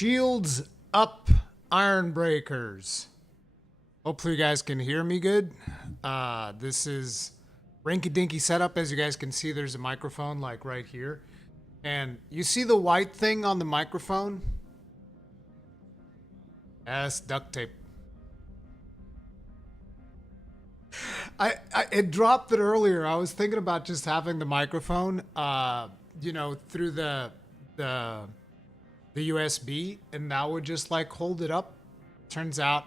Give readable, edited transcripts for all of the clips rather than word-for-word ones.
Shields up, Iron Breakers. Hopefully you guys can hear me good. This is rinky-dinky setup. As you guys can see, there's a microphone like right here. And you see the white thing on the microphone? That's duct tape. It dropped it earlier. I was thinking about just having the microphone, through the USB, and that would just like hold it up. Turns out,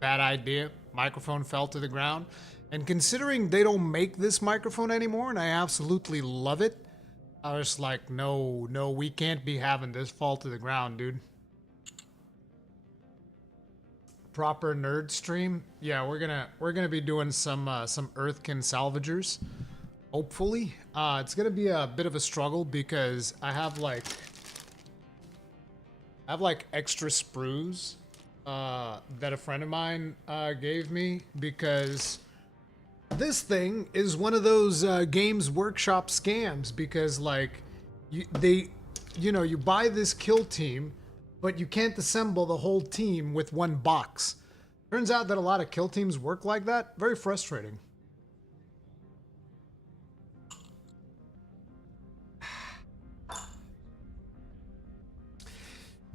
bad idea. Microphone fell to the ground. And considering they don't make this microphone anymore, and I absolutely love it, I was like, no, we can't be having this fall to the ground, dude. Proper nerd stream. Yeah, we're gonna be doing some Hearthkyn Salvagers. Hopefully, it's gonna be a bit of a struggle because I have like extra sprues that a friend of mine gave me because this thing is one of those Games Workshop scams because like you buy this kill team, but you can't assemble the whole team with one box. Turns out that a lot of kill teams work like that. Very frustrating.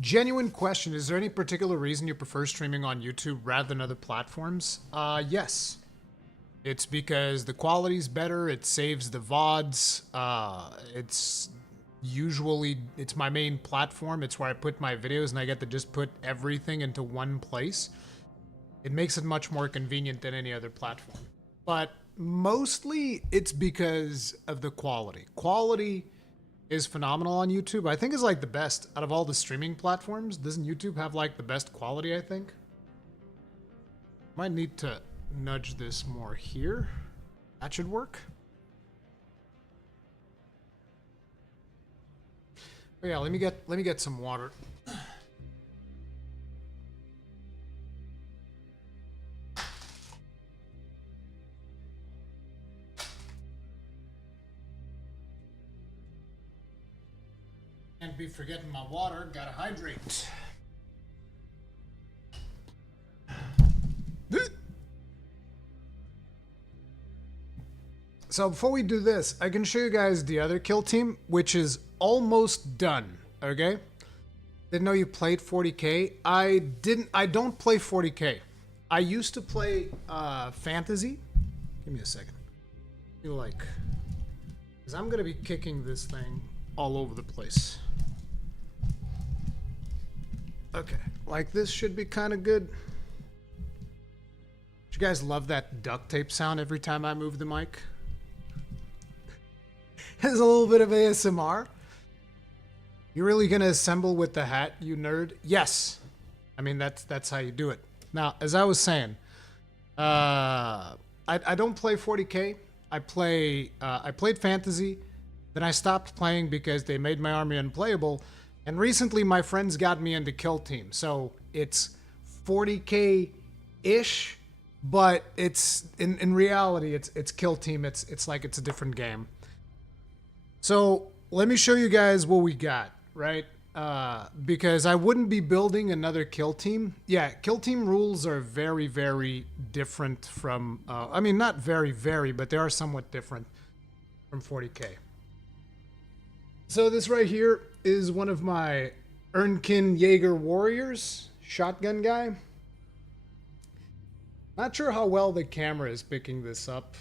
Genuine question. Is there any particular reason you prefer streaming on YouTube rather than other platforms? Yes. It's because the quality's better. It saves the VODs. It's my main platform. It's where I put my videos and I get to just put everything into one place. It makes it much more convenient than any other platform. But mostly it's because of the quality. Quality is phenomenal on YouTube. I think it's like the best out of all the streaming platforms. Doesn't YouTube have like the best quality, I think? Might need to nudge this more here. That should work. Oh yeah, let me get some water. Can't be forgetting my water, gotta hydrate. So before we do this, I can show you guys the other kill team, which is almost done, okay? Didn't know you played 40k. I don't play 40k. I used to play fantasy. Give me a second. Because I'm gonna be kicking this thing all over the place. Okay, like this should be kind of good. Do you guys love that duct tape sound every time I move the mic? There's a little bit of ASMR. You're really gonna assemble with the hat, you nerd? Yes. I mean, that's how you do it. Now, as I was saying, I don't play 40k. I played fantasy. Then I stopped playing because they made my army unplayable. And recently my friends got me into kill team. So it's 40k-ish, but it's in reality it's kill team. It's like it's a different game. So let me show you guys what we got, right? Because I wouldn't be building another kill team. Yeah, kill team rules are very, very different from, I mean, not very, very, but they are somewhat different from 40k. So this right here is one of my Hearthkyn Jaeger warriors, shotgun guy. Not sure how well the camera is picking this up.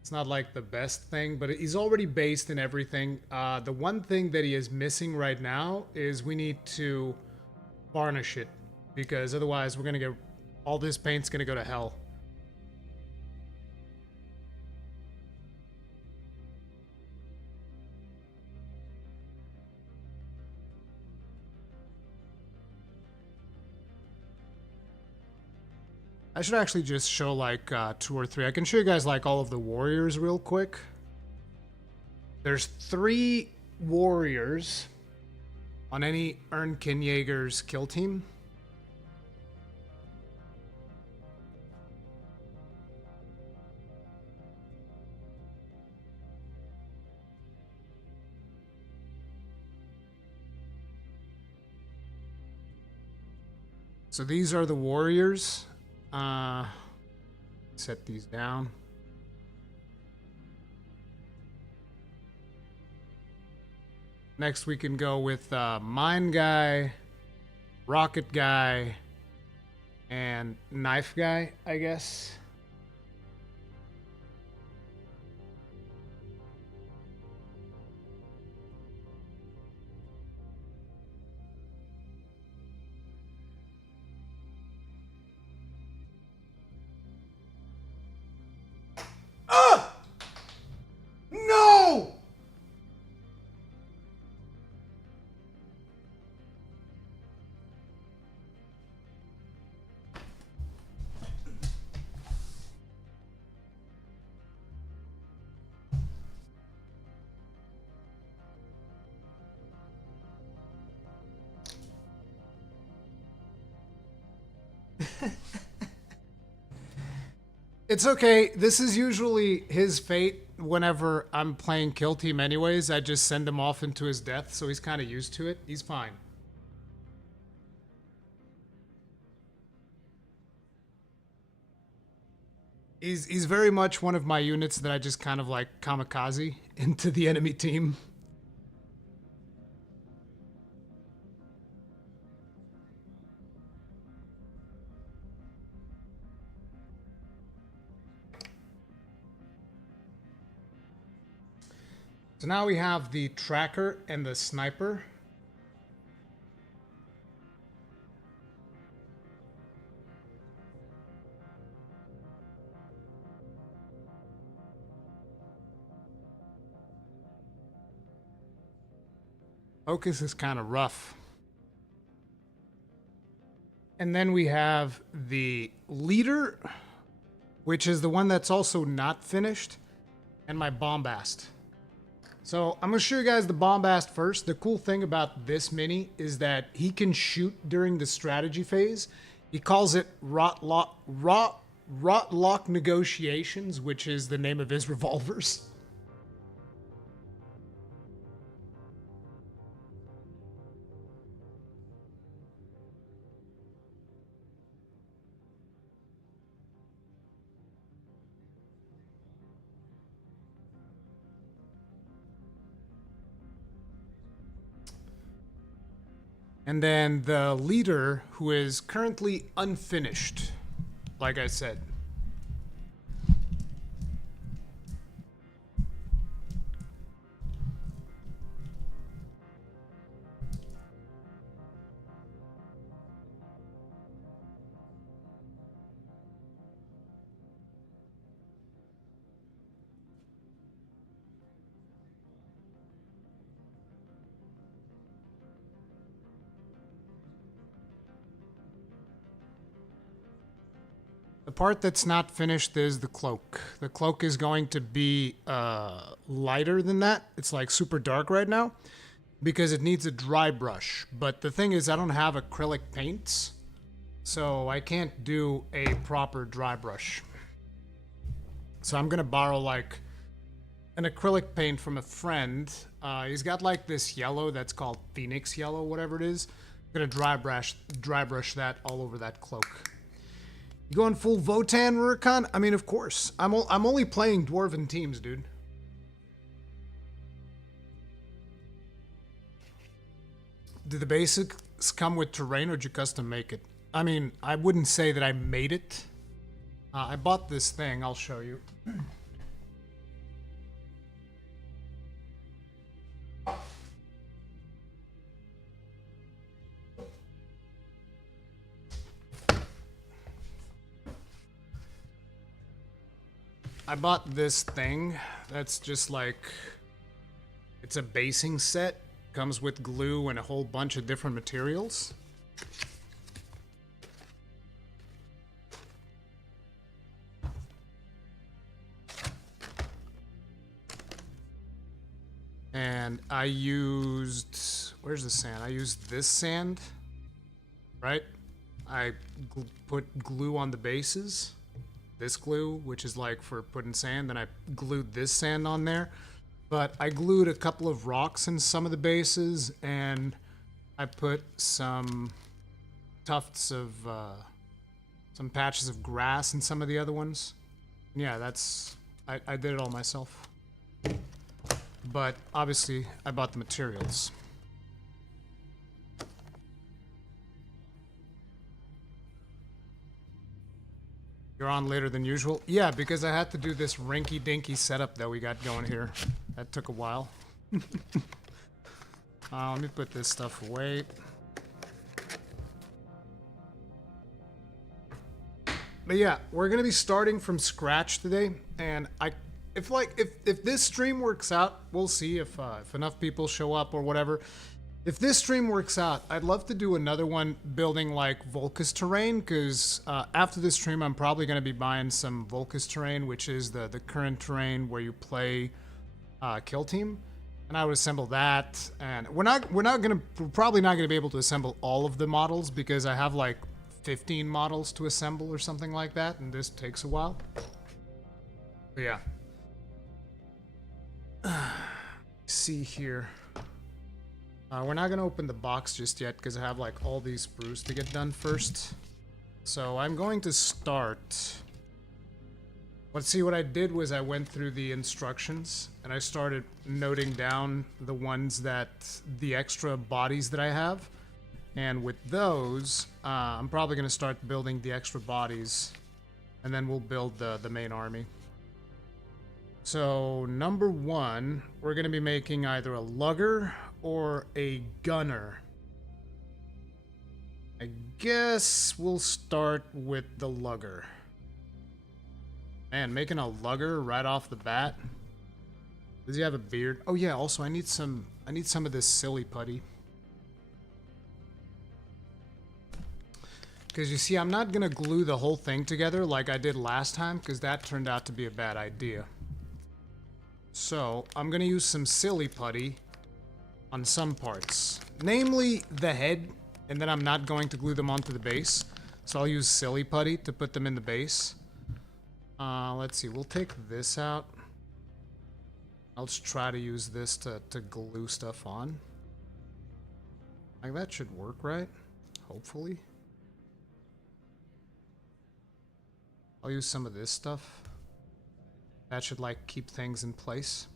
It's not like the best thing, but he's already based in everything. The one thing that he is missing right now is we need to varnish it, because otherwise we're gonna get all this paint's gonna go to hell. I should actually just show like 2 or 3. I can show you guys like all of the warriors real quick. There's 3 warriors on any Hearthkyn Jaeger's kill team. So these are the warriors. Set these down. Next we can go with mine guy, rocket guy, and knife guy, I guess. No! It's okay. This is usually his fate whenever I'm playing Kill Team anyways. I just send him off into his death, so he's kind of used to it. He's fine. He's very much one of my units that I just kind of like kamikaze into the enemy team. So now we have the tracker and the sniper. Focus is kind of rough. And then we have the leader, which is the one that's also not finished, and my bombast. So I'm going to show you guys the bombast first. The cool thing about this mini is that he can shoot during the strategy phase. He calls it Rotlock Negotiations, which is the name of his revolvers. And then the leader, who is currently unfinished, like I said. The part that's not finished is the cloak. The cloak is going to be lighter than that. It's like super dark right now because it needs a dry brush. But the thing is, I don't have acrylic paints, so I can't do a proper dry brush. So I'm going to borrow like an acrylic paint from a friend. He's got like this yellow that's called Phoenix yellow, whatever it is. I'm going to dry brush that all over that cloak. You going full Votan, Rurikhan? I mean, of course. I'm only playing Dwarven teams, dude. Did the basics come with terrain, or did you custom make it? I mean, I wouldn't say that I made it. I bought this thing. I'll show you. I bought this thing that's just like, it's a basing set, comes with glue and a whole bunch of different materials. And I used, where's the sand? I used this sand, right? I put glue on the bases. This glue, which is like for putting sand, then I glued this sand on there. But I glued a couple of rocks in some of the bases, and I put some tufts of some patches of grass in some of the other ones. Yeah, I did it all myself. But obviously, I bought the materials. You're on later than usual? Yeah, because I had to do this rinky-dinky setup that we got going here. That took a while. Let me put this stuff away. But yeah, we're gonna be starting from scratch today, and if this stream works out, we'll see if enough people show up or whatever. If this stream works out, I'd love to do another one building like Volcus terrain, because after this stream, I'm probably going to be buying some Volcus terrain, which is the current terrain where you play Kill Team, and I would assemble that. And we're probably not gonna be able to assemble all of the models because I have like 15 models to assemble or something like that, and this takes a while. But yeah. See here. We're not going to open the box just yet because I have like all these brews to get done first. So I'm going to start. Let's see, what I did was I went through the instructions and I started noting down the ones the extra bodies that I have. And with those, I'm probably going to start building the extra bodies, and then we'll build the main army. So number one, we're going to be making either a lugger or a gunner. I guess we'll start with the lugger. Man, making a lugger right off the bat. Does he have a beard? Oh yeah, also I need some of this silly putty. Because you see, I'm not gonna glue the whole thing together like I did last time, because that turned out to be a bad idea. So I'm gonna use some silly putty on some parts, namely the head, and then I'm not going to glue them onto the base. So I'll use silly putty to put them in the base. Let's see, we'll take this out. I'll just try to use this to glue stuff on. Like, that should work, right? Hopefully. I'll use some of this stuff. That should, like, keep things in place.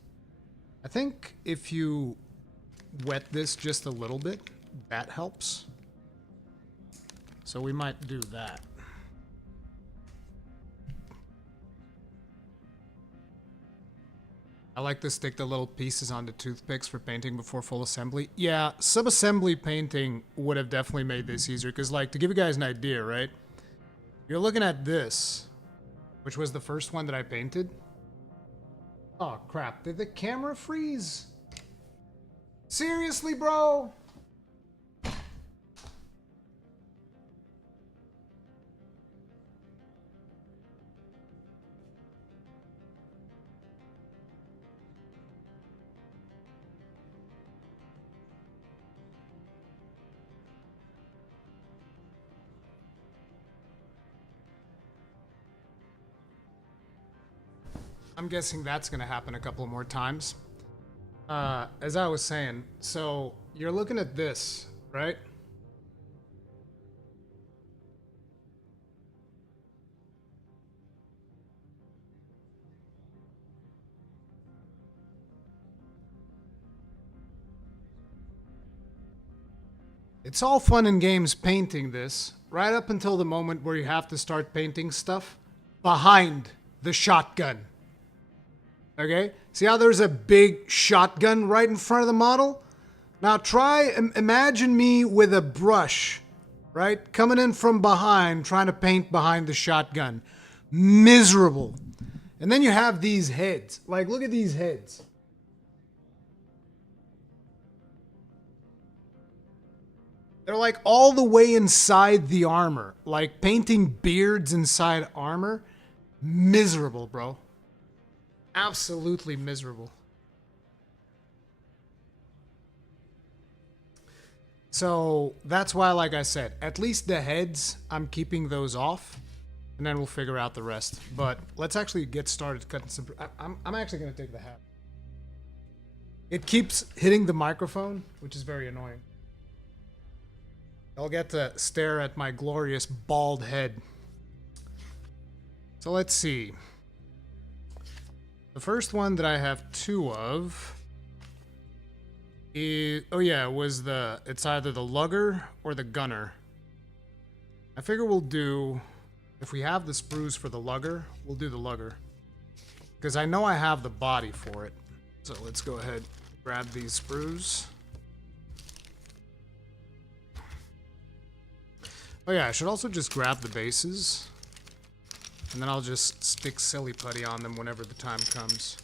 I think if you wet this just a little bit, that helps. So we might do that. I like to stick the little pieces onto toothpicks for painting before full assembly. Yeah, sub-assembly painting would have definitely made this easier, because, like, to give you guys an idea, right? You're looking at this, which was the first one that I painted. Oh, crap. Did the camera freeze? Seriously, bro? I'm guessing that's going to happen a couple more times. As I was saying, so you're looking at this, right? It's all fun and games painting this, right up until the moment where you have to start painting stuff behind the shotgun. Okay? See how there's a big shotgun right in front of the model? Now imagine me with a brush, right? Coming in from behind, trying to paint behind the shotgun. Miserable. And then you have these heads. Like, look at these heads. They're like all the way inside the armor. Like painting beards inside armor. Miserable, bro. Absolutely miserable. So that's why, like I said, at least the heads, I'm keeping those off, and then we'll figure out the rest. But let's actually get started cutting some. I'm actually going to take the hat. It keeps hitting the microphone, which is very annoying. I'll get to stare at my glorious bald head. So let's see. The first one that I have 2 of is, oh yeah, it's either the lugger or the gunner. I figure we'll do, if we have the sprues for the lugger, we'll do the lugger. Because I know I have the body for it. So let's go ahead, grab these sprues. Oh yeah, I should also just grab the bases. And then I'll just stick silly putty on them whenever the time comes.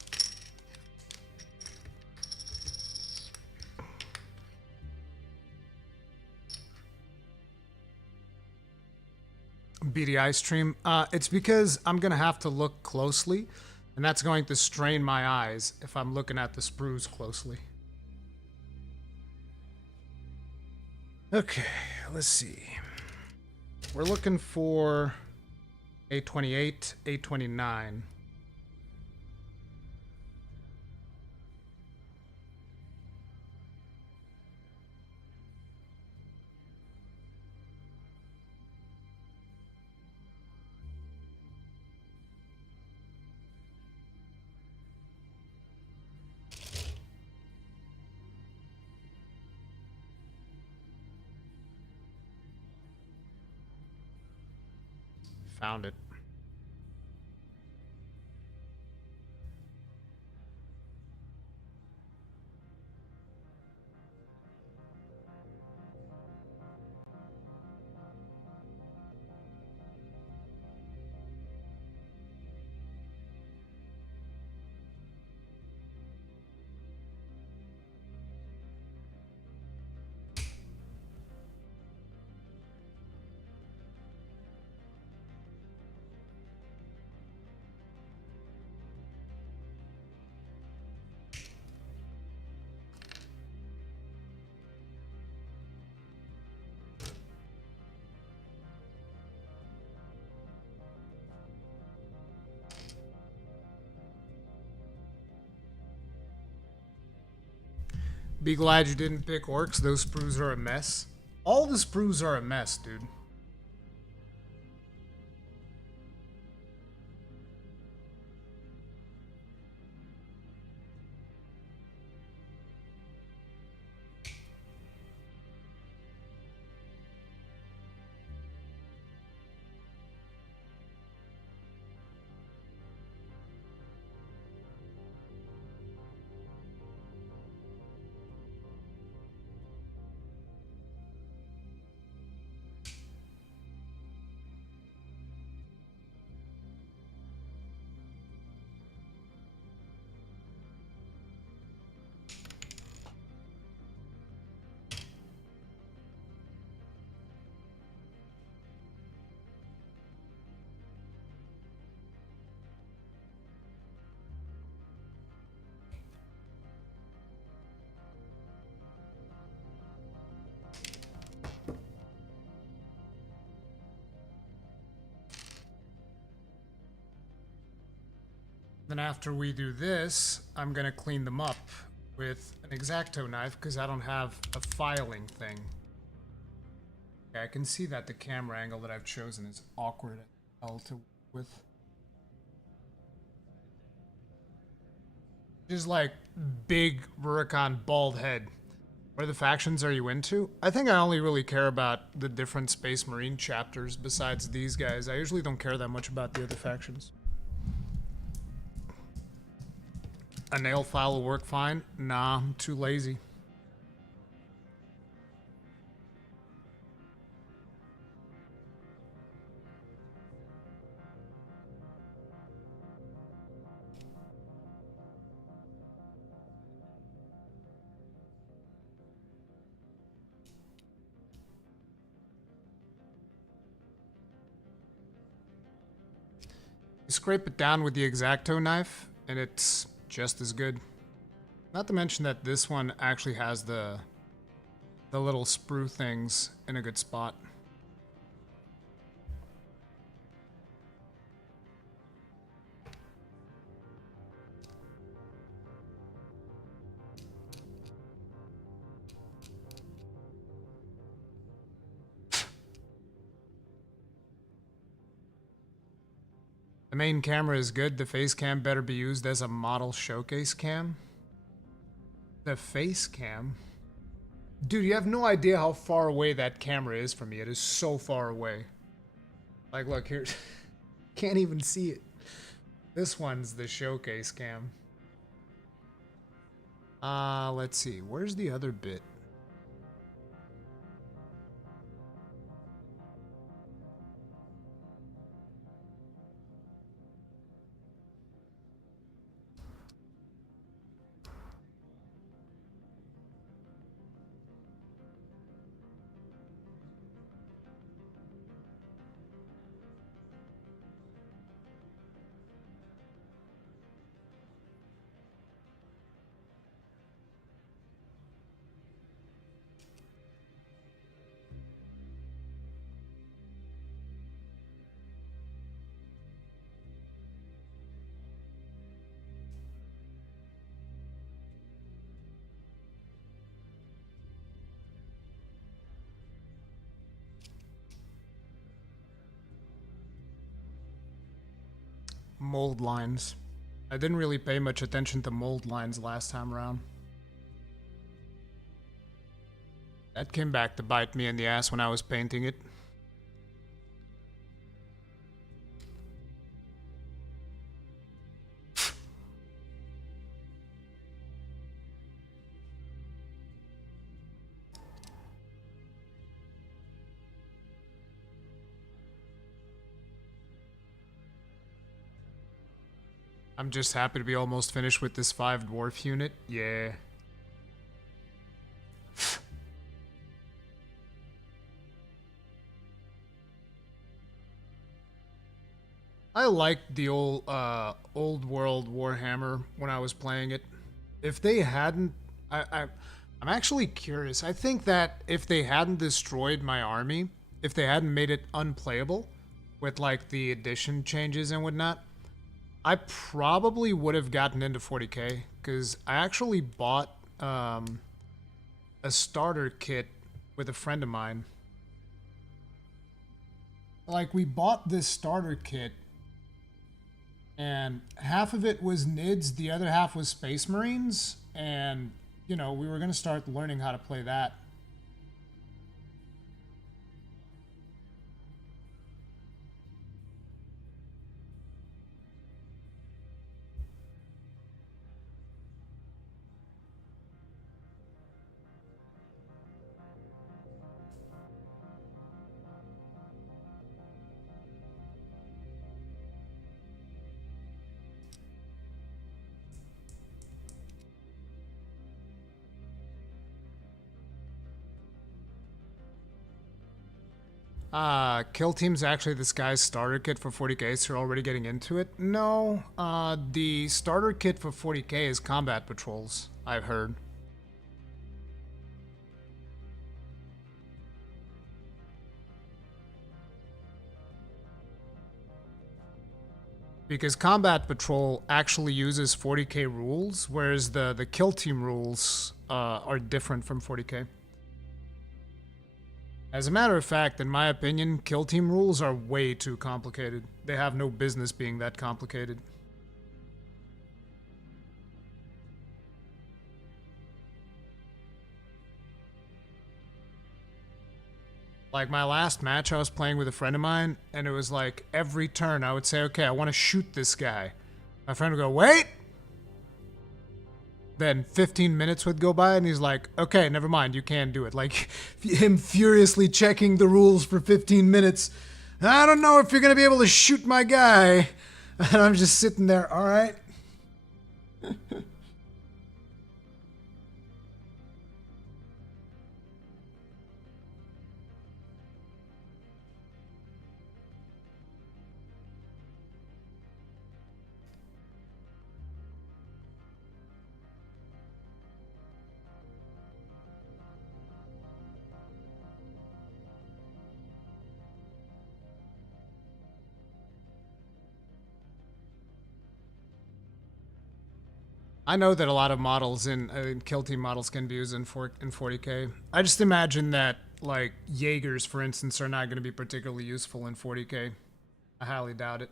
BDI stream. It's because I'm going to have to look closely, and that's going to strain my eyes if I'm looking at the sprues closely. Okay, let's see. We're looking for 828, 829. Found it. Be glad you didn't pick orcs. Those sprues are a mess. All the sprues are a mess, dude. Then after we do this, I'm gonna clean them up with an X-Acto knife because I don't have a filing thing. Okay, I can see that the camera angle that I've chosen is awkward as hell to with. Just like big Rurikhan bald head. What are the factions are you into? I think I only really care about the different Space Marine chapters besides these guys. I usually don't care that much about the other factions. A nail file will work fine? Nah, I'm too lazy. You scrape it down with the X-Acto knife, and it's just as good. Not to mention that this one actually has the little sprue things in a good spot. The main camera is good. The face cam better be used as a model showcase cam. The face cam? Dude, you have no idea how far away that camera is from me. It is so far away. Like, look, here. Can't even see it. This one's the showcase cam. Let's see. Where's the other bit? Mold lines. I didn't really pay much attention to mold lines last time around. That came back to bite me in the ass when I was painting it. I'm just happy to be almost finished with this 5 dwarf unit. Yeah. I liked the old world Warhammer when I was playing it. If they hadn't, I'm actually curious. I think that if they hadn't destroyed my army, if they hadn't made it unplayable with like the addition changes and whatnot, I probably would have gotten into 40k, because I actually bought a starter kit with a friend of mine. Like, we bought this starter kit, and half of it was NIDS, the other half was Space Marines, and, you know, we were going to start learning how to play that. Kill Team's actually this guy's starter kit for 40k, so you're already getting into it? No, the starter kit for 40k is combat patrols, I've heard. Because combat patrol actually uses 40k rules, whereas the Kill Team rules are different from 40k. As a matter of fact, in my opinion, Kill Team rules are way too complicated. They have no business being that complicated. Like, my last match, I was playing with a friend of mine, and it was like, every turn I would say, okay, I want to shoot this guy. My friend would go, wait! Then 15 minutes would go by, and he's like, okay, never mind, you can do it. Like, him furiously checking the rules for 15 minutes. I don't know if you're going to be able to shoot my guy. And I'm just sitting there, all right. I know that a lot of models in Kill Team models can be used in 40k. I just imagine that, like, Jaegers, for instance, are not going to be particularly useful in 40k. I highly doubt it.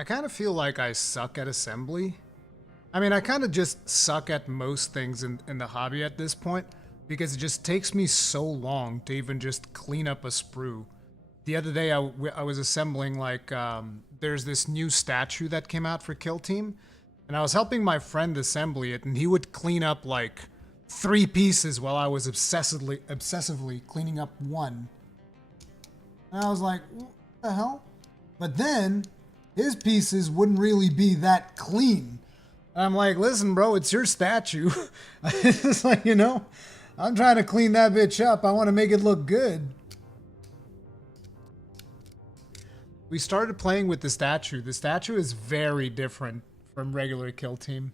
I kind of feel like I suck at assembly. I mean, I kind of just suck at most things in the hobby at this point, because it just takes me so long to even just clean up a sprue. The other day, I was assembling, like, there's this new statue that came out for Kill Team, and I was helping my friend assemble it, and he would clean up, like, 3 pieces while I was obsessively cleaning up 1. And I was like, what the hell? But then, his pieces wouldn't really be that clean. And I'm like, listen, bro, it's your statue. It's like, you know, I'm trying to clean that bitch up. I want to make it look good. We started playing with the statue. The statue is very different from regular Kill Team.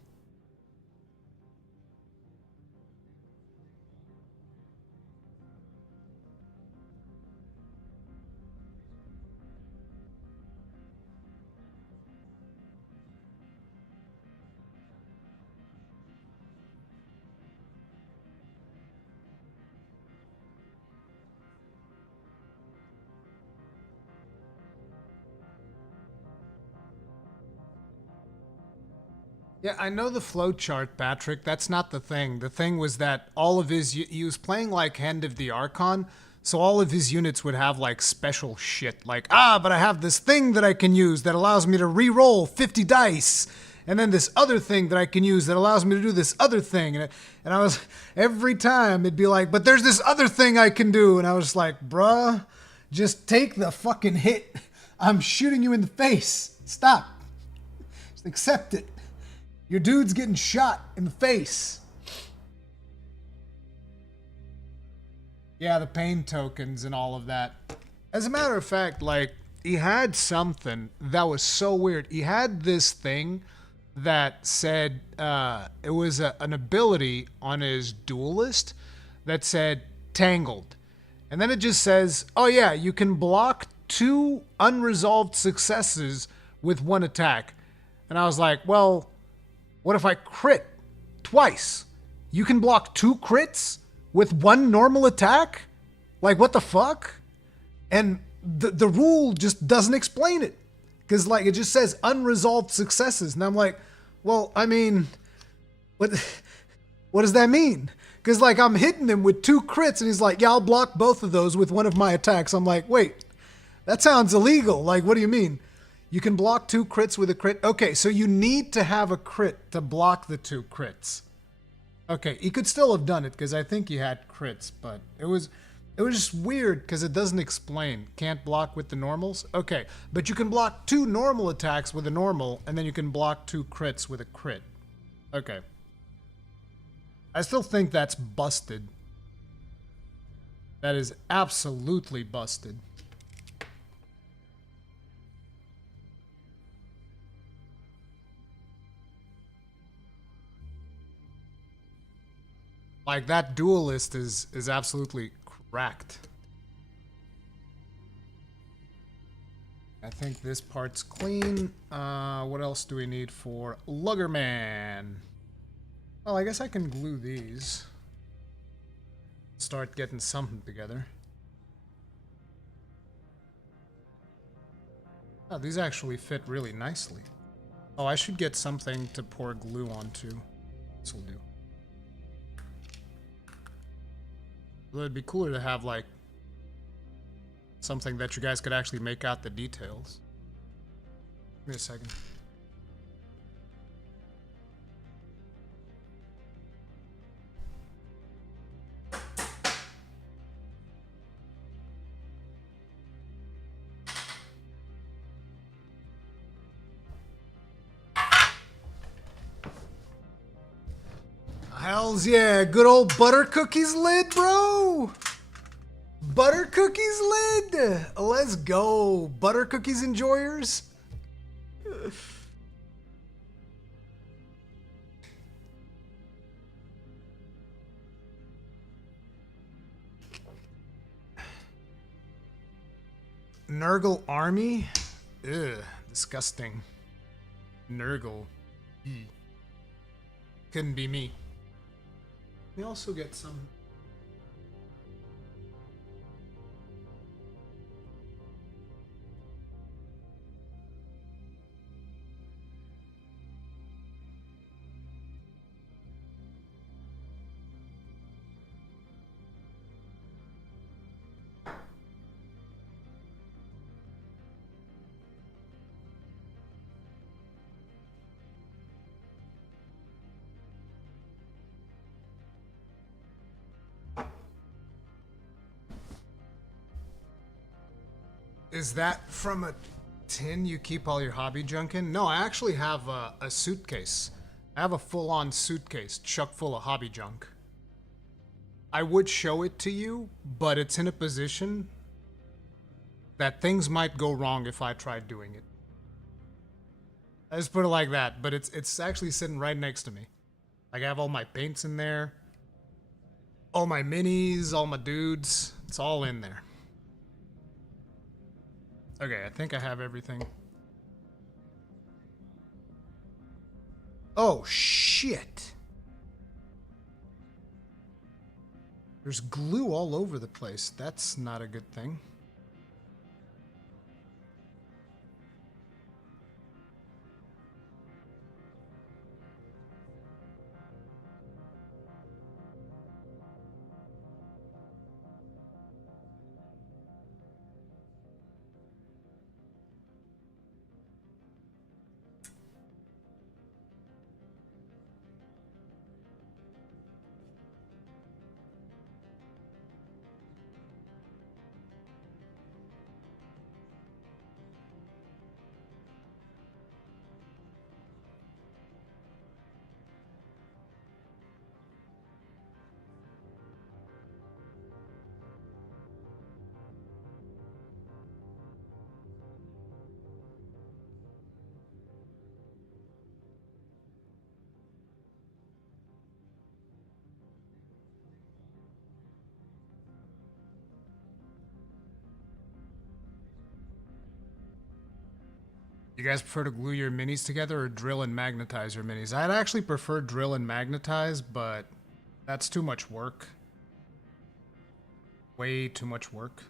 Yeah, I know the flowchart, Patrick. That's not the thing. The thing was that all of he was playing like Hand of the Archon, so all of his units would have like special shit. Like, but I have this thing that I can use that allows me to re-roll 50 dice. And then this other thing that I can use that allows me to do this other thing. And I was, every time it'd be like, but there's this other thing I can do. And I was like, bruh, just take the fucking hit. I'm shooting you in the face. Stop. Just accept it. Your dude's getting shot in the face. Yeah, the pain tokens and all of that. As a matter of fact, like, he had something that was so weird. He had this thing that said, it was an ability on his duelist that said tangled. And then it just says, oh yeah, you can block 2 unresolved successes with 1 attack. And I was like, well, what if I crit twice? You can block 2 crits with 1 normal attack? Like, what the fuck? And the rule just doesn't explain it. Because, like, it just says unresolved successes. And I'm like, well, I mean, what does that mean? Because, like, I'm hitting him with 2 crits, and he's like, yeah, I'll block both of those with 1 of my attacks. I'm like, wait, that sounds illegal. Like, what do you mean? You can block 2 crits with a crit? Okay, so you need to have a crit to block the 2 crits. Okay, he could still have done it, because I think he had crits, but it was just weird, because it doesn't explain. Can't block with the normals? Okay, but you can block 2 normal attacks with a normal, and then you can block 2 crits with a crit. Okay. I still think that's busted. That is absolutely busted. Like, that duelist is absolutely cracked. I think this part's clean. What else do we need for Luggerman? Well, I guess I can glue these. Start getting something together. Oh, these actually fit really nicely. Oh, I should get something to pour glue onto. This will do. It'd be cooler to have, like, something that you guys could actually make out the details. Give me a second. Hells yeah, good old Butter Cookies lid, bro! Butter Cookies lid! Let's go, Butter Cookies enjoyers! Nurgle army? Ugh, disgusting. Nurgle. Couldn't be me. We also get some. Is that from a tin you keep all your hobby junk in? No, I actually have a suitcase. I have a full-on suitcase chock full of hobby junk. I would show it to you, but it's in a position that things might go wrong if I tried doing it. I just put it like that, but it's actually sitting right next to me. Like, I have all my paints in there, all my minis, all my dudes. It's all in there. Okay, I think I have everything. Oh, shit. There's glue all over the place. That's not a good thing. You guys prefer to glue your minis together or drill and magnetize your minis? I'd actually prefer drill and magnetize, but that's too much work. Way too much work.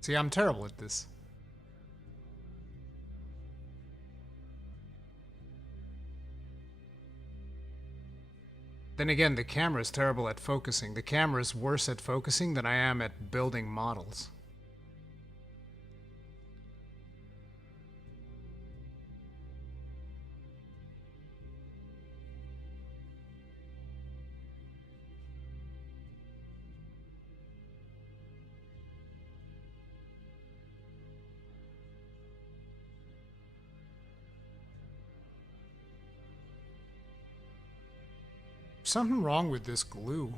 See, I'm terrible at this. Then again, the camera's terrible at focusing. The camera's worse at focusing than I am at building models. Something wrong with this glue.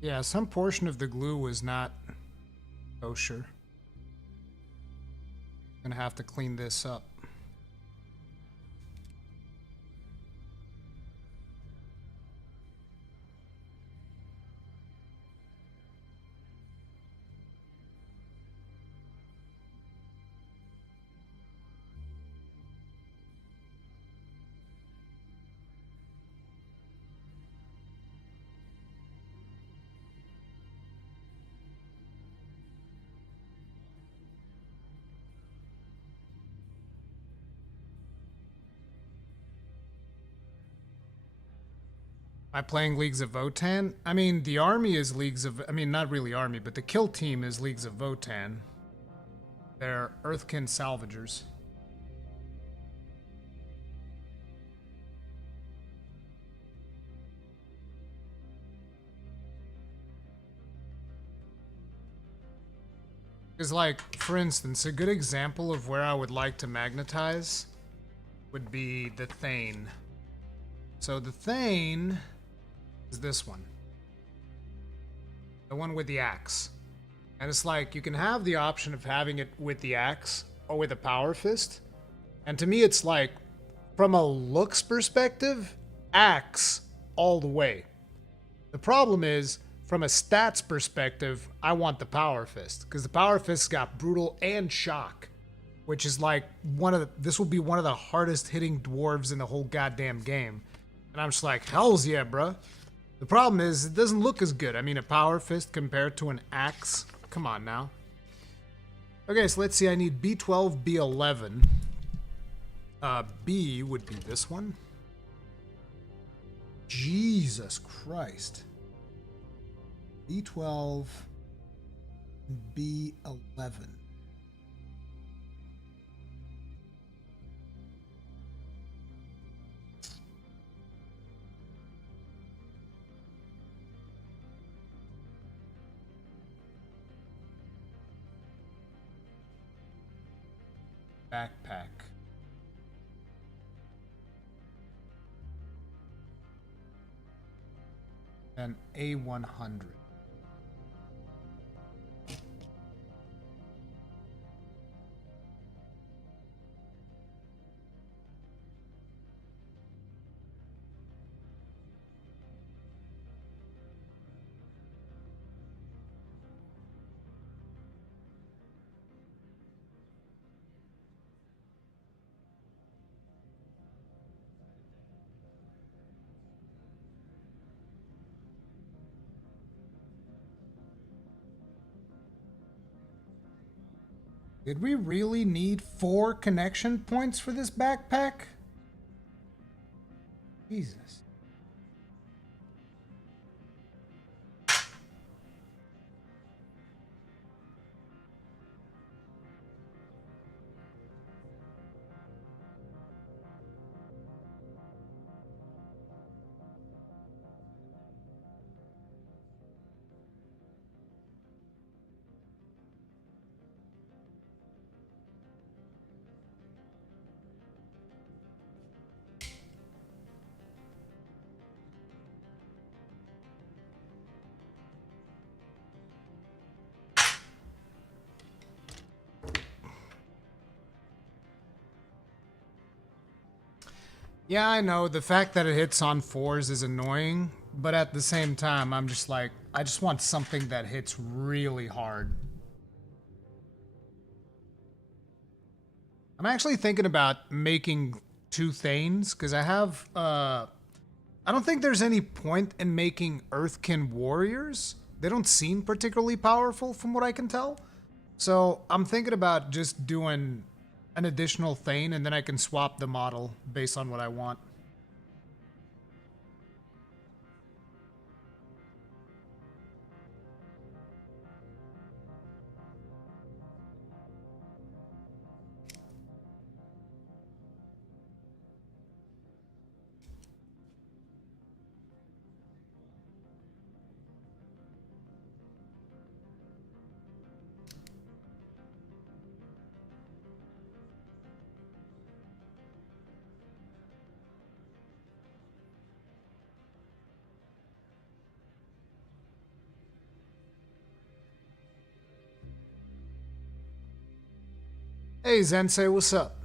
Yeah, some portion of the glue was not kosher. Gonna have to clean this up. Am I playing Leagues of Votann? I mean, the army is Leagues of... I mean, not really army, but the kill team is Leagues of Votann. They're Hearthkyn Salvagers. Because, like, for instance, a good example of where I would like to magnetize would be the Thane. So the Thane is this one. The one with the axe. And it's like, you can have the option of having it with the axe or with a power fist. And to me, it's like, from a looks perspective, axe all the way. The problem is, from a stats perspective, I want the power fist. Because the power fist got brutal and shock. Which is like, this will be one of the hardest hitting dwarves in the whole goddamn game. And I'm just like, hells yeah, bruh. The problem is, it doesn't look as good. I mean, a power fist compared to an axe. Come on now. Okay, so let's see. I need B12, B11. B would be this one. Jesus Christ. B12, B11. Backpack. And A100. Did we really need 4 connection points for this backpack? Jesus. Yeah, I know. The fact that it hits on 4s is annoying, but at the same time, I'm just like, I just want something that hits really hard. I'm actually thinking about making 2 Thanes, because I have, I don't think there's any point in making Hearthkyn warriors. They don't seem particularly powerful from what I can tell. So I'm thinking about just doing an additional Thane, and then I can swap the model based on what I want. Hey, Zensei, what's up?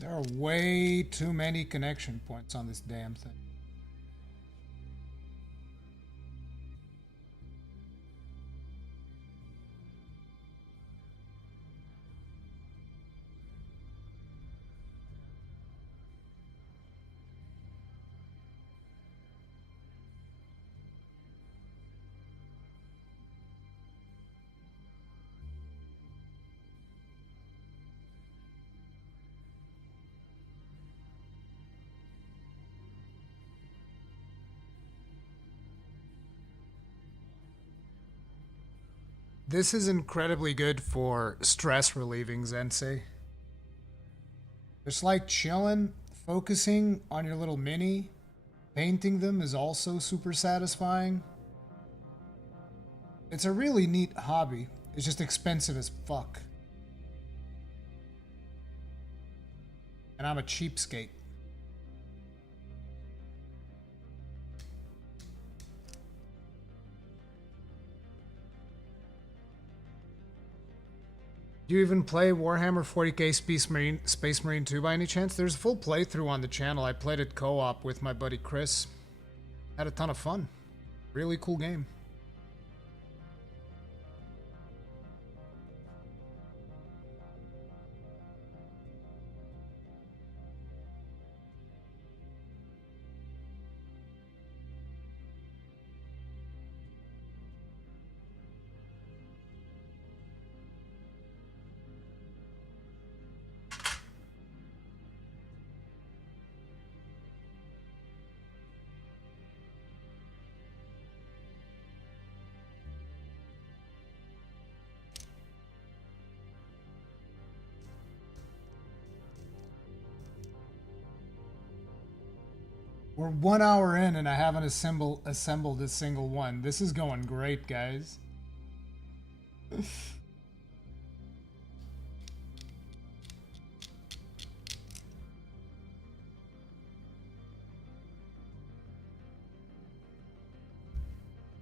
There are way too many connection points on this damn thing. This is incredibly good for stress relieving, Zensei. Just like chilling, focusing on your little mini, painting them is also super satisfying. It's a really neat hobby. It's just expensive as fuck. And I'm a cheapskate. Do you even play Warhammer 40k Space Marine 2 by any chance? There's a full playthrough on the channel. I played it co-op with my buddy Chris. Had a ton of fun. Really cool game. We're 1 hour in and I haven't assembled a single one. This is going great, guys. Did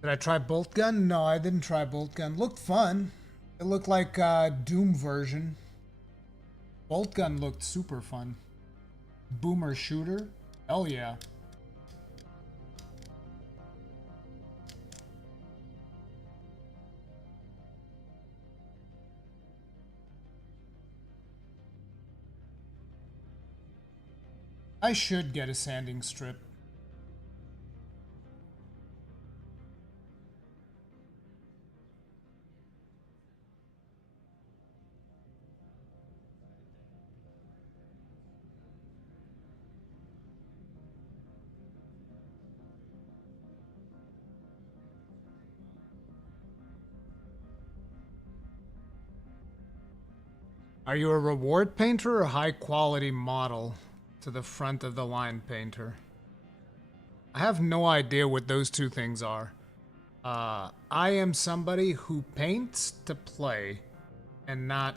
I try bolt gun? No, I didn't try bolt gun. Looked fun. It looked like a Doom version. Bolt gun looked super fun. Boomer shooter? Hell yeah. I should get a sanding strip. Are you a reward painter or a high quality model to the front of the line painter? I have no idea what those two things are. I am somebody who paints to play and not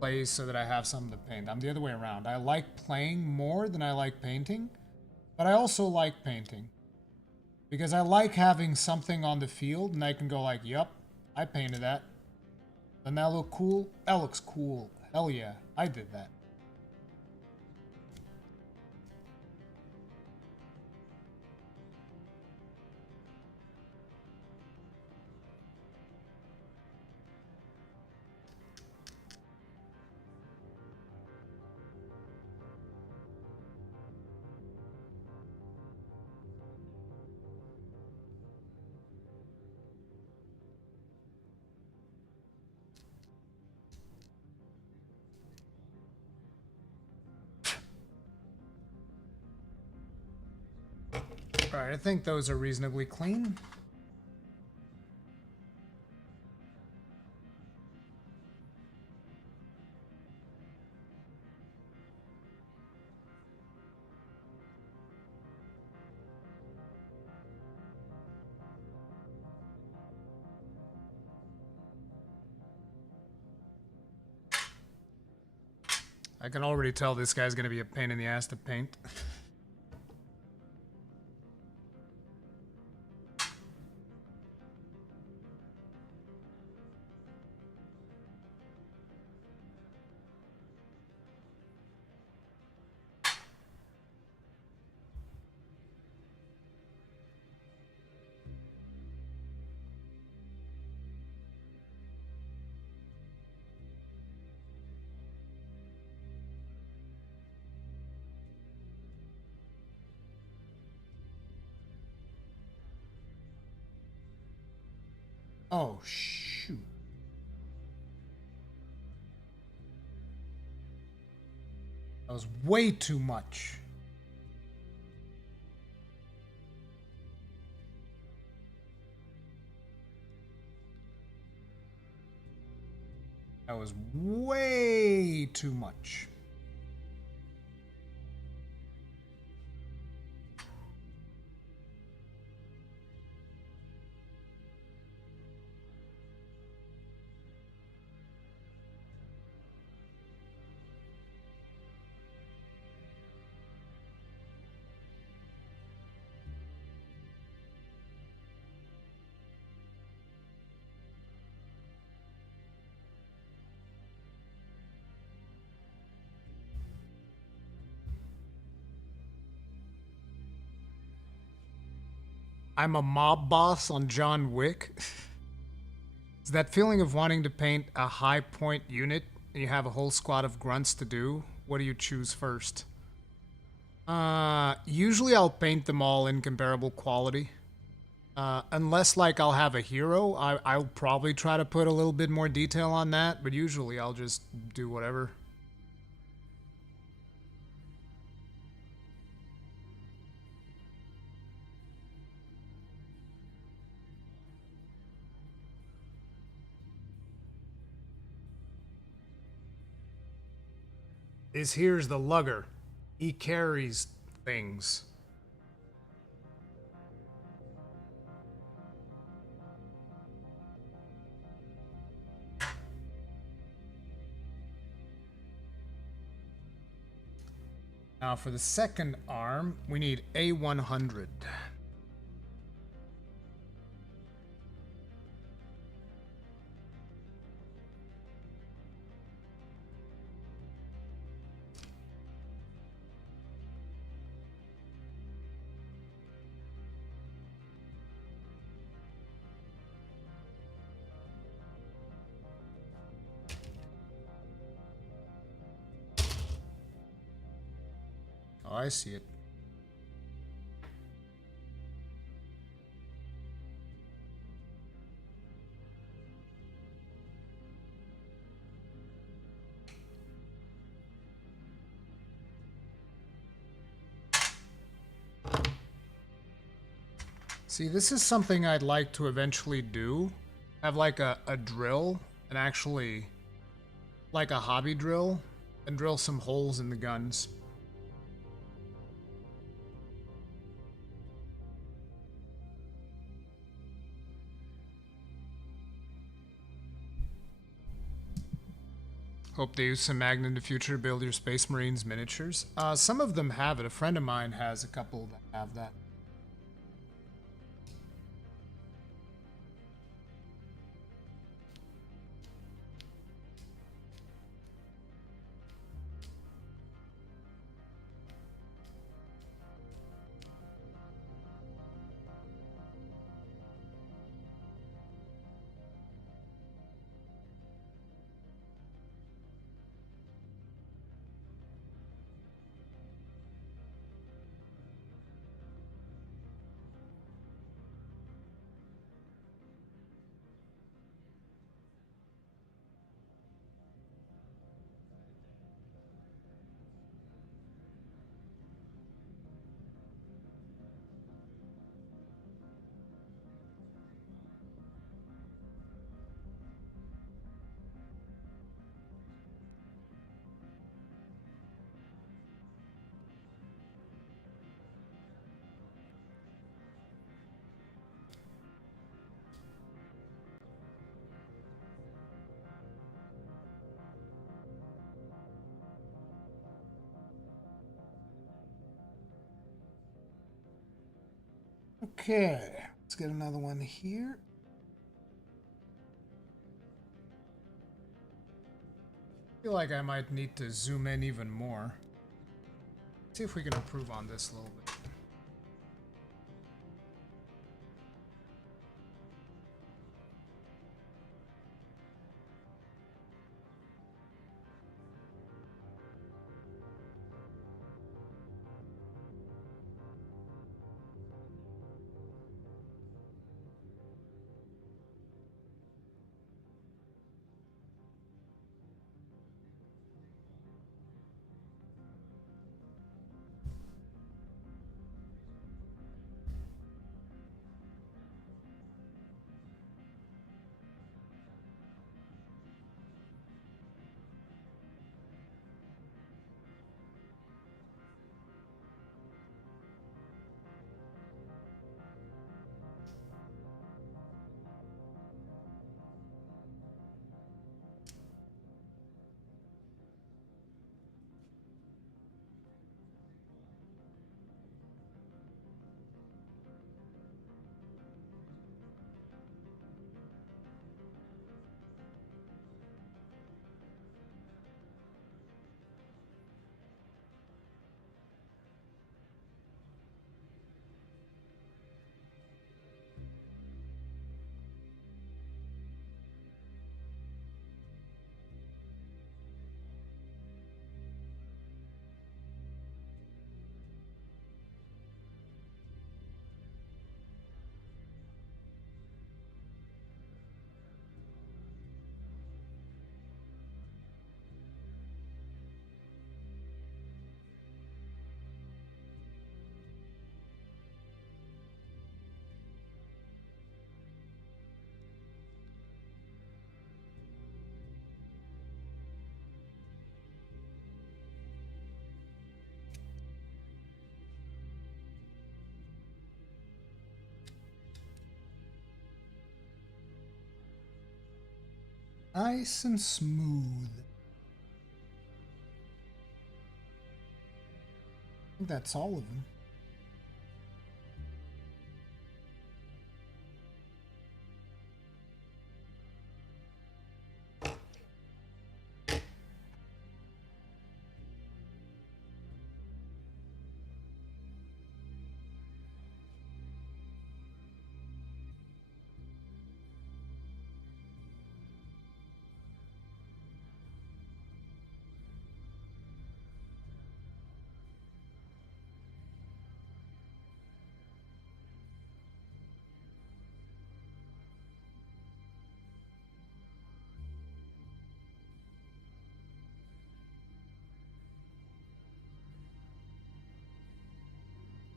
plays so that I have something to paint. I'm the other way around. I like playing more than I like painting, but I also like painting. Because I like having something on the field and I can go like, yup, I painted that. Doesn't that look cool? That looks cool. Hell yeah, I did that. Alright, I think those are reasonably clean. I can already tell this guy's gonna be a pain in the ass to paint. Oh, shoot. That was way too much. That was way too much. I'm a mob boss on John Wick. Is that feeling of wanting to paint a high point unit and you have a whole squad of grunts to do? What do you choose first? Usually I'll paint them all in comparable quality. Unless like I'll have a hero, I'll probably try to put a little bit more detail on that, but usually I'll just do whatever. Here's the lugger. He carries things. Now for the second arm, we need A100. Oh, I see it. See, this is something I'd like to eventually do. Have like a drill, and actually like a hobby drill, and drill some holes in the guns. Hope they use some magnet in the future to build your Space Marines miniatures. Some of them have it. A friend of mine has a couple that have that. Okay, let's get another one here. I feel like I might need to zoom in even more. See if we can improve on this a little bit. Nice and smooth. I think that's all of them.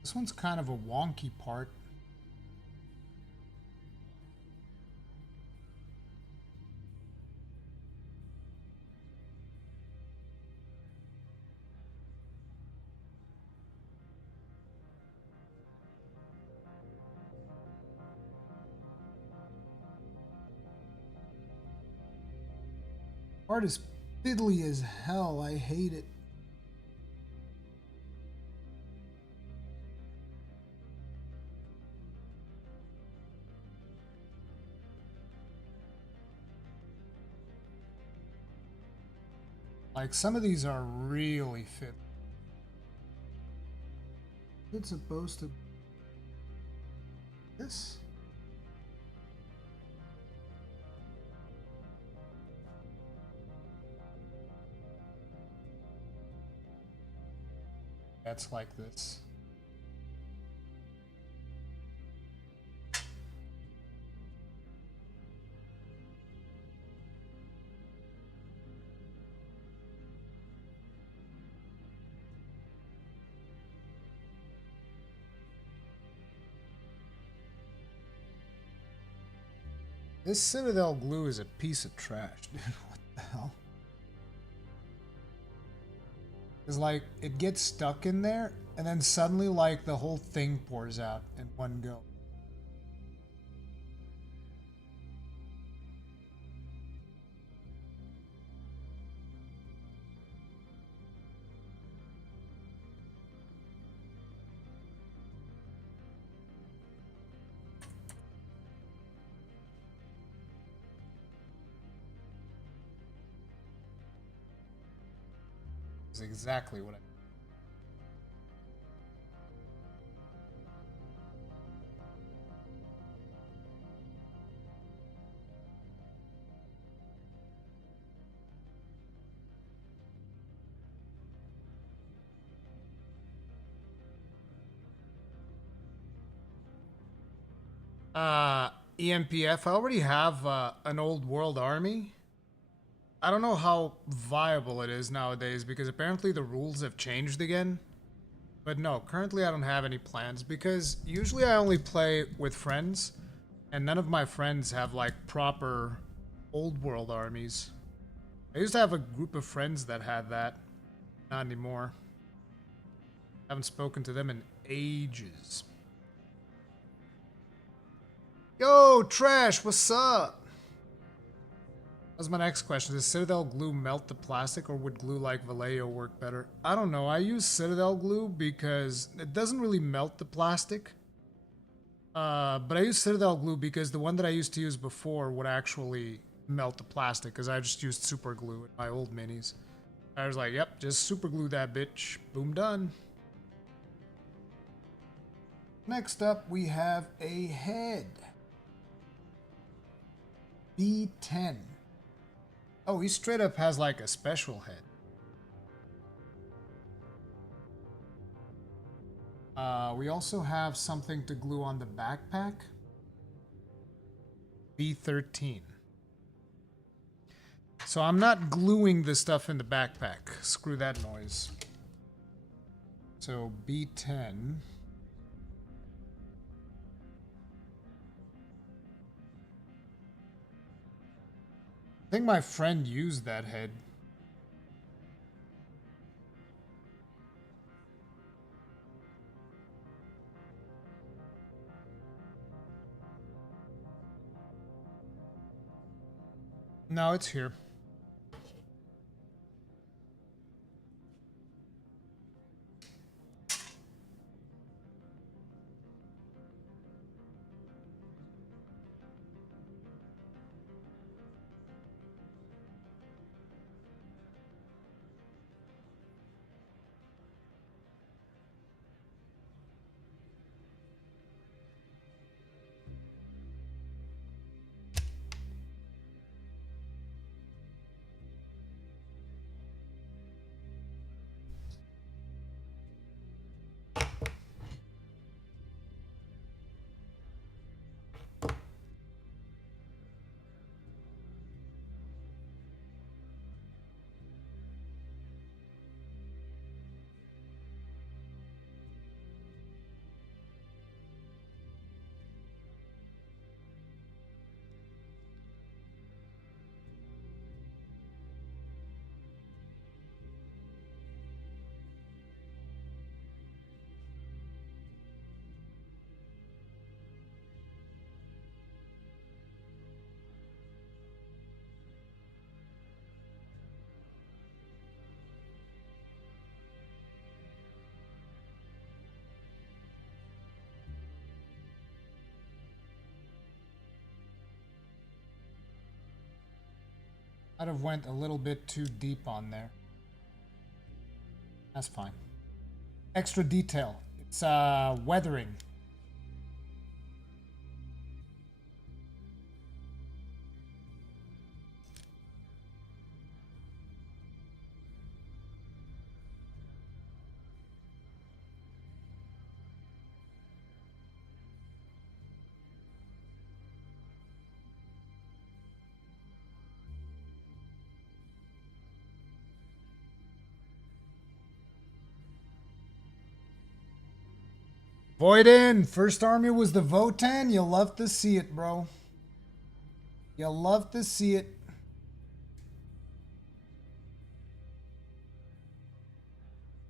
This one's kind of a wonky part. Art is fiddly as hell. I hate it. Like, some of these are really fiddly. It's supposed to... This? That's like this. This Citadel glue is a piece of trash, dude. What the hell? It's like, it gets stuck in there, and then suddenly, like, the whole thing pours out in one go. Is exactly what I... EMPF, I already have an old world army. I don't know how viable it is nowadays because apparently the rules have changed again. But no, currently I don't have any plans because usually I only play with friends and none of my friends have like proper old world armies. I used to have a group of friends that had that. Not anymore. Haven't spoken to them in ages. Yo, Trash, what's up? That's my next question. Does Citadel glue melt the plastic or would glue like Vallejo work better? I don't know. I use Citadel glue because it doesn't really melt the plastic. But I use Citadel glue because the one that I used to use before would actually melt the plastic because I just used super glue in my old minis. I was like, yep, just super glue that bitch. Boom, done. Next up, we have a head. B10. Oh, he straight up has like a special head. We also have something to glue on the backpack. B13. So I'm not gluing the stuff in the backpack. Screw that noise. So B10. I think my friend used that head. No, it's here. I'd have went a little bit too deep on there. That's fine. Extra detail. It's weathering. Voiden, first army was the Votan. You'll love to see it, bro. You'll love to see it.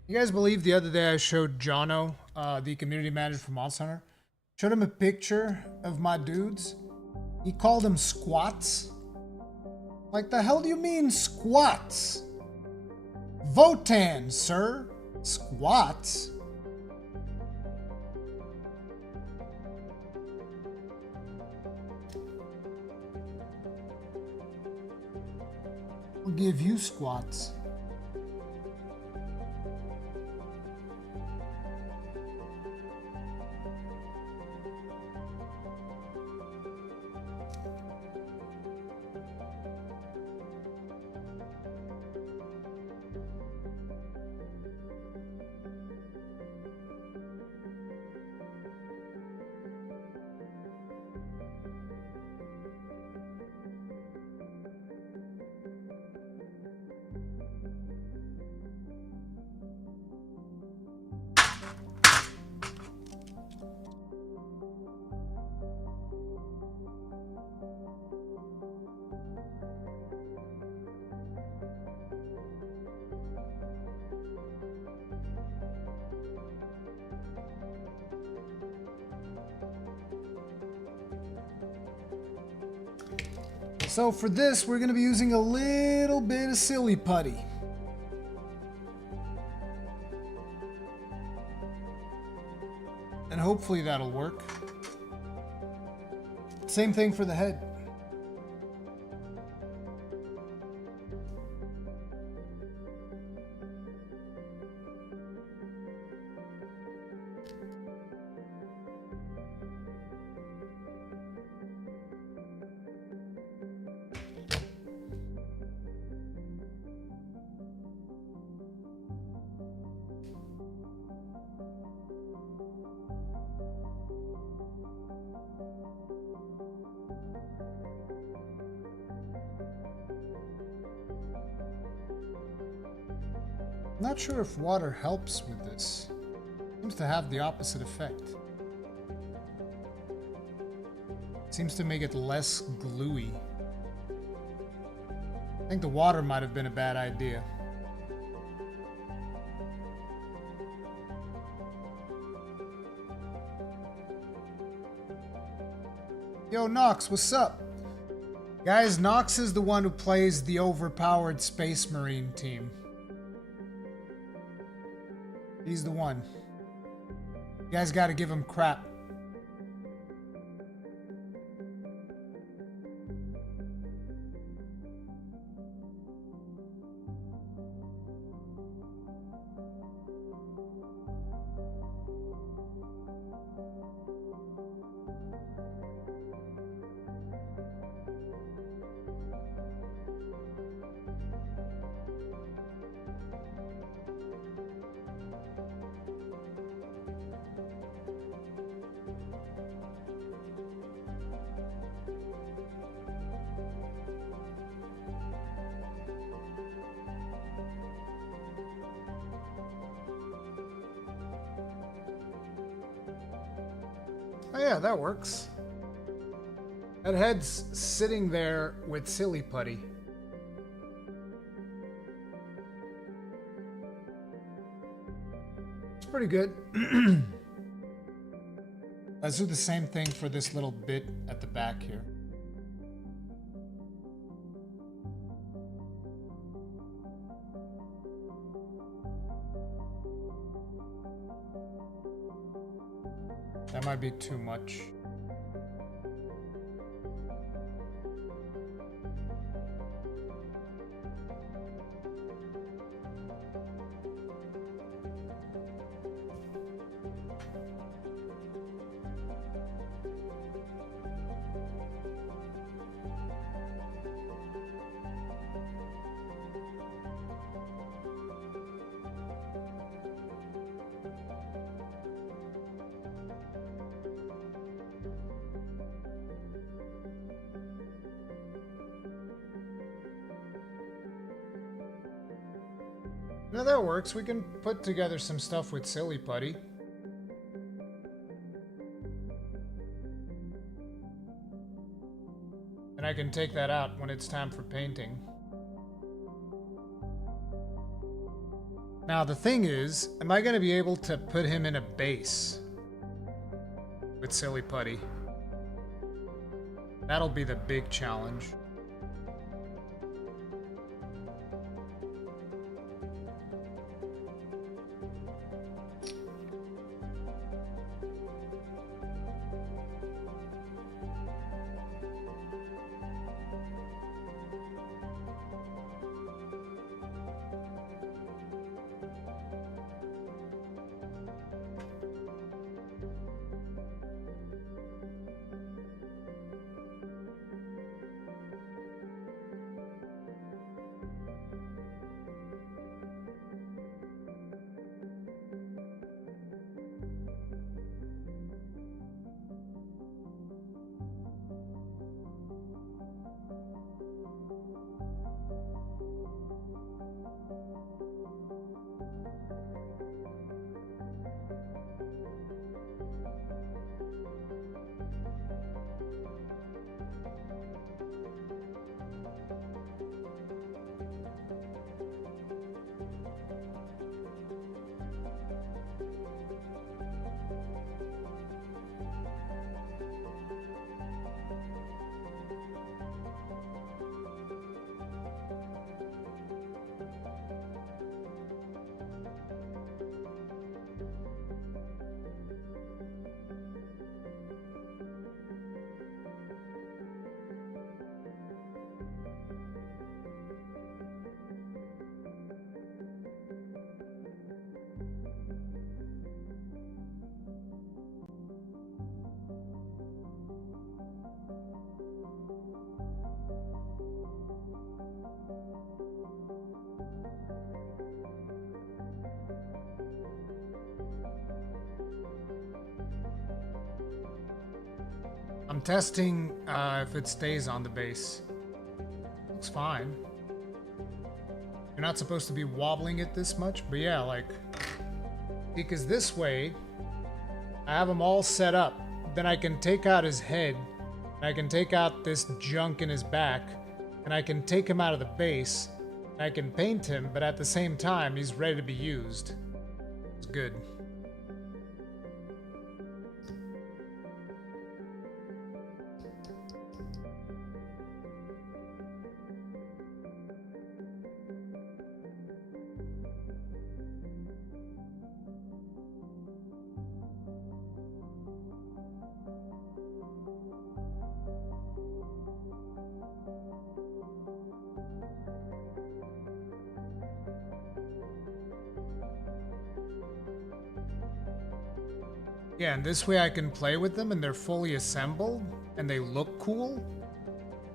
You guys believe the other day I showed Jono, the community manager for Monster Hunter, showed him a picture of my dudes. He called them squats. Like, the hell do you mean squats? Votan, sir. Squats. I'll give you squats. So for this, we're going to be using a little bit of silly putty. And hopefully that'll work. Same thing for the head. Not sure if water helps with this. Seems to have the opposite effect. Seems to make it less gluey. I think the water might have been a bad idea. Yo, Nox, what's up? Guys, Nox is the one who plays the overpowered Space Marine team. He's the one. You guys gotta give him crap. Oh yeah, that works. That head's sitting there with silly putty. It's pretty good. Let's do the same thing for this little bit at the back here. That might be too much. No, that works. We can put together some stuff with silly putty. And I can take that out when it's time for painting. Now the thing is, am I going to be able to put him in a base with silly putty? That'll be the big challenge. I'm testing if it stays on the base. Looks fine. You're not supposed to be wobbling it this much, but yeah, like, because this way, I have them all set up. Then I can take out his head, and I can take out this junk in his back, and I can take him out of the base, and I can paint him, but at the same time, he's ready to be used. It's good. Yeah, and this way I can play with them and they're fully assembled and they look cool.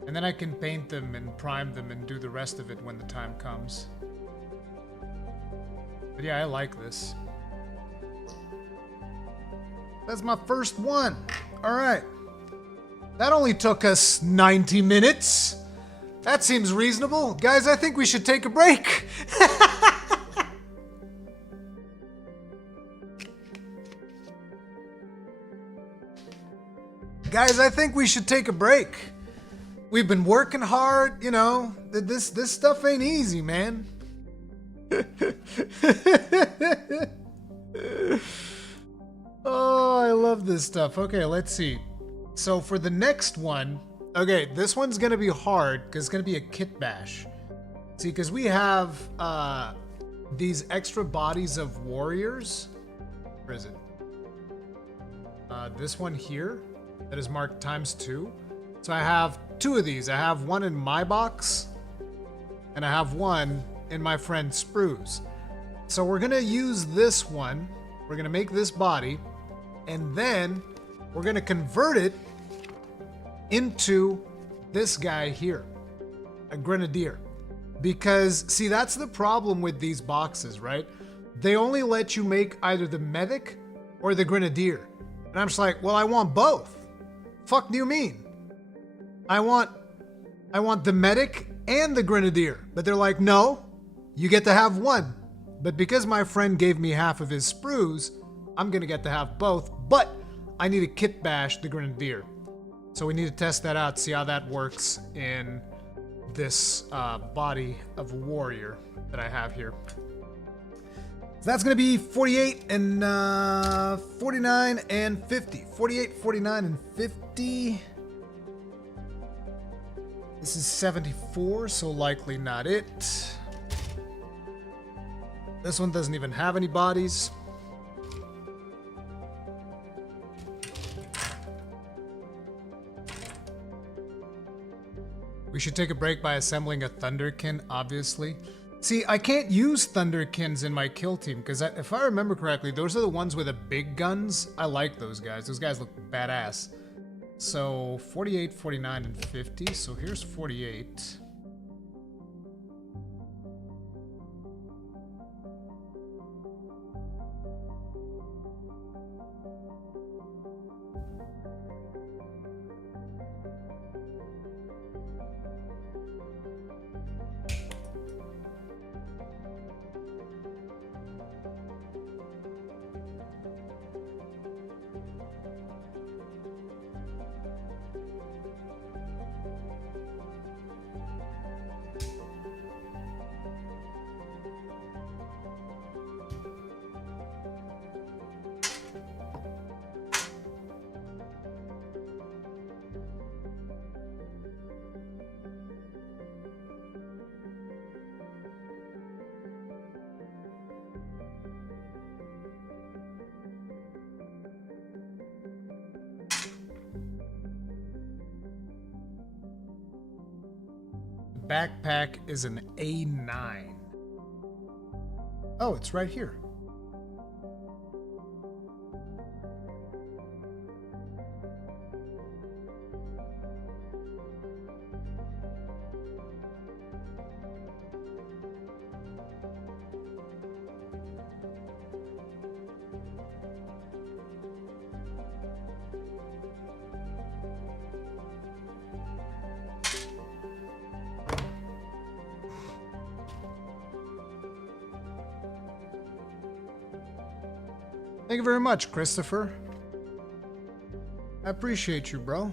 And then I can paint them and prime them and do the rest of it when the time comes. But yeah, I like this. That's my first one. All right. That only took us 90 minutes. That seems reasonable. Guys, I think we should take a break. Guys, I think we should take a break. We've been working hard, you know. This stuff ain't easy, man. Oh, I love this stuff. Okay, let's see. So for the next one, okay, this one's gonna be hard because it's gonna be a kit bash. See, because we have these extra bodies of warriors. Where is it? This one here that is marked ×2. So I have 2 of these. I have one in my box, and I have one in my friend Sprue's. So we're gonna use this one. We're gonna make this body, and then we're gonna convert it into this guy here, a grenadier. Because, see, that's the problem with these boxes, right? They only let you make either the medic or the grenadier. And I'm just like, well, I want both. Fuck do you mean? I want the medic and the grenadier. But they're like, no, you get to have one. But because my friend gave me half of his sprues, I'm gonna get to have both. But I need to kit bash the grenadier. So we need to test that out, see how that works in this body of warrior that I have here. So that's gonna be 48 and 49 and 50. 48, 49, and 50. This is 74, so likely not it. This one doesn't even have any bodies. We should take a break by assembling a Thunderkin, obviously. See, I can't use Thunderkins in my kill team, because if I remember correctly, those are the ones with the big guns. I like those guys. Those guys look badass. So, 48, 49, and 50. So here's 48. Backpack is an A9. Oh, it's right here. Thank you very much, Christopher. I appreciate you, bro.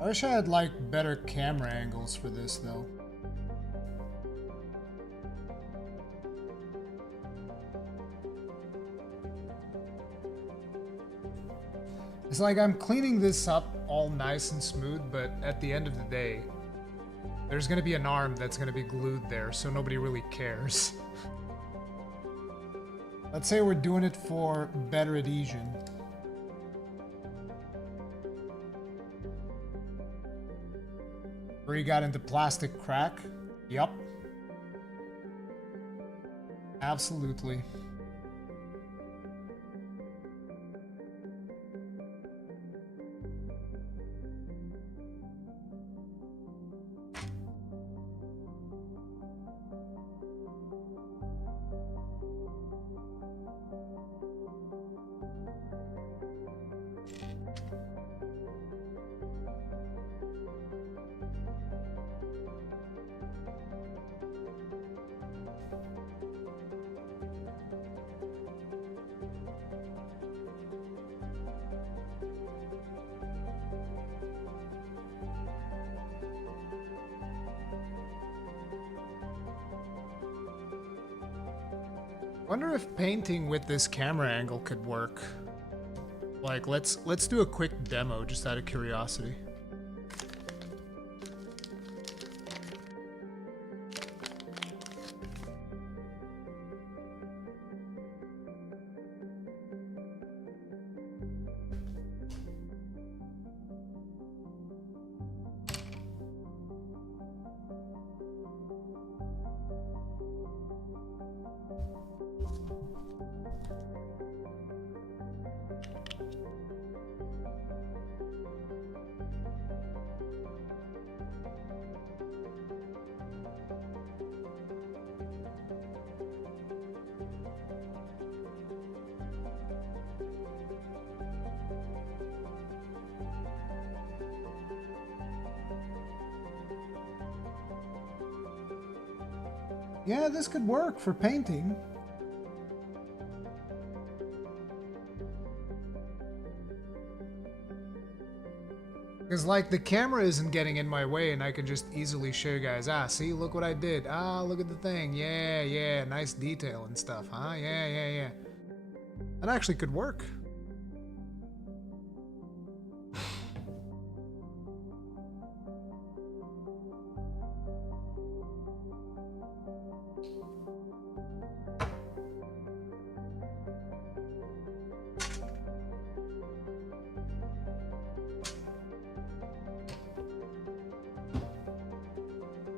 I wish I had like better camera angles for this though. It's like I'm cleaning this up all nice and smooth, but at the end of the day, there's gonna be an arm that's gonna be glued there, so nobody really cares. Let's say we're doing it for better adhesion. Where you got into plastic crack? Yup. Absolutely. Wonder if painting with this camera angle could work. Like, let's do a quick demo just out of curiosity. Yeah, this could work for painting. Because, like, the camera isn't getting in my way and I can just easily show you guys, see, look what I did. Look at the thing. Yeah, yeah, nice detail and stuff, huh? Yeah, yeah, yeah. That actually could work.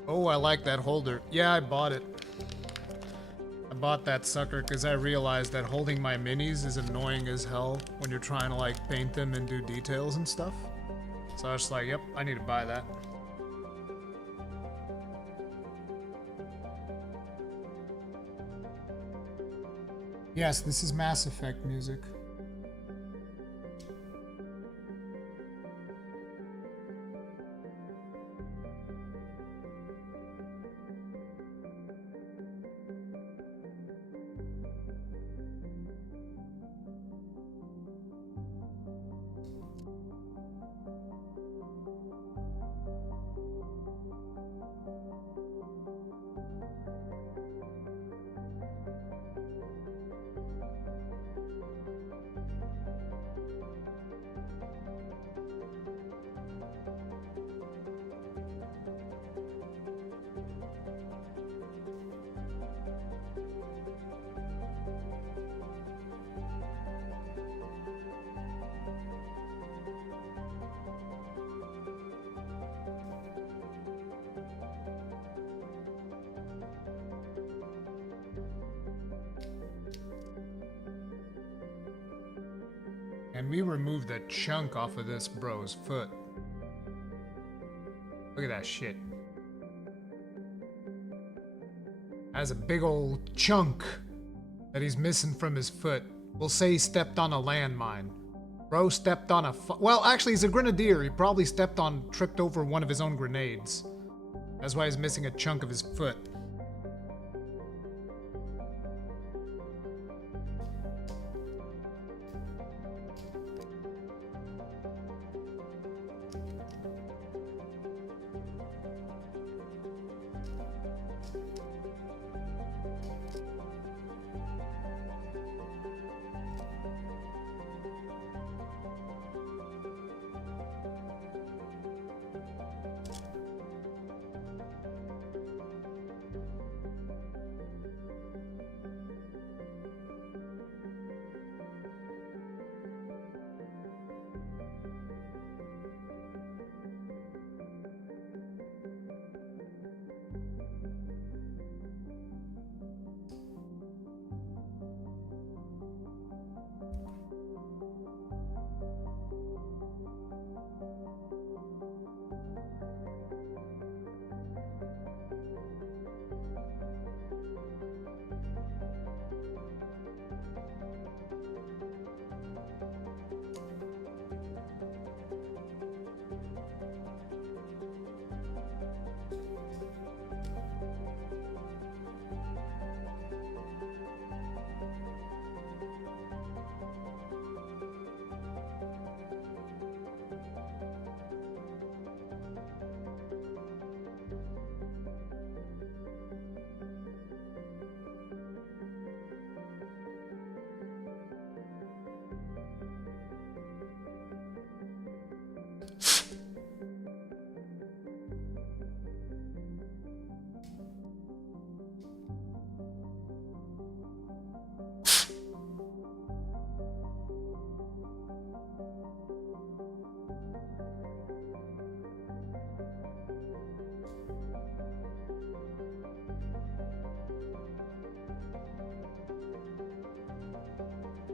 Oh, I like that holder. Yeah, I bought it. I bought that sucker because I realized that holding my minis is annoying as hell when you're trying to, like, paint them and do details and stuff. So I was like, yep, I need to buy that. Yes, this is Mass Effect music. And we removed a chunk off of this bro's foot. Look at that shit. That's a big old chunk that he's missing from his foot. We'll say he stepped on a landmine. Bro stepped on a well, actually, he's a grenadier. He probably tripped over one of his own grenades. That's why he's missing a chunk of his foot.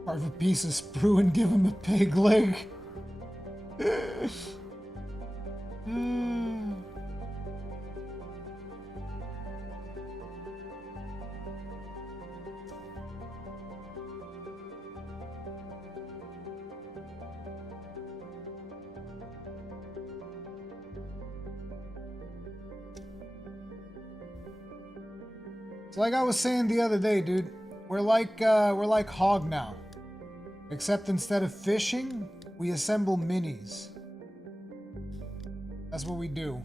Carve a piece of sprue and give him a pig leg. It's like I was saying the other day, dude. We're like Hog now. Except instead of fishing, we assemble minis. That's what we do.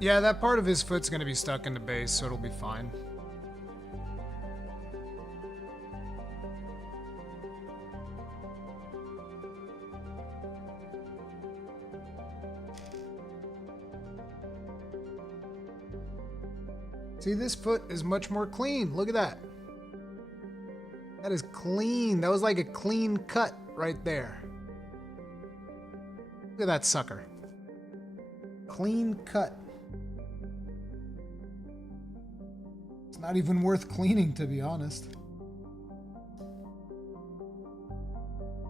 Yeah, that part of his foot's gonna be stuck in the base, so it'll be fine. See, this foot is much more clean. Look at that. That is clean. That was like a clean cut right there. Look at that sucker. Clean cut. It's not even worth cleaning, to be honest.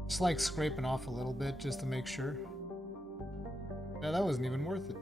Just like scraping off a little bit just to make sure. Yeah, that wasn't even worth it.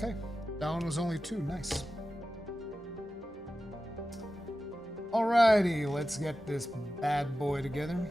Okay, that one was only 2. Nice. Alrighty, let's get this bad boy together.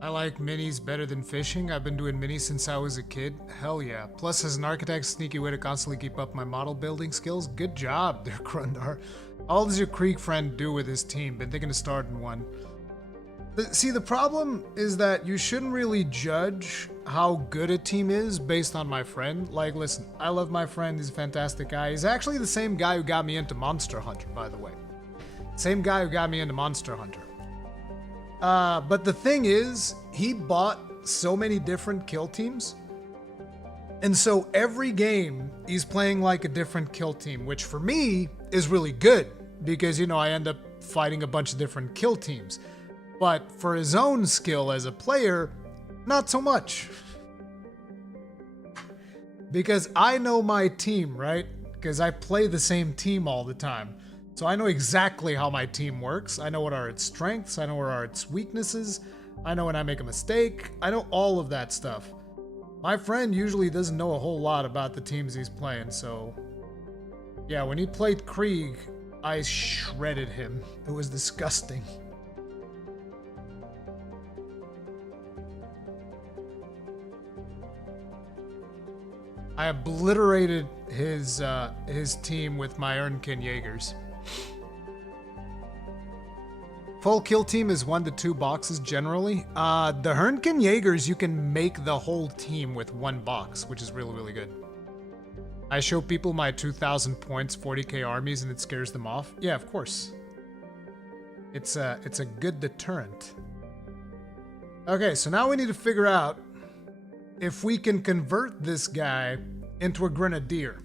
I like minis better than fishing. I've been doing minis since I was a kid. Hell yeah. Plus, as an architect, sneaky way to constantly keep up my model building skills. Good job there, Grundar. How old does your Creek friend do with his team? Been thinking of starting one. See, the problem is that you shouldn't really judge how good a team is based on my friend. Like, listen, I love my friend. He's a fantastic guy. He's actually the same guy who got me into Monster Hunter, by the way. Same guy who got me into Monster Hunter. But the thing is, he bought so many different kill teams. And so every game, he's playing like a different kill team, which for me is really good because, you know, I end up fighting a bunch of different kill teams. But for his own skill as a player, not so much. Because I know my team, right? Because I play the same team all the time. So I know exactly how my team works. I know what are its strengths. I know what are its weaknesses. I know when I make a mistake. I know all of that stuff. My friend usually doesn't know a whole lot about the teams he's playing, so... Yeah, when he played Krieg, I shredded him. It was disgusting. I obliterated his team with my Hearthkyn Jaegers. Full kill team is 1 to 2 boxes generally. The Hearthkyn Jaegers, you can make the whole team with 1 box, which is really, really good. I show people my 2,000 points 40k armies and it scares them off. Yeah, of course. It's a good deterrent. Okay, so now we need to figure out if we can convert this guy into a grenadier.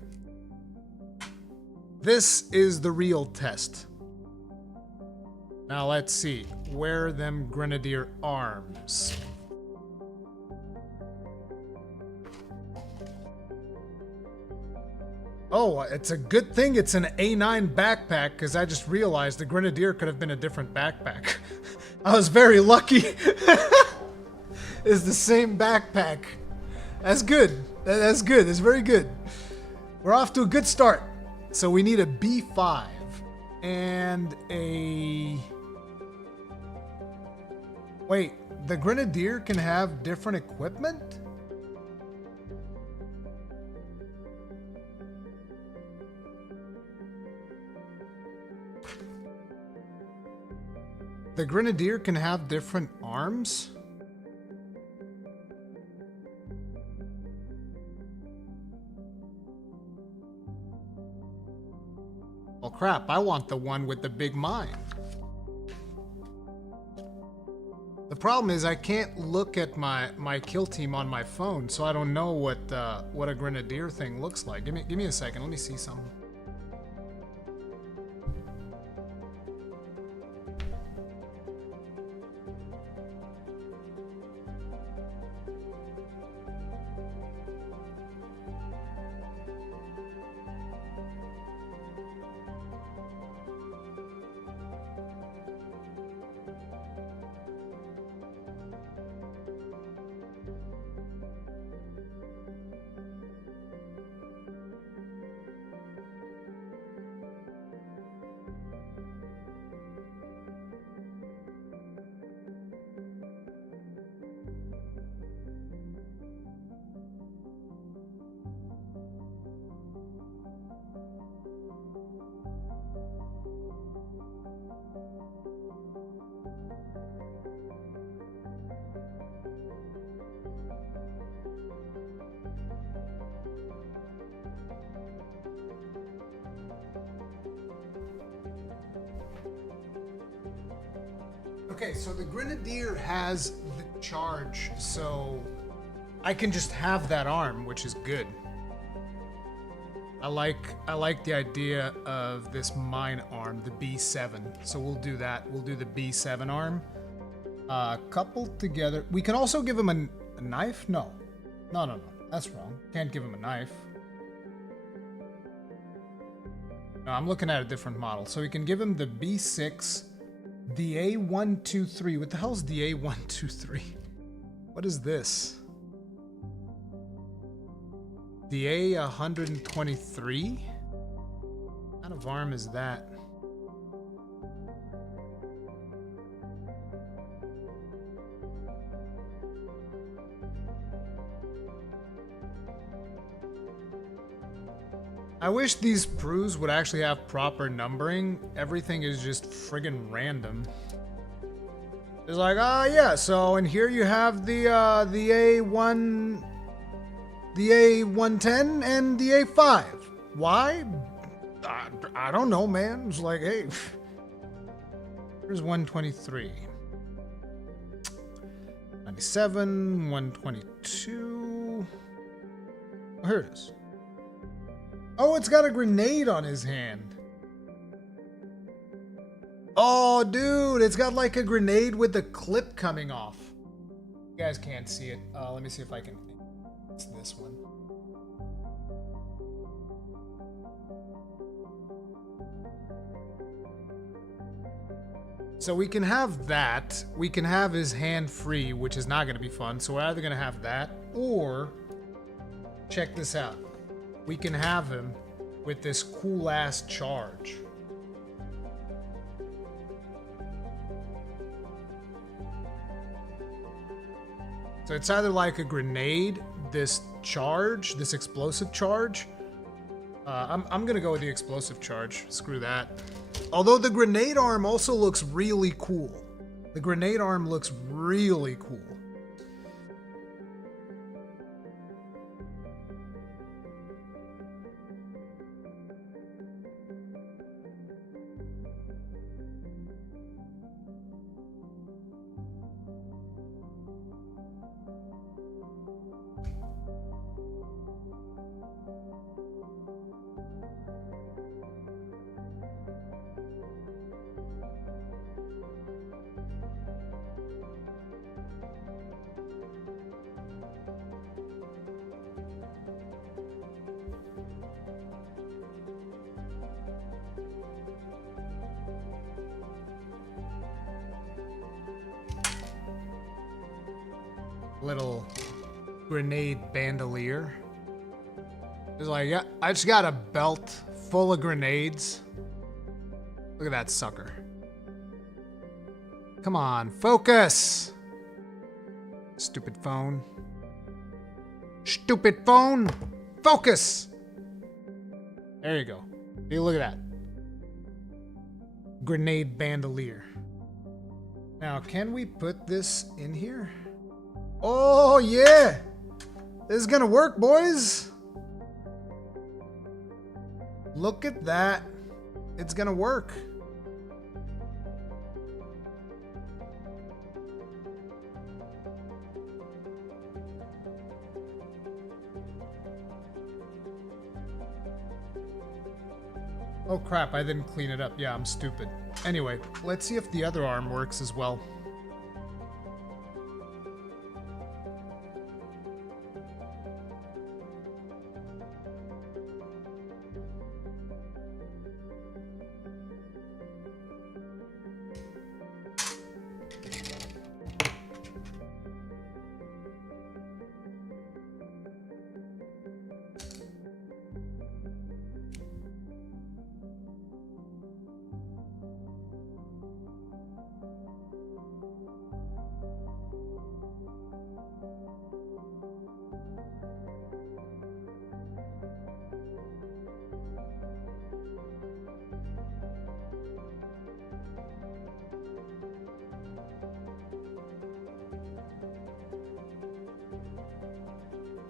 This is the real test. Now let's see. Where are them grenadier arms? Oh, it's a good thing it's an A9 backpack, because I just realized the grenadier could have been a different backpack. I was very lucky. It's the same backpack. That's good. That's good. That's very good. We're off to a good start. So we need a B5 and a... Wait, the grenadier can have different equipment? The grenadier can have different arms? Well, crap, I want the one with the big mine. The problem is I can't look at my kill team on my phone, so I don't know what a grenadier thing looks like. Give me a second, let me see something. Okay, so the grenadier has the charge, so I can just have that arm, which is good. I like the idea of this mine arm, the B7. So we'll do that. We'll do the B7 arm. Coupled together. We can also give him a knife? No. No. That's wrong. Can't give him a knife. No, I'm looking at a different model. So we can give him the B6. The A123. What the hell is the A123? What is this? The A123? What kind of arm is that? I wish these brews would actually have proper numbering. Everything is just friggin' random. It's like, yeah, so, and here you have the A1, the A110 and the A5. Why? I don't know, man. It's like, hey, here's 123. 97, 122. Oh, here it is. Oh, it's got a grenade on his hand. Oh, dude, it's got like a grenade with the clip coming off. You guys can't see it. Let me see if I can. It's this one. So we can have that. We can have his hand free, which is not going to be fun. So we're either going to have that or, check this out. We can have him with this cool ass charge. So it's either like a grenade, this charge, this explosive charge. I'm gonna go with the explosive charge. Screw that. Although the grenade arm also looks really cool. The grenade arm looks really cool. Little grenade bandolier. It's like, yeah, I just got a belt full of grenades. Look at that sucker. Come on, focus! Stupid phone. Stupid phone! Focus! There you go. See, look at that. Grenade bandolier. Now, can we put this in here? Oh, yeah! This is gonna work, boys! Look at that. It's gonna work. Oh crap, I didn't clean it up. Yeah, I'm stupid. Anyway, let's see if the other arm works as well.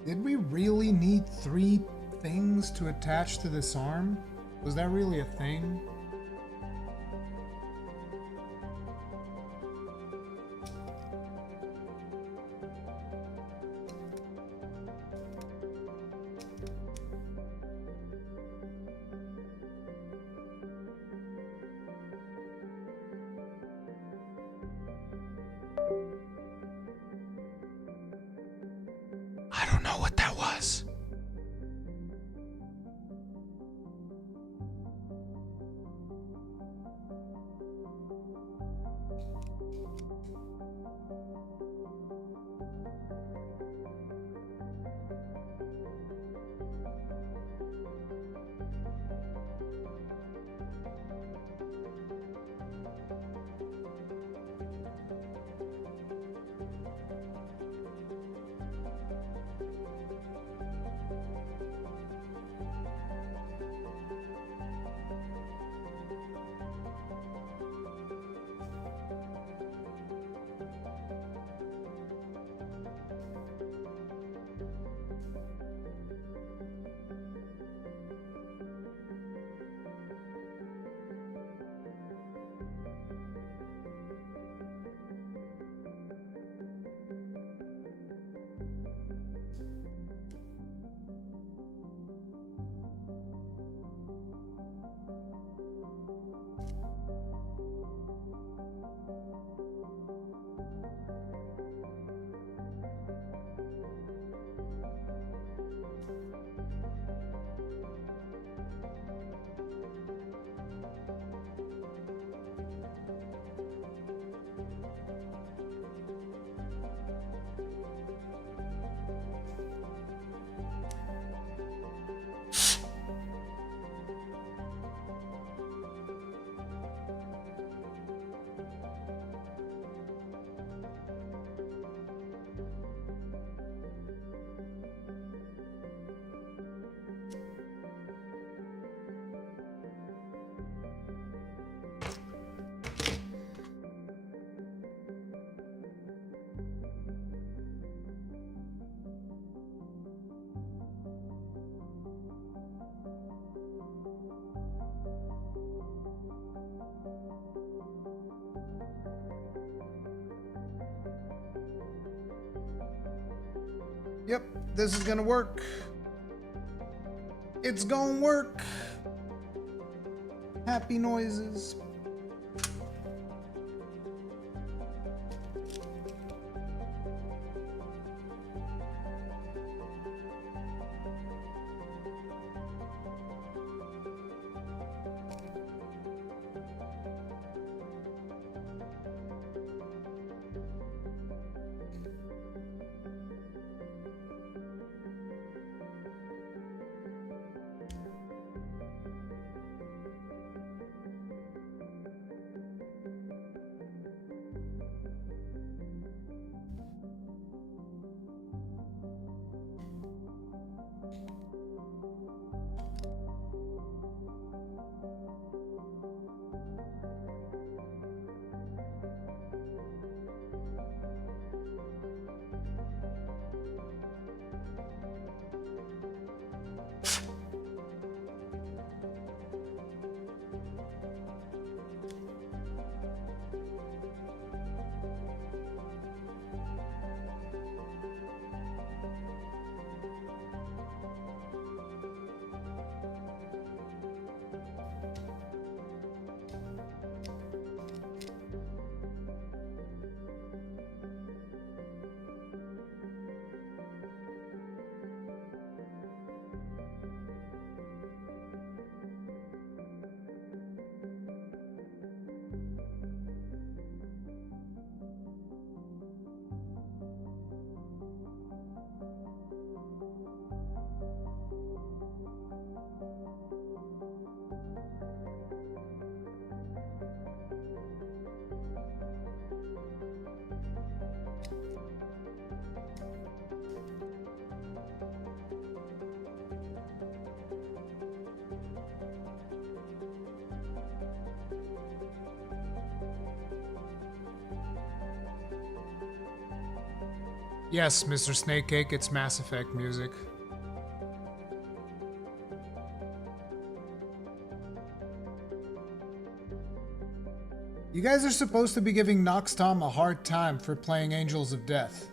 Did we really need 3 things to attach to this arm? Was that really a thing? I don't know what that was. Yep, this is gonna work. It's gonna work. Happy noises. Yes, Mr. Snakecake, it's Mass Effect music. You guys are supposed to be giving Nox Tom a hard time for playing Angels of Death.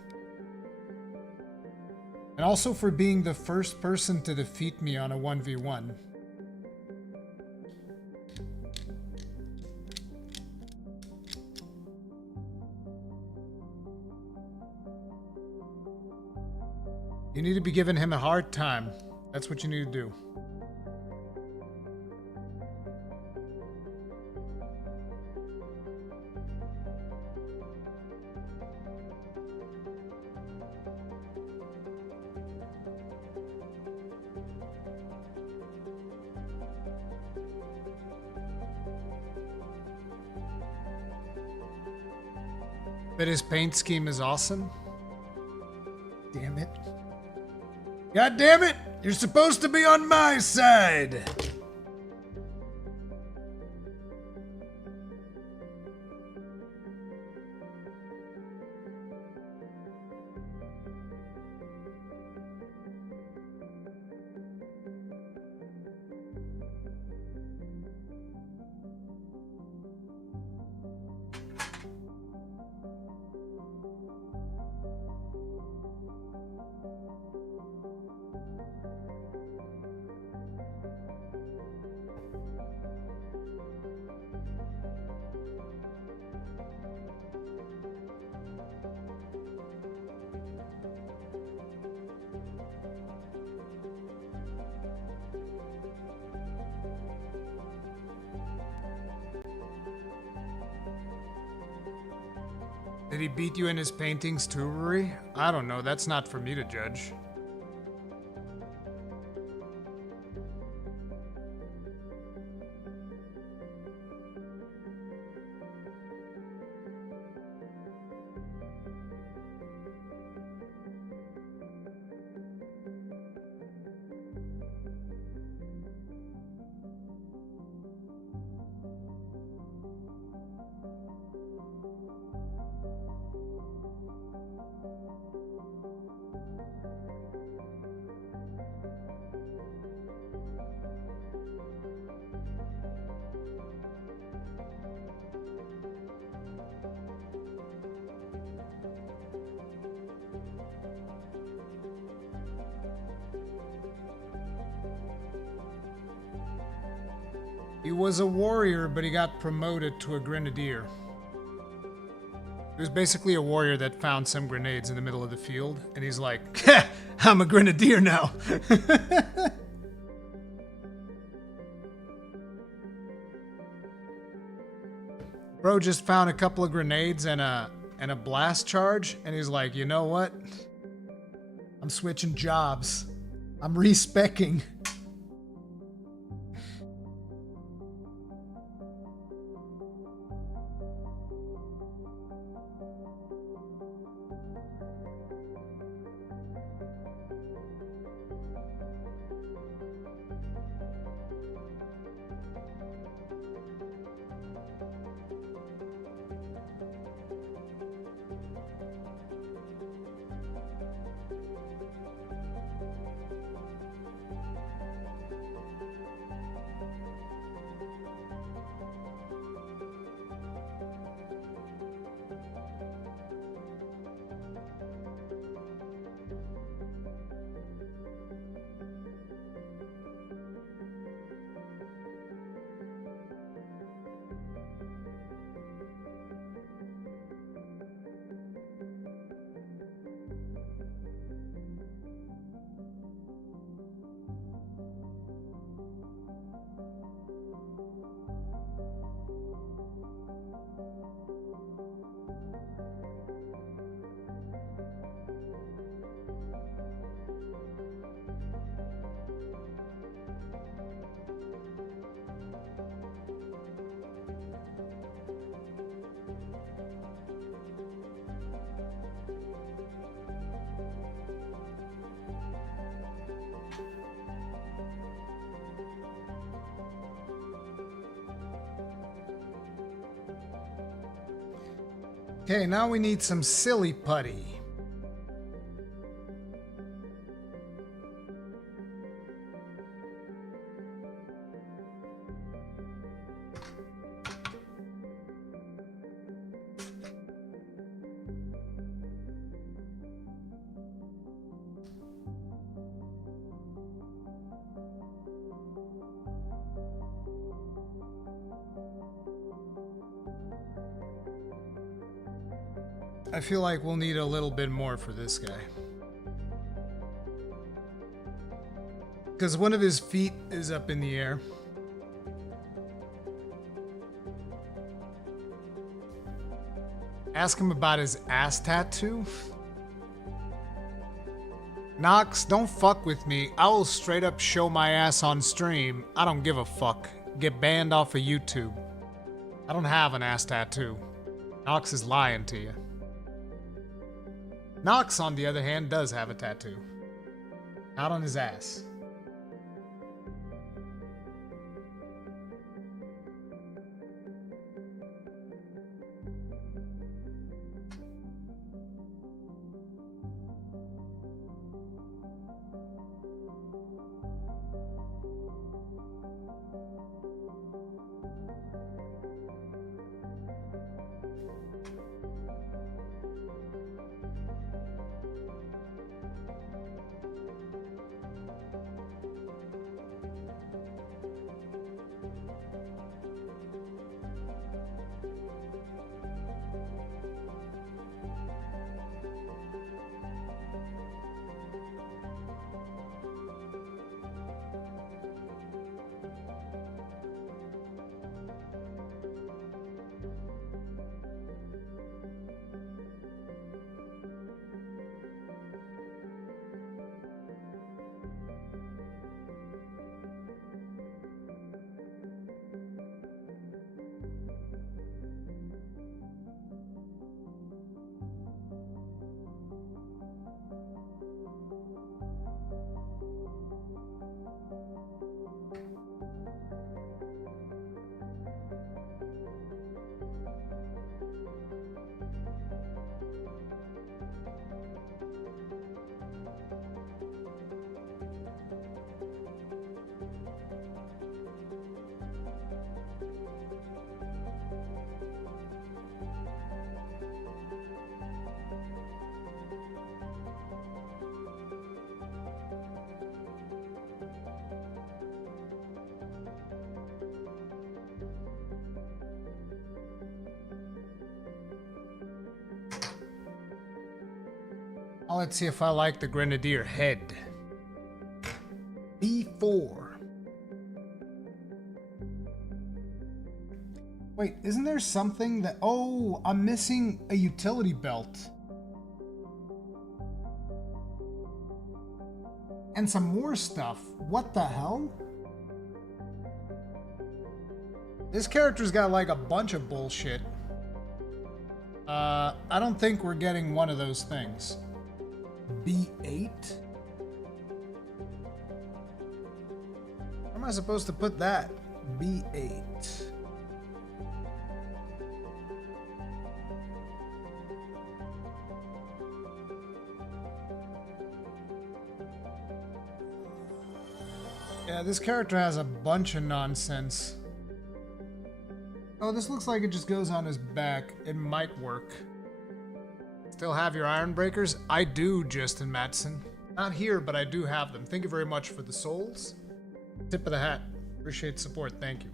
And also for being the first person to defeat me on a 1v1. You need to be giving him a hard time. That's what you need to do. But his paint scheme is awesome. Damn it. God damn it! You're supposed to be on my side! Did he beat you in his paintings too, Ruri? I don't know, that's not for me to judge. He was a warrior, but he got promoted to a grenadier. He was basically a warrior that found some grenades in the middle of the field, and he's like, I'm a grenadier now. Bro just found a couple of grenades and a blast charge, and he's like, you know what? I'm switching jobs. I'm respecking. Okay, now we need some silly putty. I feel like we'll need a little bit more for this guy. Because one of his feet is up in the air. Ask him about his ass tattoo. Nox, don't fuck with me. I will straight up show my ass on stream. I don't give a fuck. Get banned off of YouTube. I don't have an ass tattoo. Nox is lying to you. Nox, on the other hand, does have a tattoo. Not on his ass. Now let's see if I like the grenadier head. B4. Wait, isn't there something that... Oh, I'm missing a utility belt. And some more stuff. What the hell? This character's got like a bunch of bullshit. I don't think we're getting one of those things. B8? Where am I supposed to put that? B8. Yeah, this character has a bunch of nonsense. Oh, this looks like it just goes on his back. It might work. Still have your iron breakers? I do, Justin Matson. Not here, but I do have them. Thank you very much for the souls. Tip of the hat. Appreciate the support. Thank you.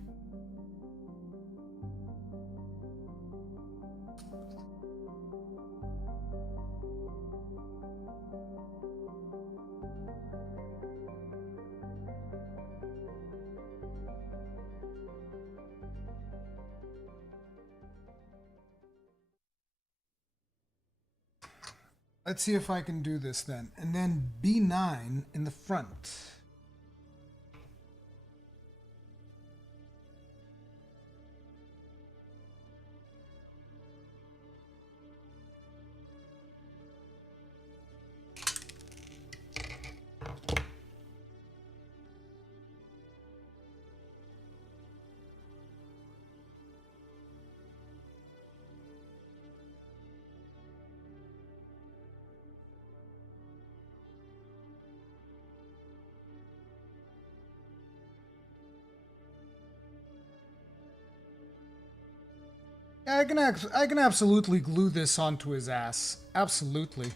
Let's see if I can do this then. And then B9 in the front. I can absolutely glue this onto his ass. Absolutely.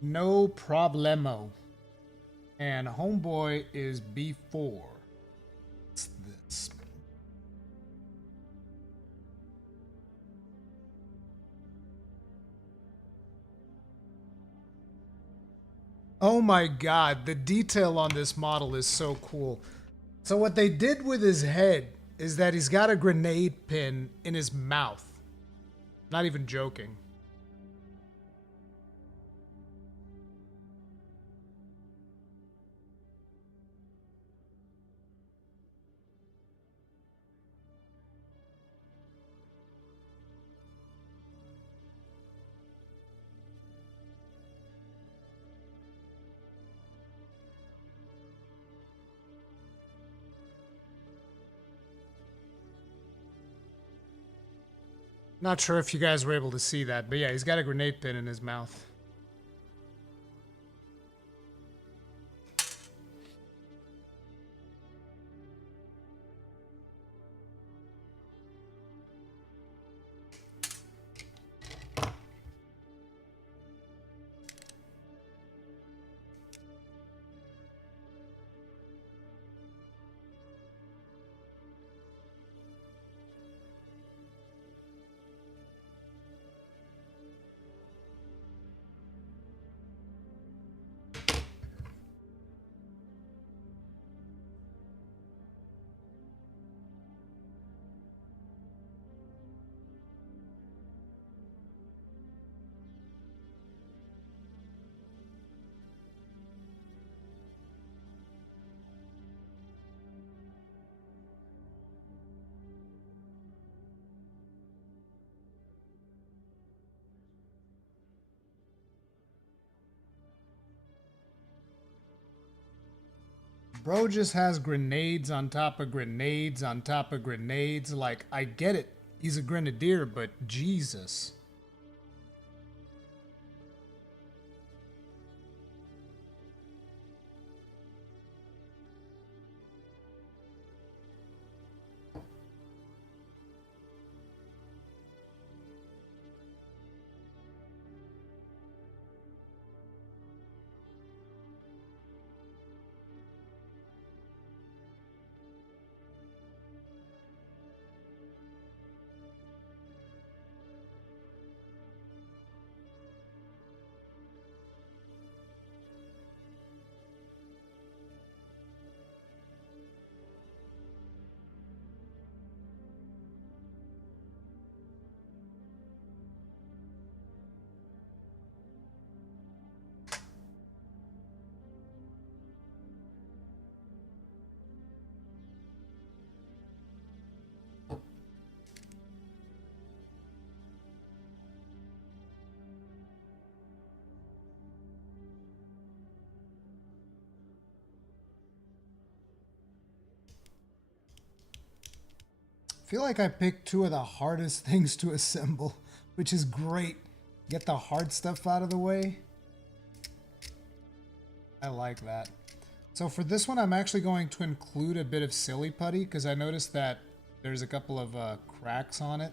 No problemo. And homeboy is B4. What's this? Oh my god, the detail on this model is so cool. So what they did with his head is that he's got a grenade pin in his mouth. Not even joking. Not sure if you guys were able to see that, but yeah, he's got a grenade pin in his mouth. Bro just has grenades on top of grenades on top of grenades. Like, I get it. He's a grenadier, but Jesus. I feel like I picked two of the hardest things to assemble, which is great. Get the hard stuff out of the way. I like that. So for this one, I'm actually going to include a bit of silly putty because I noticed that there's a couple of cracks on it.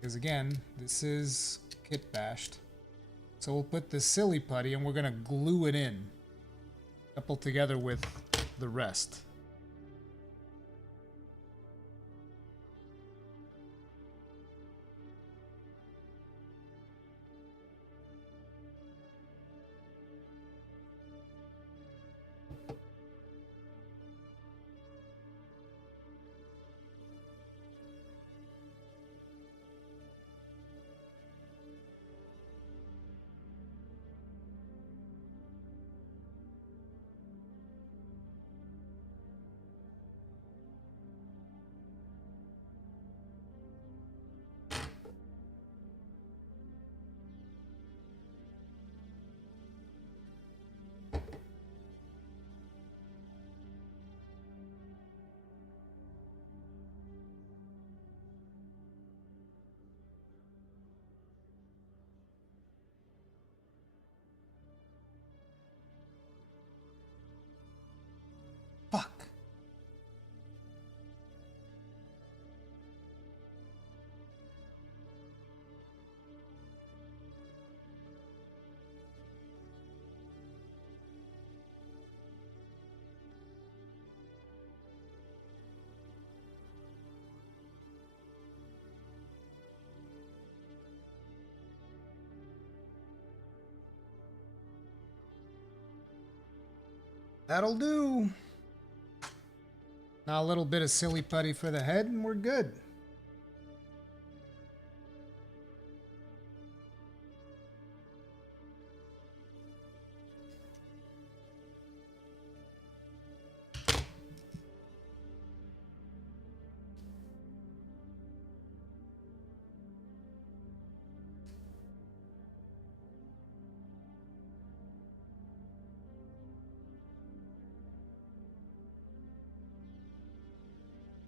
Because again, this is kitbashed. So we'll put the silly putty and we're going to glue it in. Couple together with the rest. Fuck. That'll do. Now a little bit of silly putty for the head and we're good.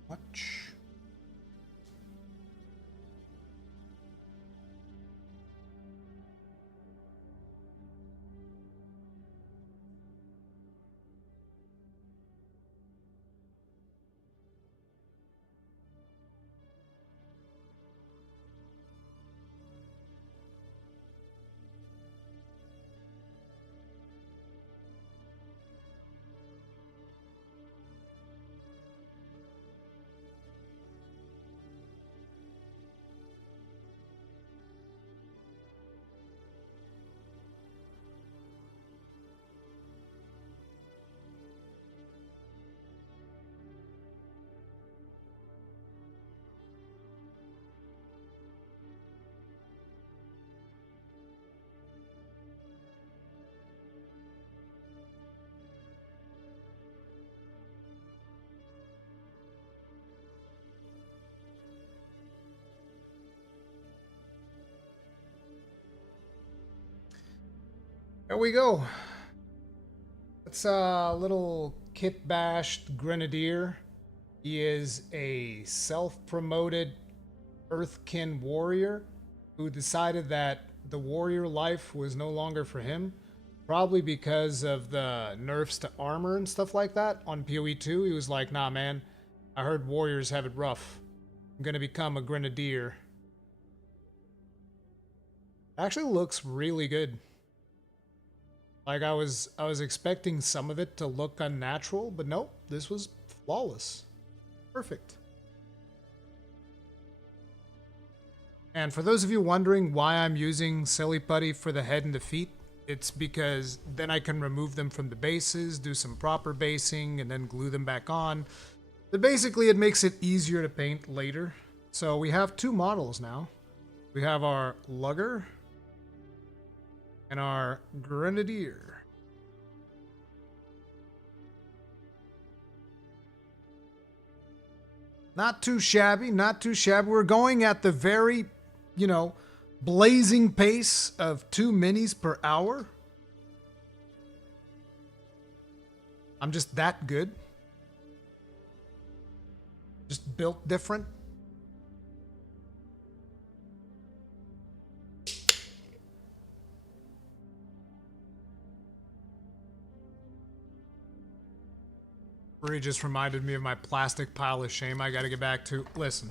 Watch. There we go. That's a little kitbashed grenadier. He is a self-promoted Hearthkyn warrior who decided that the warrior life was no longer for him. Probably because of the nerfs to armor and stuff like that on PoE 2. He was like, nah man, I heard warriors have it rough. I'm gonna become a grenadier. Actually looks really good. Like I was expecting some of it to look unnatural, but nope, this was flawless. Perfect. And for those of you wondering why I'm using silly putty for the head and the feet, it's because then I can remove them from the bases, do some proper basing, and then glue them back on. But basically it makes it easier to paint later. So we have two models now. We have our lugger and our grenadier. Not too shabby, not too shabby. We're going at the very, you know, blazing pace of 2 minis per hour. I'm just that good. Just built different. Ruri just reminded me of my plastic pile of shame I gotta get back to. Listen,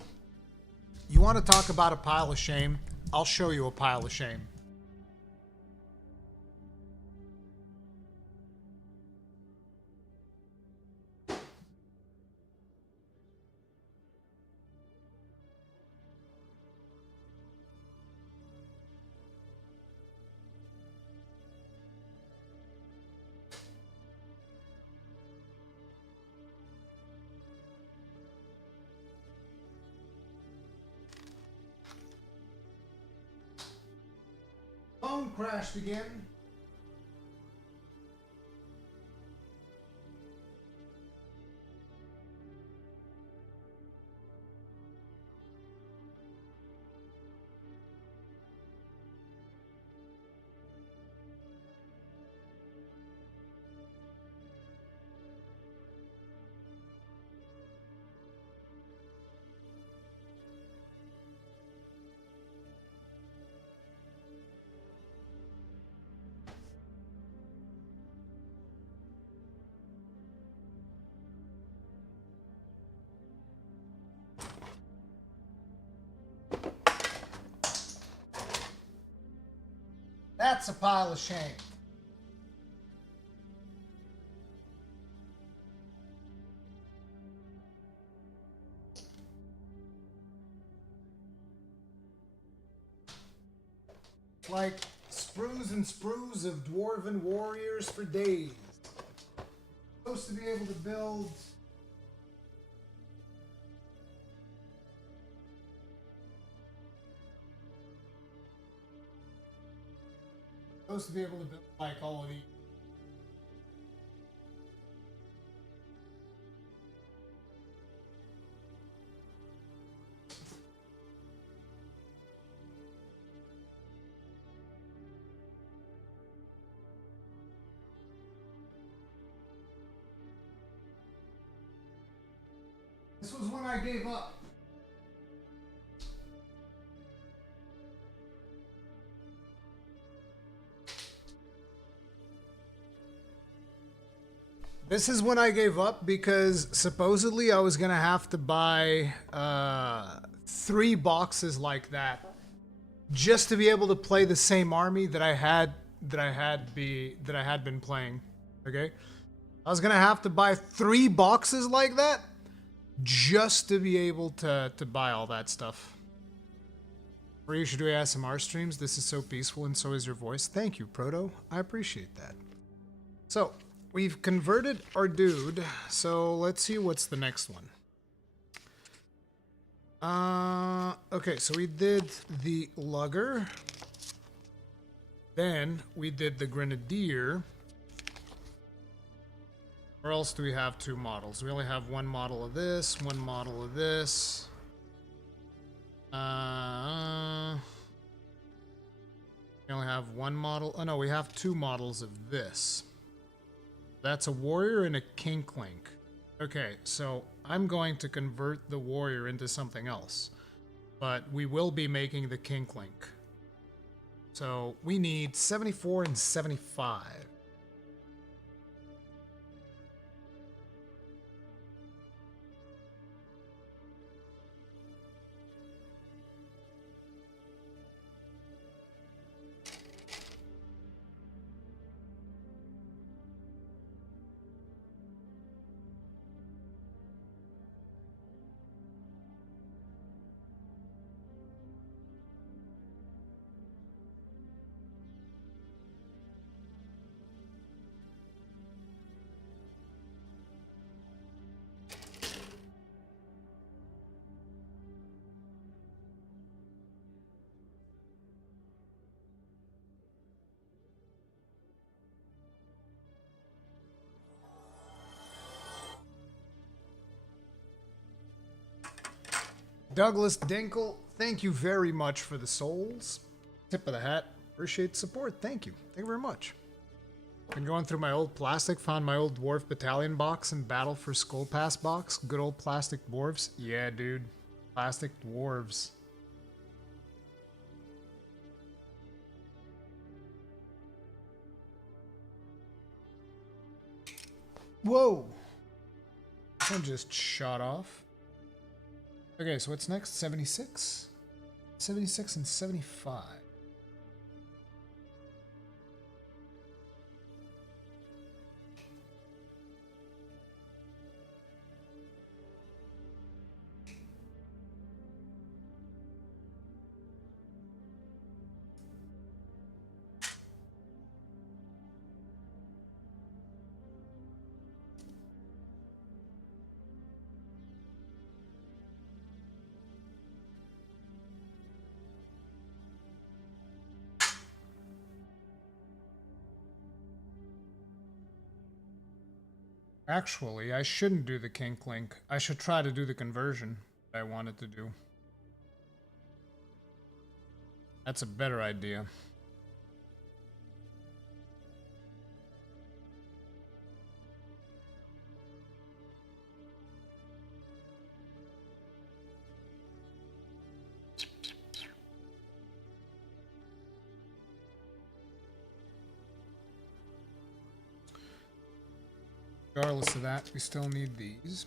you want to talk about a pile of shame? I'll show you a pile of shame. Phone crashed again. That's a pile of shame. Like sprues and sprues of dwarven warriors for days. Supposed to be able to build like all of these. This was when I gave up. This is when I gave up because supposedly I was gonna have to buy 3 boxes like that just to be able to play the same army that I had been playing. Okay, I was gonna have to buy 3 boxes like that just to be able to buy all that stuff. Or you should do ASMR streams. This is so peaceful and so is your voice. Thank you, Proto. I appreciate that. So we've converted our dude, so let's see what's the next one. Okay, so we did the lugger. Then we did the grenadier. Or else do we have 2 models? We only have 1 model of this, 1 model of this. We only have 1 model. Oh no, we have 2 models of this. That's a warrior and a kinklink. Okay, so I'm going to convert the warrior into something else. But we will be making the kinklink. So we need 74 and 75. Douglas Dinkle, thank you very much for the souls. Tip of the hat. Appreciate the support. Thank you. Thank you very much. Been going through my old plastic, found my old dwarf battalion box and battle for skull pass box. Good old plastic dwarves. Yeah, dude. Plastic dwarves. Whoa! This one just shot off. Okay, so what's next? 76? 76 and 75. Actually, I shouldn't do the kink link. I should try to do the conversion that I wanted to do. That's a better idea. Regardless of that, we still need these.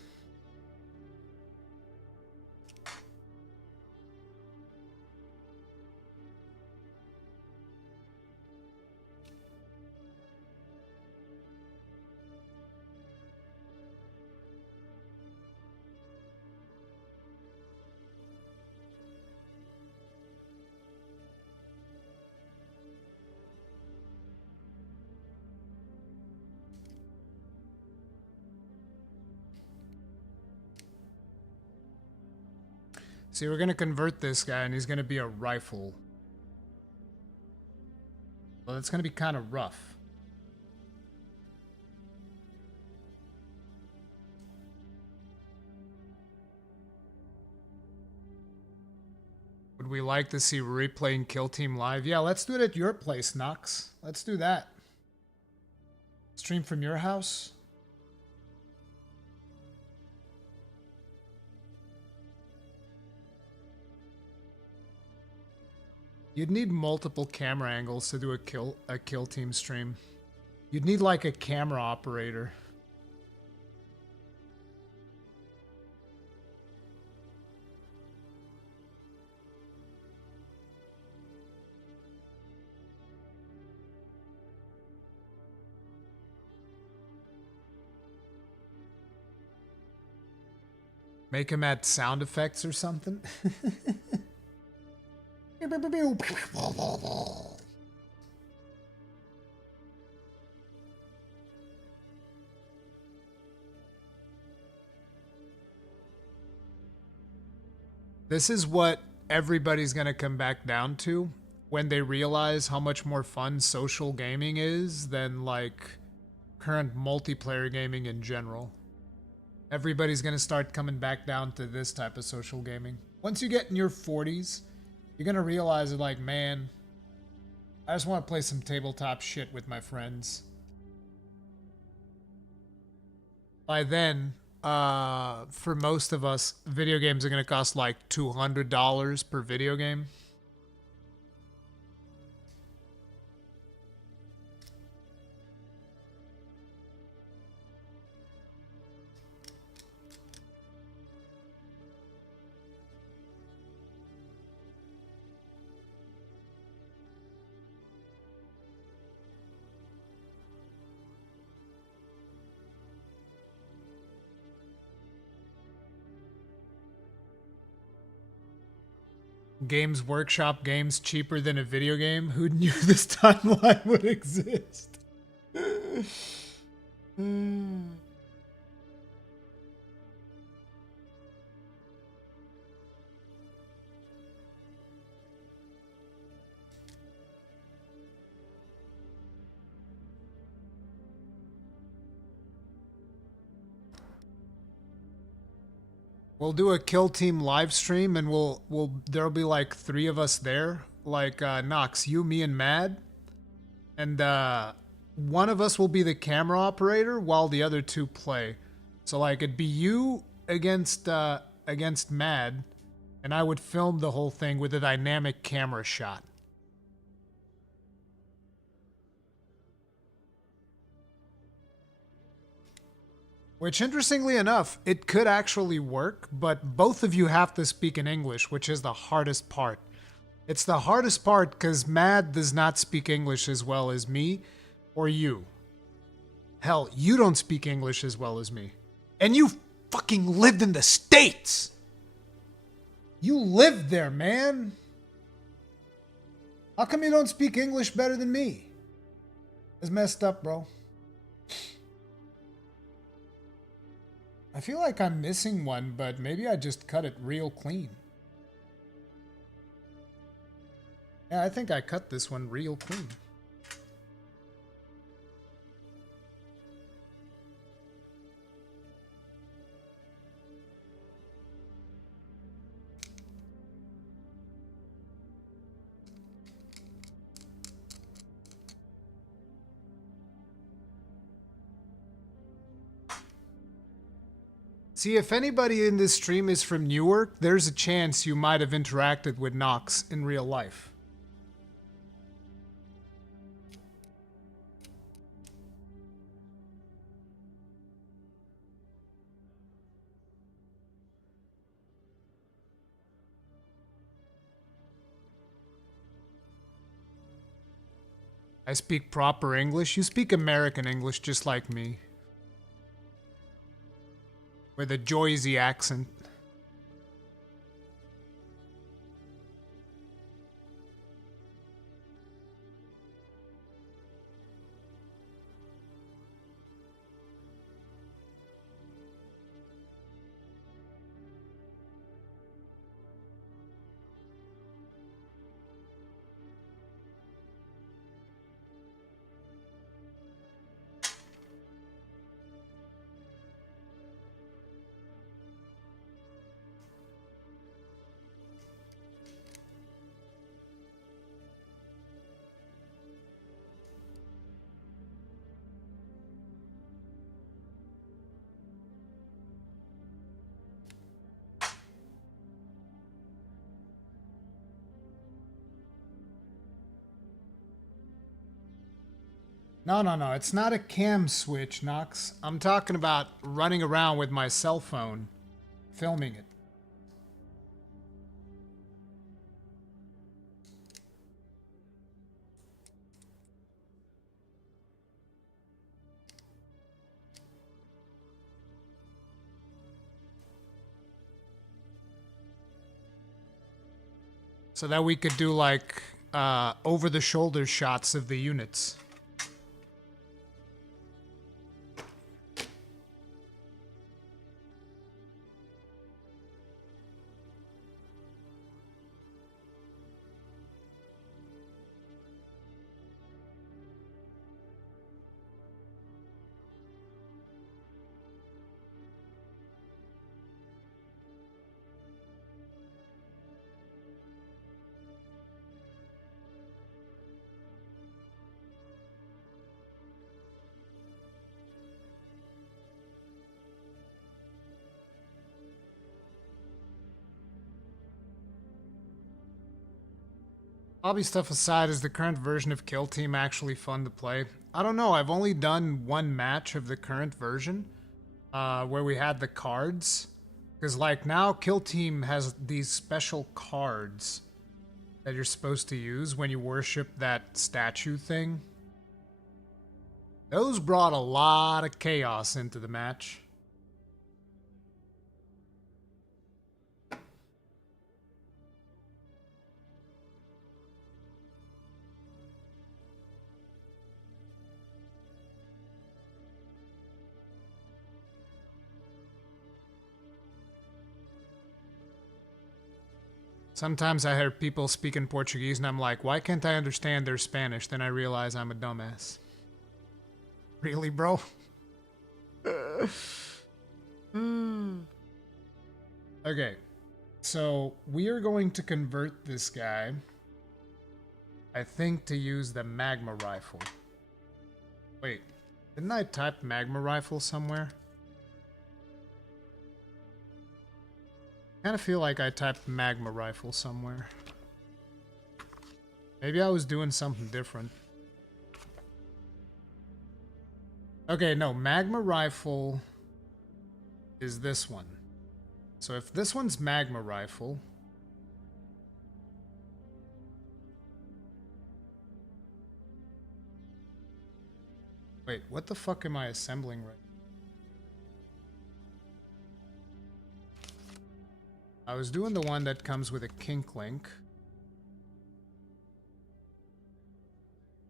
See, we're gonna convert this guy and he's gonna be a rifle. Well, that's gonna be kind of rough. Would we like to see Ruri playing Kill Team live? Yeah, let's do it at your place, Nox. Let's do that. Stream from your house? You'd need multiple camera angles to do a kill team stream. You'd need like a camera operator. Make him add sound effects or something. This is what everybody's going to come back down to when they realize how much more fun social gaming is than like current multiplayer gaming in general. Everybody's going to start coming back down to this type of social gaming. Once you get in your 40s, you're going to realize that, like, man, I just want to play some tabletop shit with my friends. By then, for most of us, video games are going to cost like $200 per video game. Games Workshop games cheaper than a video game? Who knew this timeline would exist? We'll do a kill team live stream and there'll be like 3 of us there. Like Nox, you, me, and Mad. And one of us will be the camera operator while the other two play. So like it'd be you against Mad, and I would film the whole thing with a dynamic camera shot. Which, interestingly enough, it could actually work, but both of you have to speak in English, which is the hardest part. It's the hardest part because Mad does not speak English as well as me or you. Hell, you don't speak English as well as me. And you fucking lived in the States! You lived there, man! How come you don't speak English better than me? It's messed up, bro. I feel like I'm missing one, but maybe I just cut it real clean. Yeah, I think I cut this one real clean. See, if anybody in this stream is from Newark, there's a chance you might have interacted with Nox in real life. I speak proper English. You speak American English just like me. With a Jersey accent. No. It's not a cam switch, Nox. I'm talking about running around with my cell phone, filming it. So that we could do like over-the-shoulder shots of the units. Hobby stuff aside, is the current version of Kill Team actually fun to play? I don't know. I've only done one match of the current version where we had the cards. Because like now Kill Team has these special cards that you're supposed to use when you worship that statue thing. Those brought a lot of chaos into the match. Sometimes I hear people speaking Portuguese and I'm like, why can't I understand their Spanish? Then I realize I'm a dumbass. Really, bro? Okay, so we are going to convert this guy, I think, to use the magma rifle. Wait, didn't I type magma rifle somewhere? I kind of feel like I typed magma rifle somewhere. Maybe I was doing something different. Okay, no, magma rifle is this one. So if this one's magma rifle... Wait, what the fuck am I assembling right now? I was doing the one that comes with a kink link.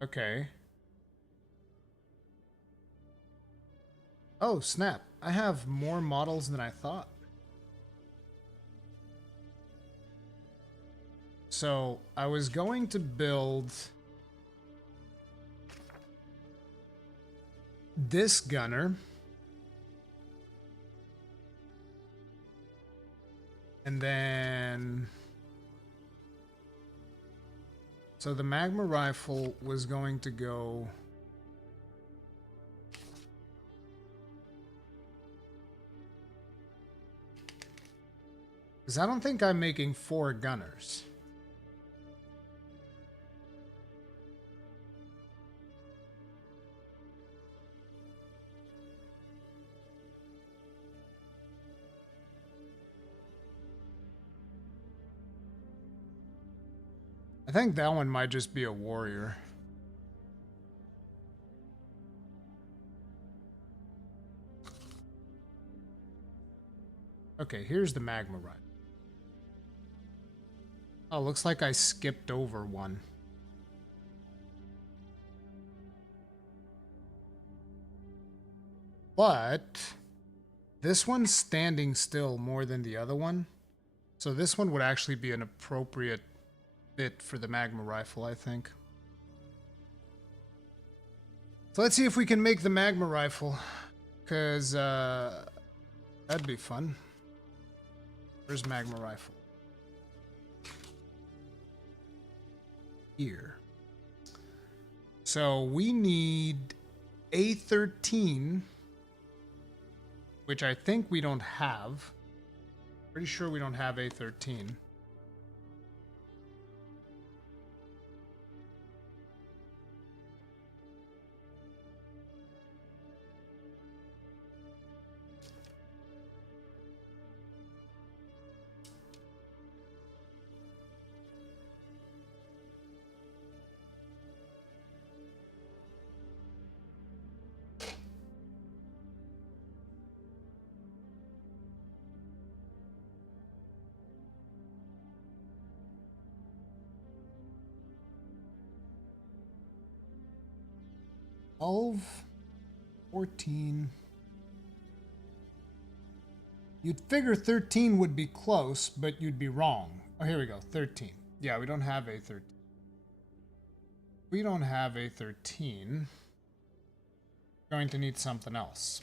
Okay. Oh, snap. I have more models than I thought. So, I was going to build this gunner. And then... So the magma rifle was going to go... Because I don't think I'm making 4 gunners. I think that one might just be a warrior. Okay, here's the magma rifle. Oh, looks like I skipped over one. But this one's standing still more than the other one. So this one would actually be an appropriate fit for the magma rifle, I think. So let's see if we can make the magma rifle. Because that'd be fun. Where's magma rifle? Here. So we need A13, which I think we don't have. Pretty sure we don't have A13. $12, $14. You'd figure 13 would be close, but you'd be wrong. Oh, here we go, 13. Yeah, we don't have A13. We don't have A13. We're going to need something else.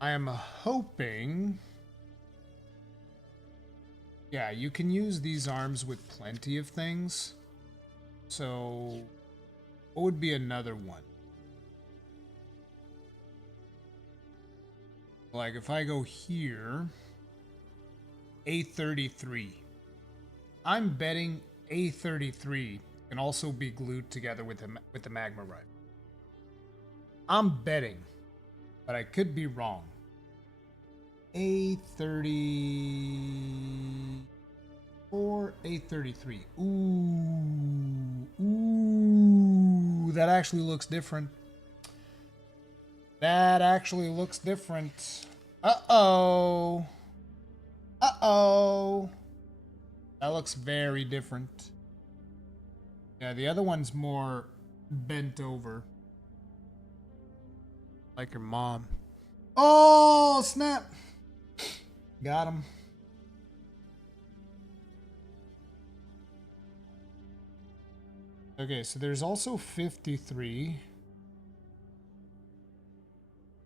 I am hoping... Yeah, you can use these arms with plenty of things. So, what would be another one? Like, if I go here, A33. I'm betting A33 can also be glued together with the magma rifle. I'm betting, but I could be wrong. A30... or A33. Ooh, that actually looks different. That actually looks different. Uh-oh. Uh-oh. That looks very different. Yeah, the other one's more bent over. Like your mom. Oh, snap. Got him. Okay, so there's also 53.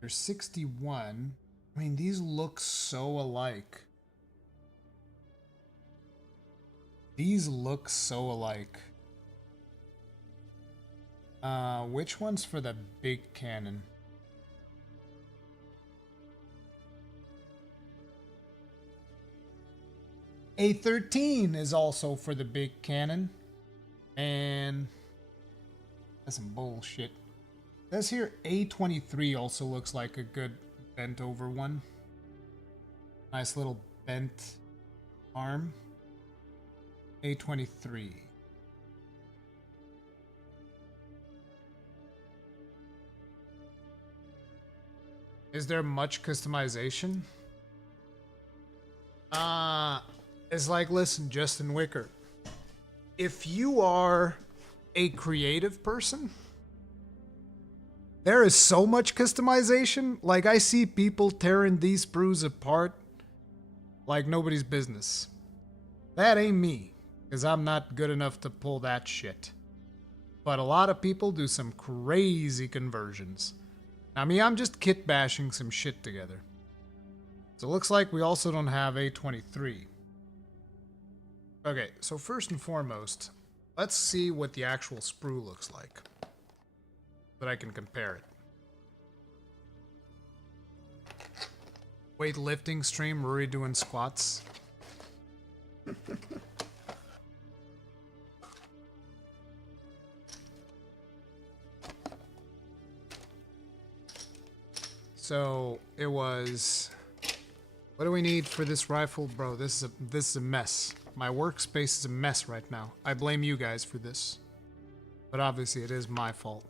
There's 61. I mean, these look so alike. These look so alike. Which one's for the big cannon? A13 is also for the big cannon. And that's some bullshit. This here A23 also looks like a good bent over one. Nice little bent arm. A23. Is there much customization? It's like, listen, Justin Wicker. If you are a creative person, there is so much customization. Like, I see people tearing these sprues apart like nobody's business. That ain't me, because I'm not good enough to pull that shit. But a lot of people do some crazy conversions. I mean, I'm just kit bashing some shit together. So it looks like we also don't have A23. Okay, so first and foremost, let's see what the actual sprue looks like. That I can compare it. Weightlifting stream, Ruri doing squats. So it was. What do we need for this rifle, bro? This is a mess. My workspace is a mess right now. I blame you guys for this, but obviously it is my fault.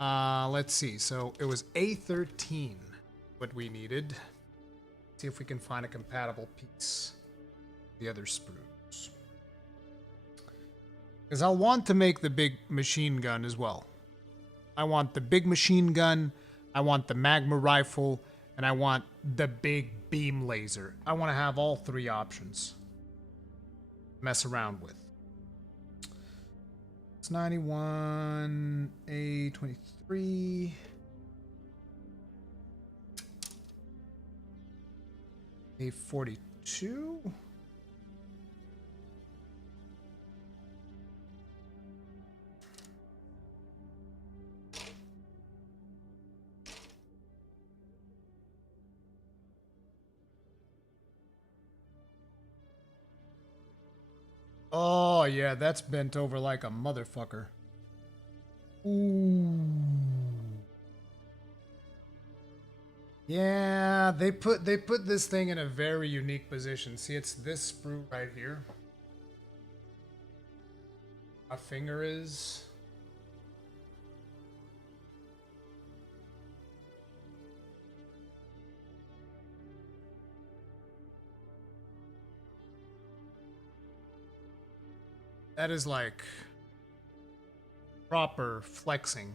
Let's see. So it was A13 what we needed. See if we can find a compatible piece. The other sprues. Because I'll want to make the big machine gun as well. I want the big machine gun. I want the magma rifle. And I want the big beam laser. I want to have all three options. Mess around with. It's 91, A23. A42. Oh, yeah, that's bent over like a motherfucker. Ooh. Yeah, they put this thing in a very unique position. See, it's this sprue right here. My finger is. That is like proper flexing.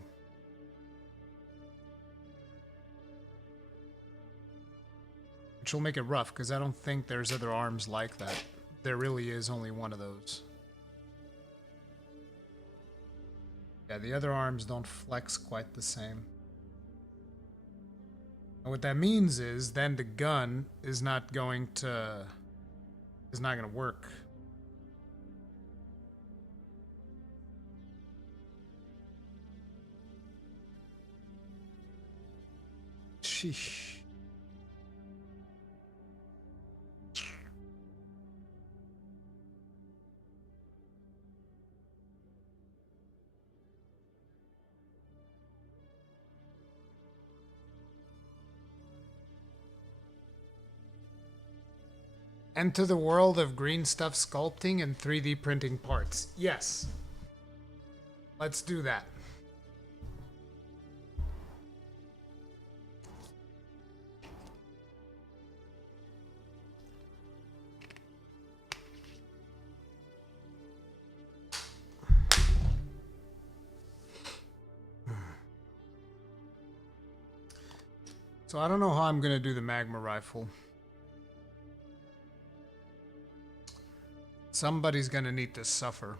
Which will make it rough, because I don't think there's other arms like that. There really is only one of those. Yeah, the other arms don't flex quite the same. And what that means is then the gun is not going to work. Sheesh. Enter the world of green stuff sculpting and 3D printing parts. Yes. Let's do that. So I don't know how I'm gonna do the magma rifle. Somebody's gonna need to suffer.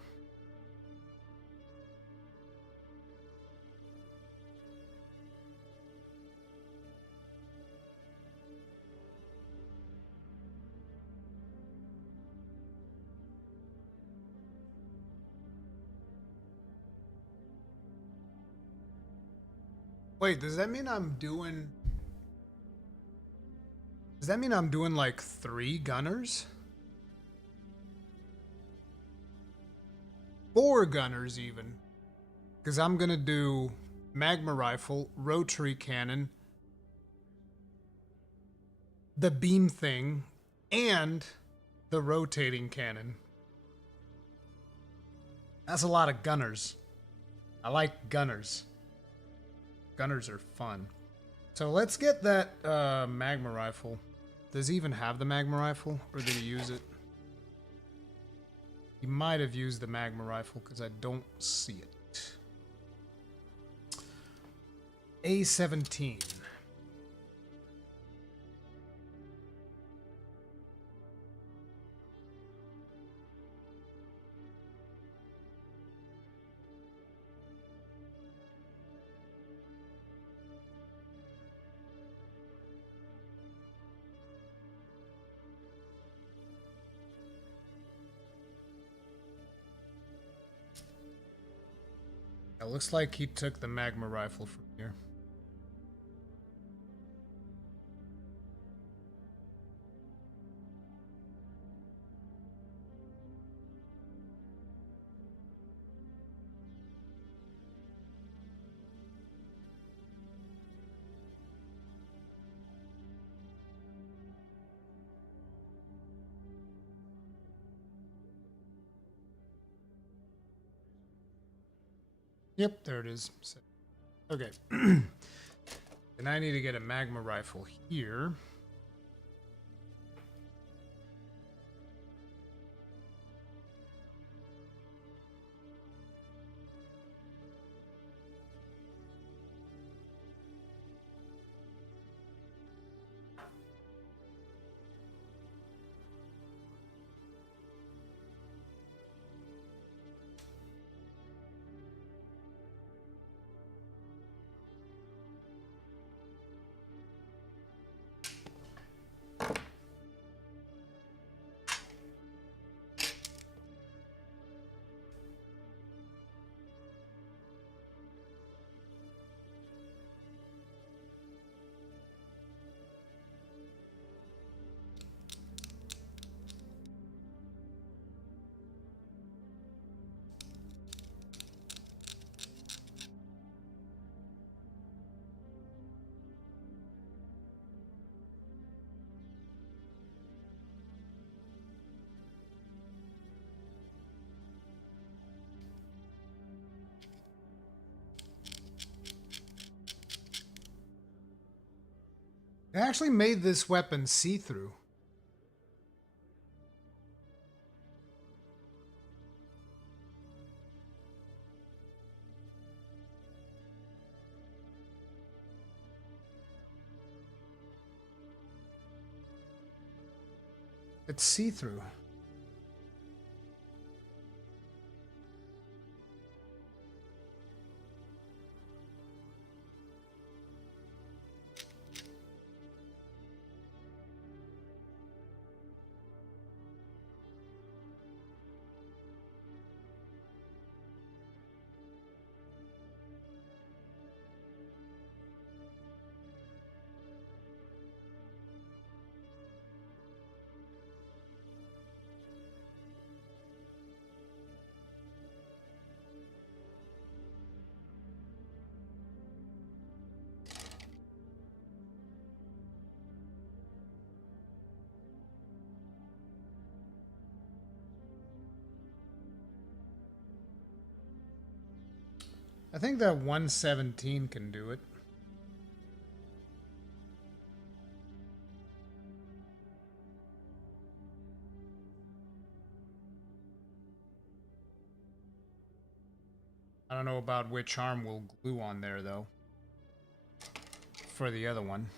Wait, does that mean I'm doing... Does that mean I'm doing like 3 gunners? 4 gunners even. Because I'm gonna do magma rifle, rotary cannon, the beam thing, and the rotating cannon. That's a lot of gunners. I like gunners. Gunners are fun. So let's get that magma rifle. Does he even have the magma rifle? Or did he use it? He might have used the magma rifle because I don't see it. A17. It looks like he took the magma rifle from here. Yep, there it is. Okay. And I need to get a magma rifle here. I actually made this weapon see-through. It's see-through. I think that 117 can do it. I don't know about which arm will glue on there, though. For the other one.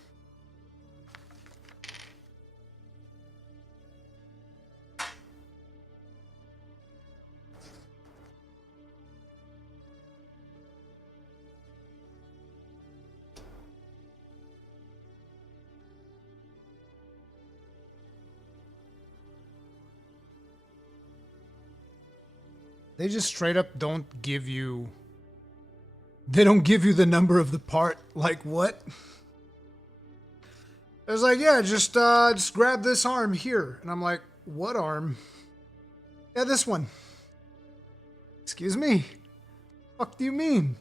They just straight up don't give you They don't give you the number of the part. Like, what? It was like, yeah, just grab this arm here. And I'm like, what arm? Yeah, this one. Excuse me? Fuck do you mean?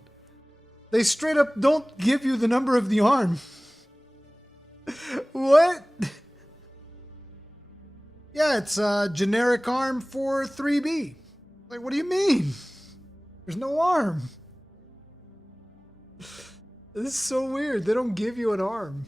They straight up don't give you the number of the arm. What? Yeah, it's a generic arm for 3B. Like, what do you mean? There's no arm. This is so weird. They don't give you an arm.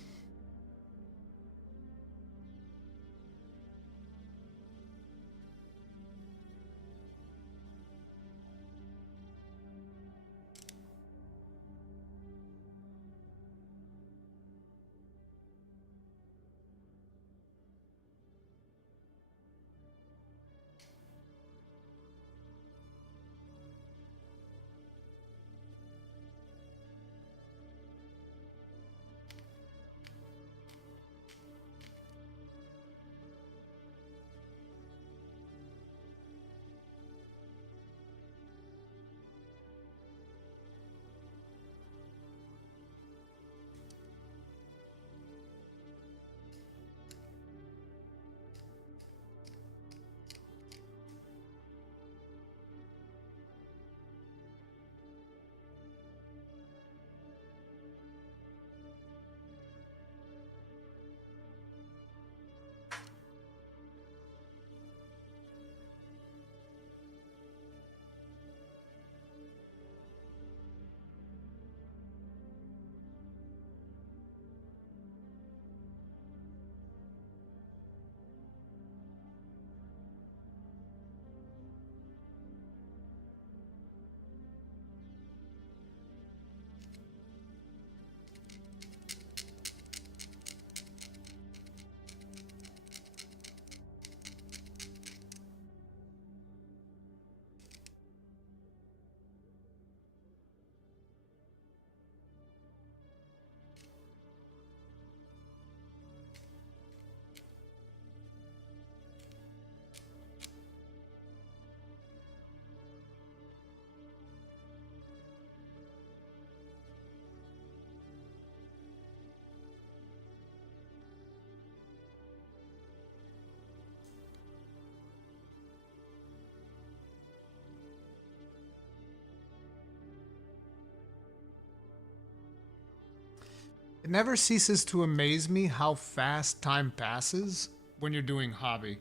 It never ceases to amaze me how fast time passes when you're doing hobby.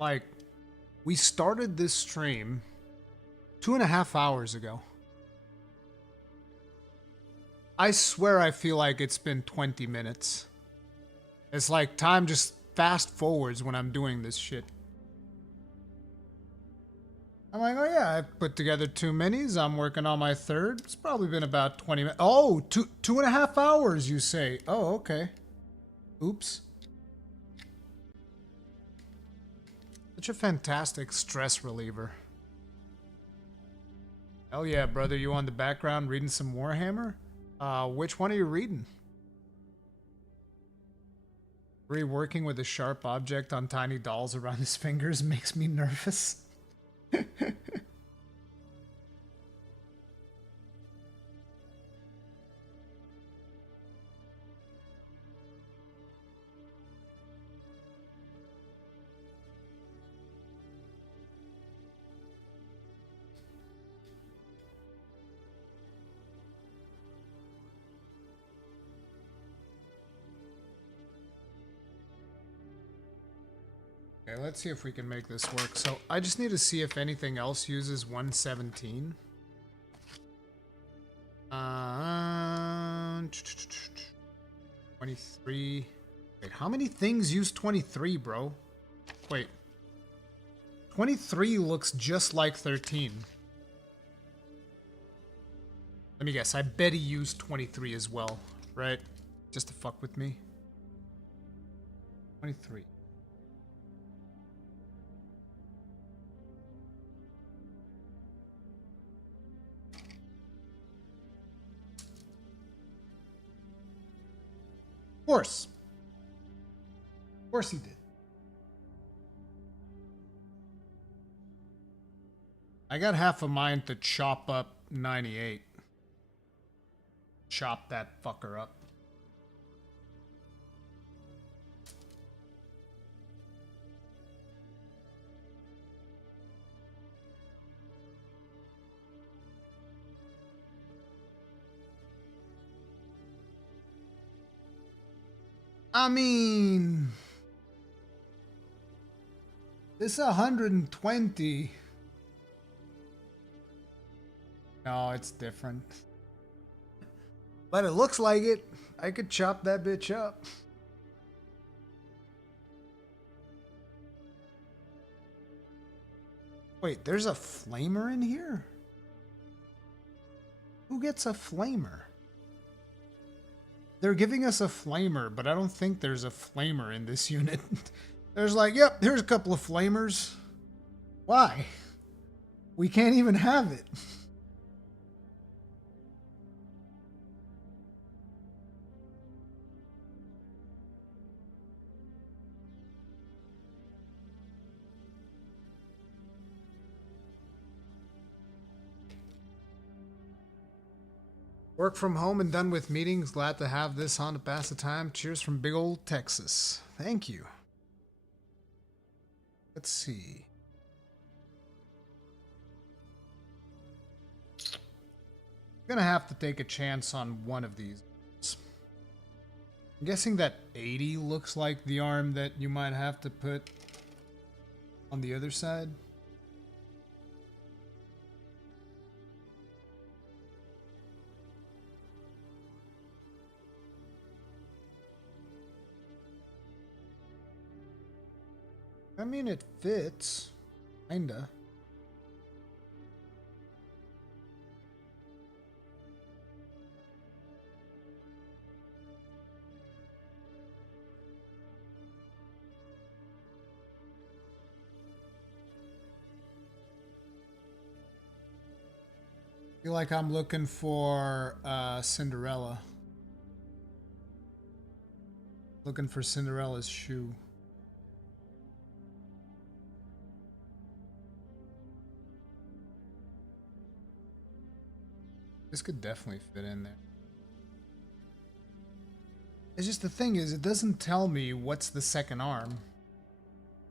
Like, we started this stream 2.5 hours ago. I swear I feel like it's been 20 minutes. It's like time just fast forwards when I'm doing this shit. I'm like, oh yeah, I put together 2 minis. I'm working on my third. It's probably been about 20 minutes. Oh, 2.5 hours, you say. Oh, okay. Oops. Such a fantastic stress reliever. Hell yeah, brother. You on the background reading some Warhammer? Which one are you reading? Reworking with a sharp object on tiny dolls around his fingers makes me nervous. Okay, let's see if we can make this work. So I just need to see if anything else uses 117. 23. Wait, how many things use 23, bro? Wait. 23 looks just like 13. Let me guess. I bet he used 23 as well, right? Just to fuck with me. 23. Of course. Of course he did. I got half a mind to chop up 98. chop that fucker up. I mean, this 120. No, it's different. But it looks like it. I could chop that bitch up. Wait, there's a flamer in here? Who gets a flamer? They're giving us a flamer, but I don't think there's a flamer in this unit. There's like, yep, here's a couple of flamers. Why? We can't even have it. Work from home and done with meetings. Glad to have this on to pass the time. Cheers from big old Texas. Thank you. Let's see. I'm gonna have to take a chance on one of these. I'm guessing that 80 looks like the arm that you might have to put on the other side. I mean, it fits, kinda. Feel like I'm looking for Cinderella. Looking for Cinderella's shoe. This could definitely fit in there. It's just the thing is, it doesn't tell me what's the second arm.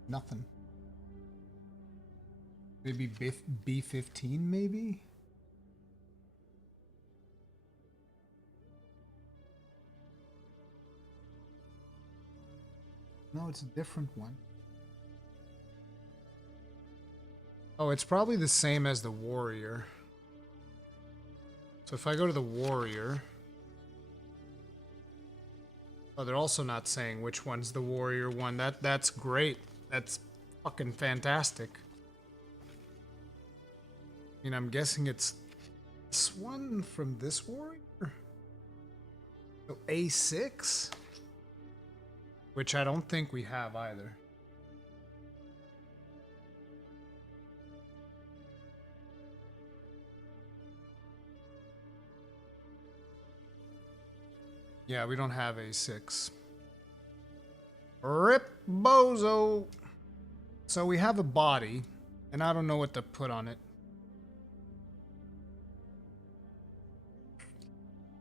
Nothing. Maybe B15, maybe? No, it's a different one. Oh, it's probably the same as the warrior. So if I go to the warrior... Oh, they're also not saying which one's the warrior one. That's great. That's fucking fantastic. I mean, I'm guessing it's this one from this warrior? So A6? Which I don't think we have either. Yeah, we don't have A6. Rip bozo! So we have a body, and I don't know what to put on it.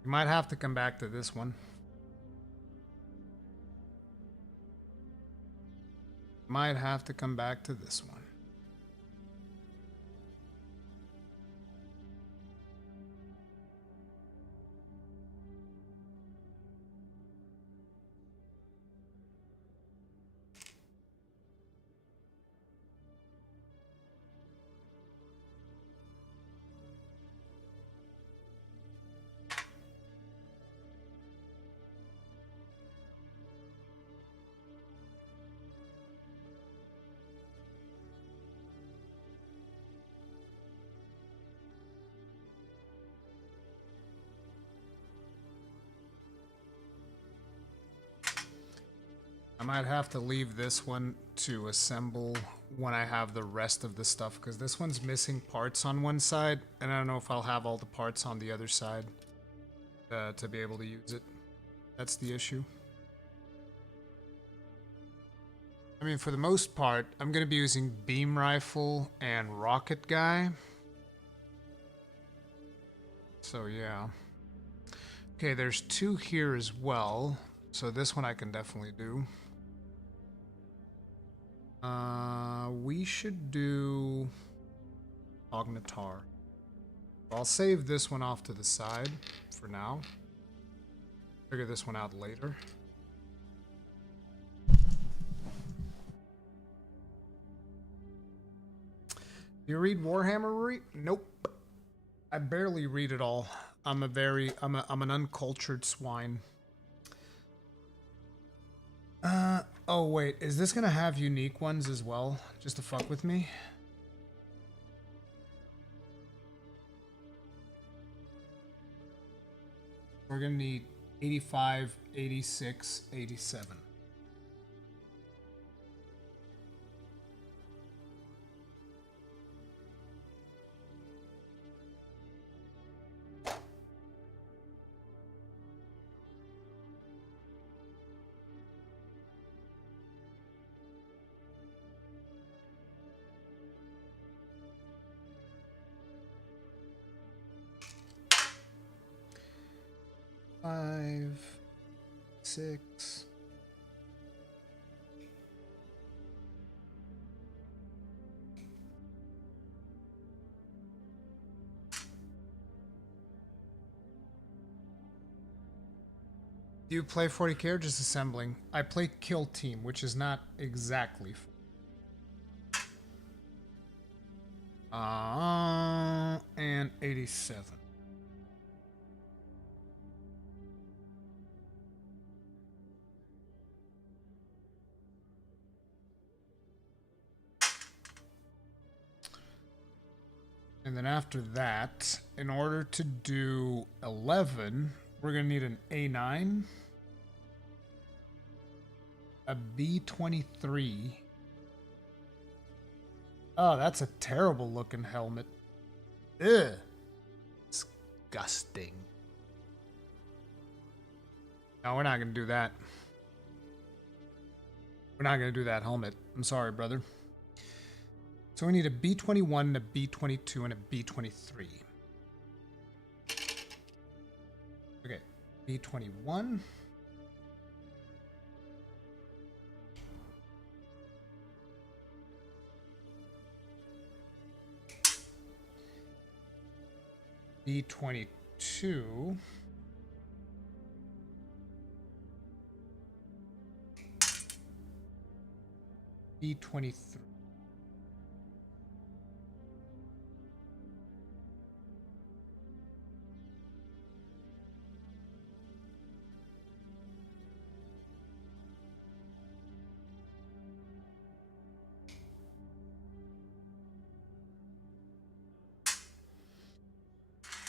We might have to come back to this one. Might have to come back to this one. I might have to leave this one to assemble when I have the rest of the stuff, because this one's missing parts on one side, and I don't know if I'll have all the parts on the other side to be able to use it. That's the issue. I mean, for the most part, I'm going to be using beam rifle and rocket guy. So, yeah. Okay, there's 2 here as well. So this one I can definitely do. We should do cognitator. I'll save this one off to the side for now. Figure this one out later. You read Warhammer, Ruri? Nope. I barely read it all. I'm an uncultured swine. Oh wait, is this gonna have unique ones as well? Just to fuck with me? We're gonna need 85, 86, 87. Five, 6. Do you play 40k or just assembling? I play kill team, which is not exactly. And 87. And then after that, in order to do 11, we're going to need an A9, a B23. Oh, that's a terrible looking helmet. Ugh. Disgusting. No, we're not going to do that. We're not going to do that helmet. I'm sorry, brother. So we need a B21, a B22, and a B23. Okay, B21. B22. B23.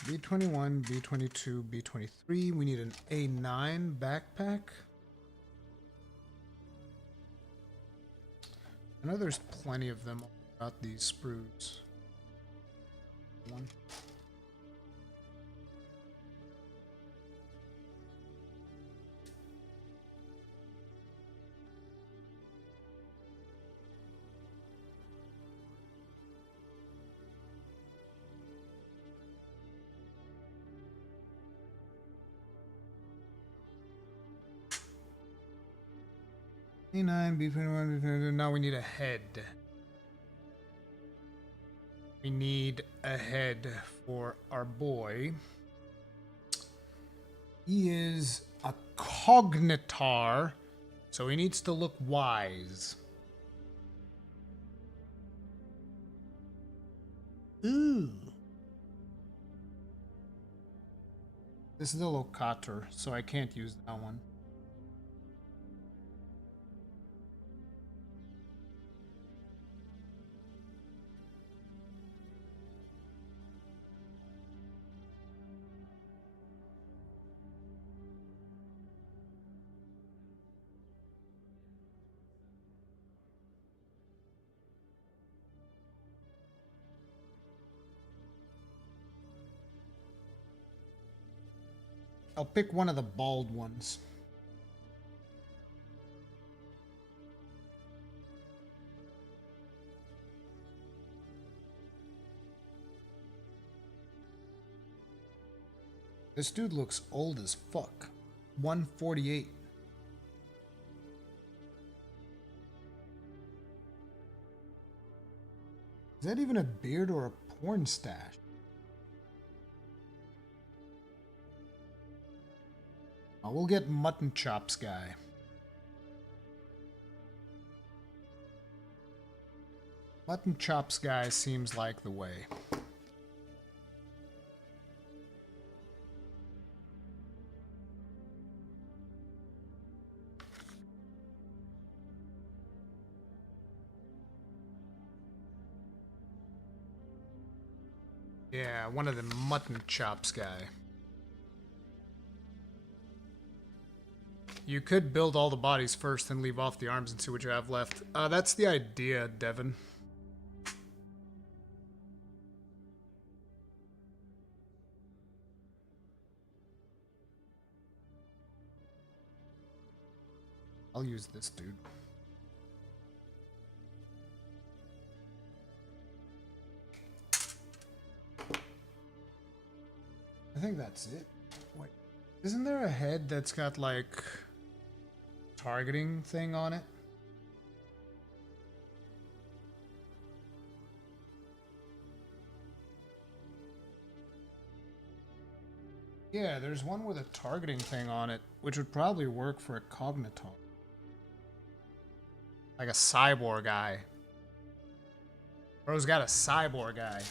B21, B22, B23. We need an A9 backpack. I know there's plenty of them about these sprues. One. A9, B21, B22. Now we need a head. We need a head for our boy. He is a cognitator, so he needs to look wise. Ooh. This is the locator, so I can't use that one. I'll pick one of the bald ones. This dude looks old as fuck. 148. Is that even a beard or a porn stash? Oh, we'll get Mutton Chops guy. Mutton Chops guy seems like the way. Yeah, one of the Mutton Chops guy. You could build all the bodies first and leave off the arms and see what you have left. That's the idea, Devin. I'll use this dude. I think that's it. Wait, isn't there a head that's got like targeting thing on it? Yeah, there's one with a targeting thing on it, which would probably work for a cognitator. Like a cyborg guy. Bro's got a cyborg guy.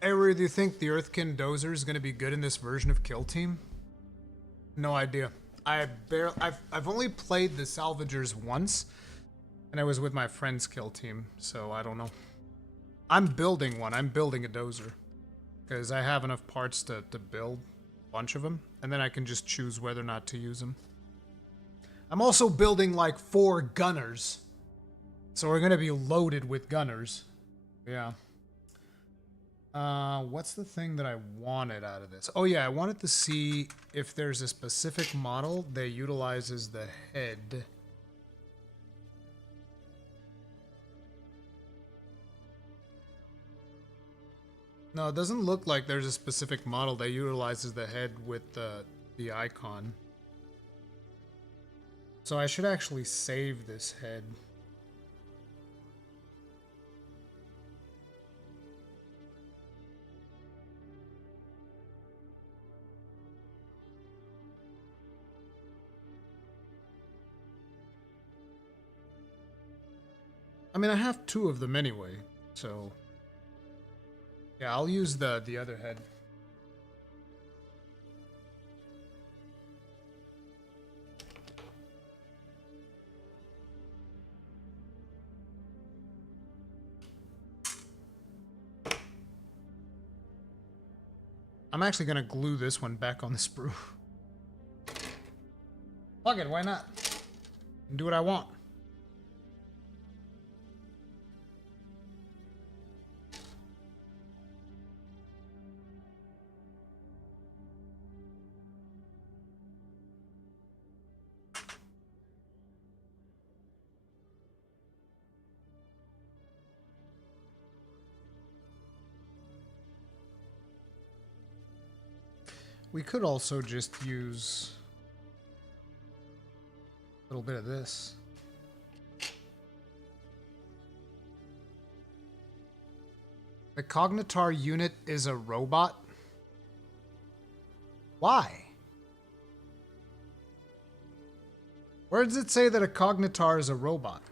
Hey, Rui, do you think the Hearthkyn Dozer is going to be good in this version of Kill Team? No idea. I've only played the Salvagers once, and I was with my friend's Kill Team, so I don't know. I'm building one. I'm building a Dozer. Because I have enough parts to build a bunch of them, and then I can just choose whether or not to use them. I'm also building like 4 gunners. So we're going to be loaded with gunners. Yeah. What's the thing that I wanted out of this? Oh yeah, I wanted to see if there's a specific model that utilizes the head. No, it doesn't look like there's a specific model that utilizes the head with the icon. So I should actually save this head. I mean, I have 2 of them anyway, so yeah, I'll use the other head. I'm actually gonna glue this one back on the sprue. Fuck it, why not? Do what I want. We could also just use a little bit of this. The cognitator unit is a robot? Why? Where does it say that a cognitator is a robot?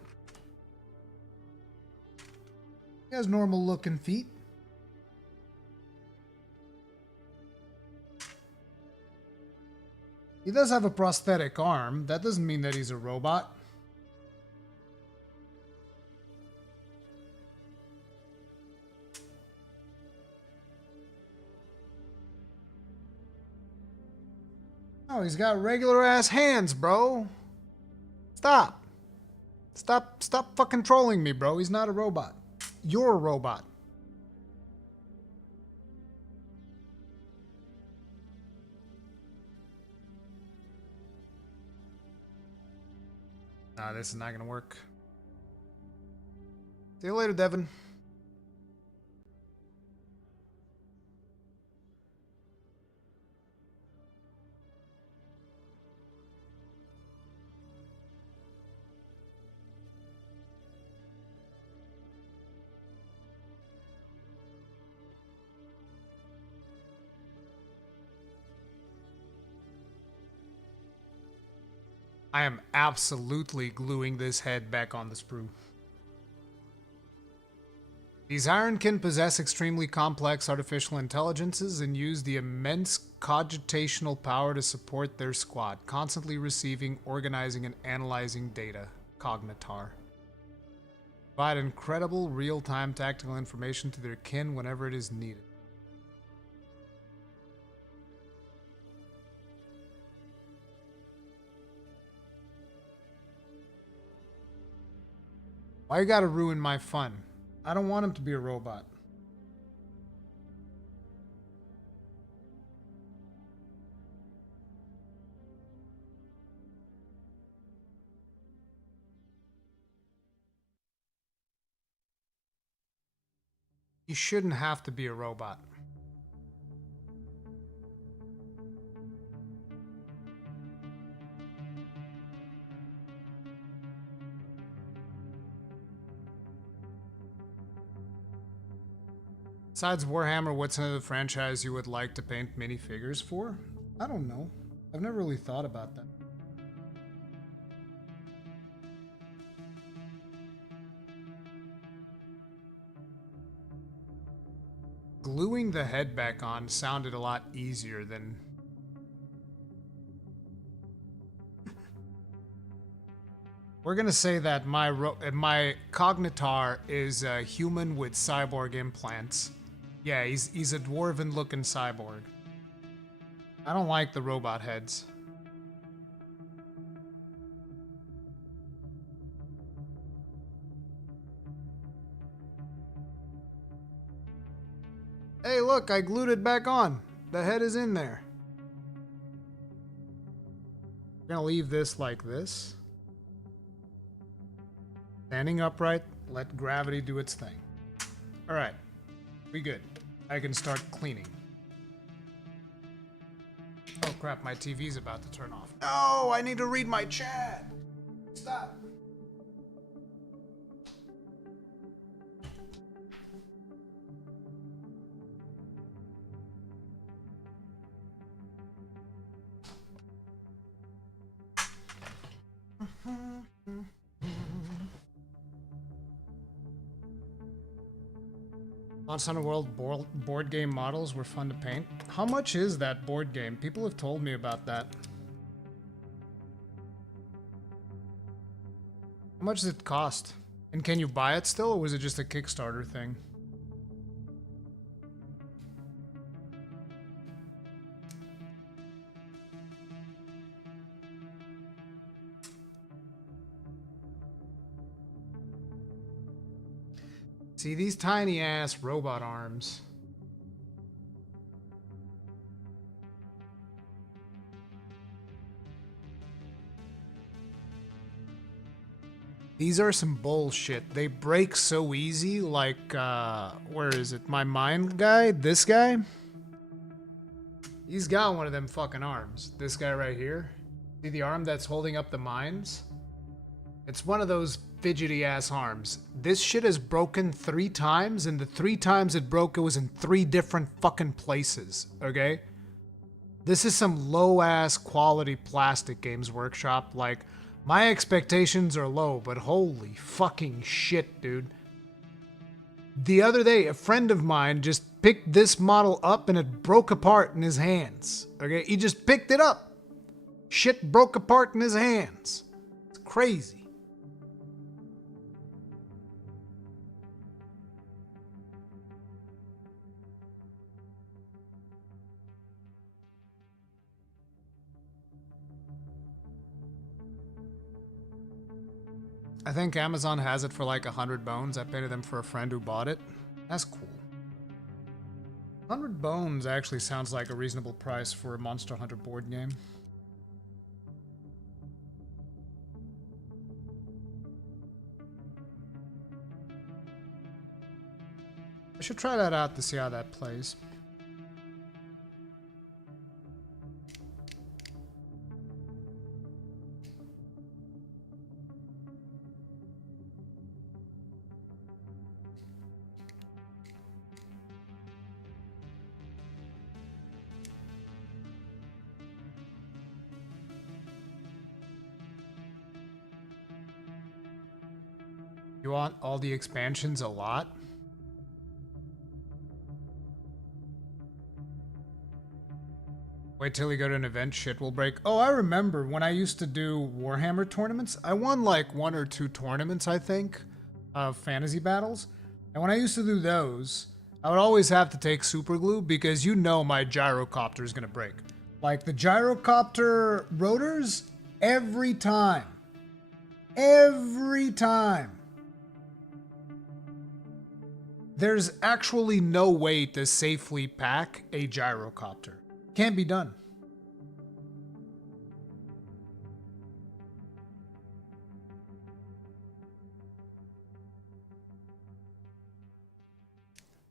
He has normal looking feet. He does have a prosthetic arm. That doesn't mean that he's a robot. Oh, he's got regular ass hands, bro. Stop. Stop fucking trolling me, bro. He's not a robot. You're a robot. Nah, this is not gonna work. See you later, Devin. I am absolutely gluing this head back on the sprue. These Hearthkyn possess extremely complex artificial intelligences and use the immense cogitational power to support their squad, constantly receiving, organizing, and analyzing data. Cognitator. Provide incredible real-time tactical information to their kin whenever it is needed. Why you gotta ruin my fun? I don't want him to be a robot. You shouldn't have to be a robot. Besides Warhammer, what's another franchise you would like to paint minifigures for? I don't know. I've never really thought about that. Gluing the head back on sounded a lot easier than... We're gonna say that my Cognitator is a human with cyborg implants. Yeah, he's a dwarven-looking cyborg. I don't like the robot heads. Hey, look, I glued it back on. The head is in there. We're gonna leave this like this. Standing upright, let gravity do its thing. Alright, we good. I can start cleaning. Oh crap, my TV's about to turn off. No, I need to read my chat. Stop. Monster Hunter World board game models were fun to paint. How much is that board game? People have told me about that. How much does it cost? And can you buy it still, or was it just a Kickstarter thing? See, these tiny ass robot arms. These are some bullshit. They break so easy, like, where is it? My mind guy? This guy? He's got one of them fucking arms. This guy right here. See the arm that's holding up the mines? It's one of those fidgety ass arms. This shit has broken 3 times, and the 3 times it broke, it was in 3 different fucking places, okay? This is some low ass quality plastic Games Workshop. Like, my expectations are low, but holy fucking shit, dude. The other day, a friend of mine just picked this model up and it broke apart in his hands, okay? He just picked it up. Shit broke apart in his hands. It's crazy. I think Amazon has it for like 100 bones. I painted them for a friend who bought it. That's cool. 100 bones actually sounds like a reasonable price for a Monster Hunter board game. I should try that out to see how that plays. You want all the expansions a lot? Wait till you go to an event, shit will break. Oh, I remember when I used to do Warhammer tournaments. I won like 1 or 2 tournaments, I think, of fantasy battles. And when I used to do those, I would always have to take super glue because you know my gyrocopter is gonna break. Like the gyrocopter rotors, every time. Every time. There's actually no way to safely pack a gyrocopter. Can't be done.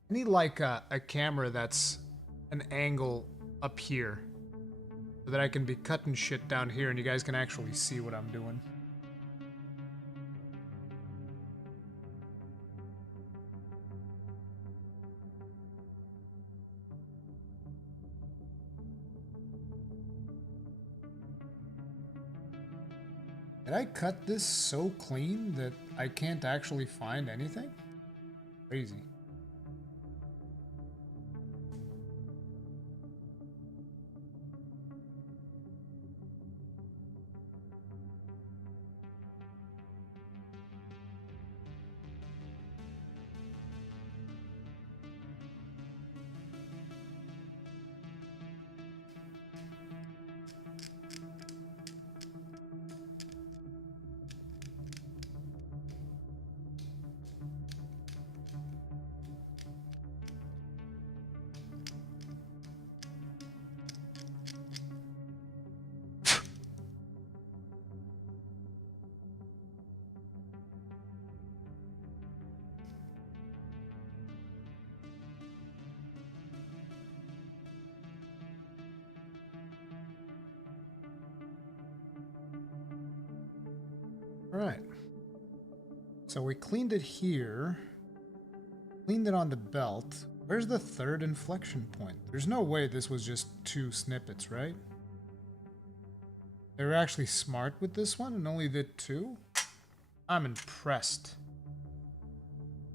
I need like a camera that's an angle up here so that I can be cutting shit down here and you guys can actually see what I'm doing. Did I cut this so clean that I can't actually find anything? Crazy. Alright. So we cleaned it here. Cleaned it on the belt. Where's the third inflection point? There's no way this was just 2 snippets, right? They were actually smart with this one and only did 2? I'm impressed.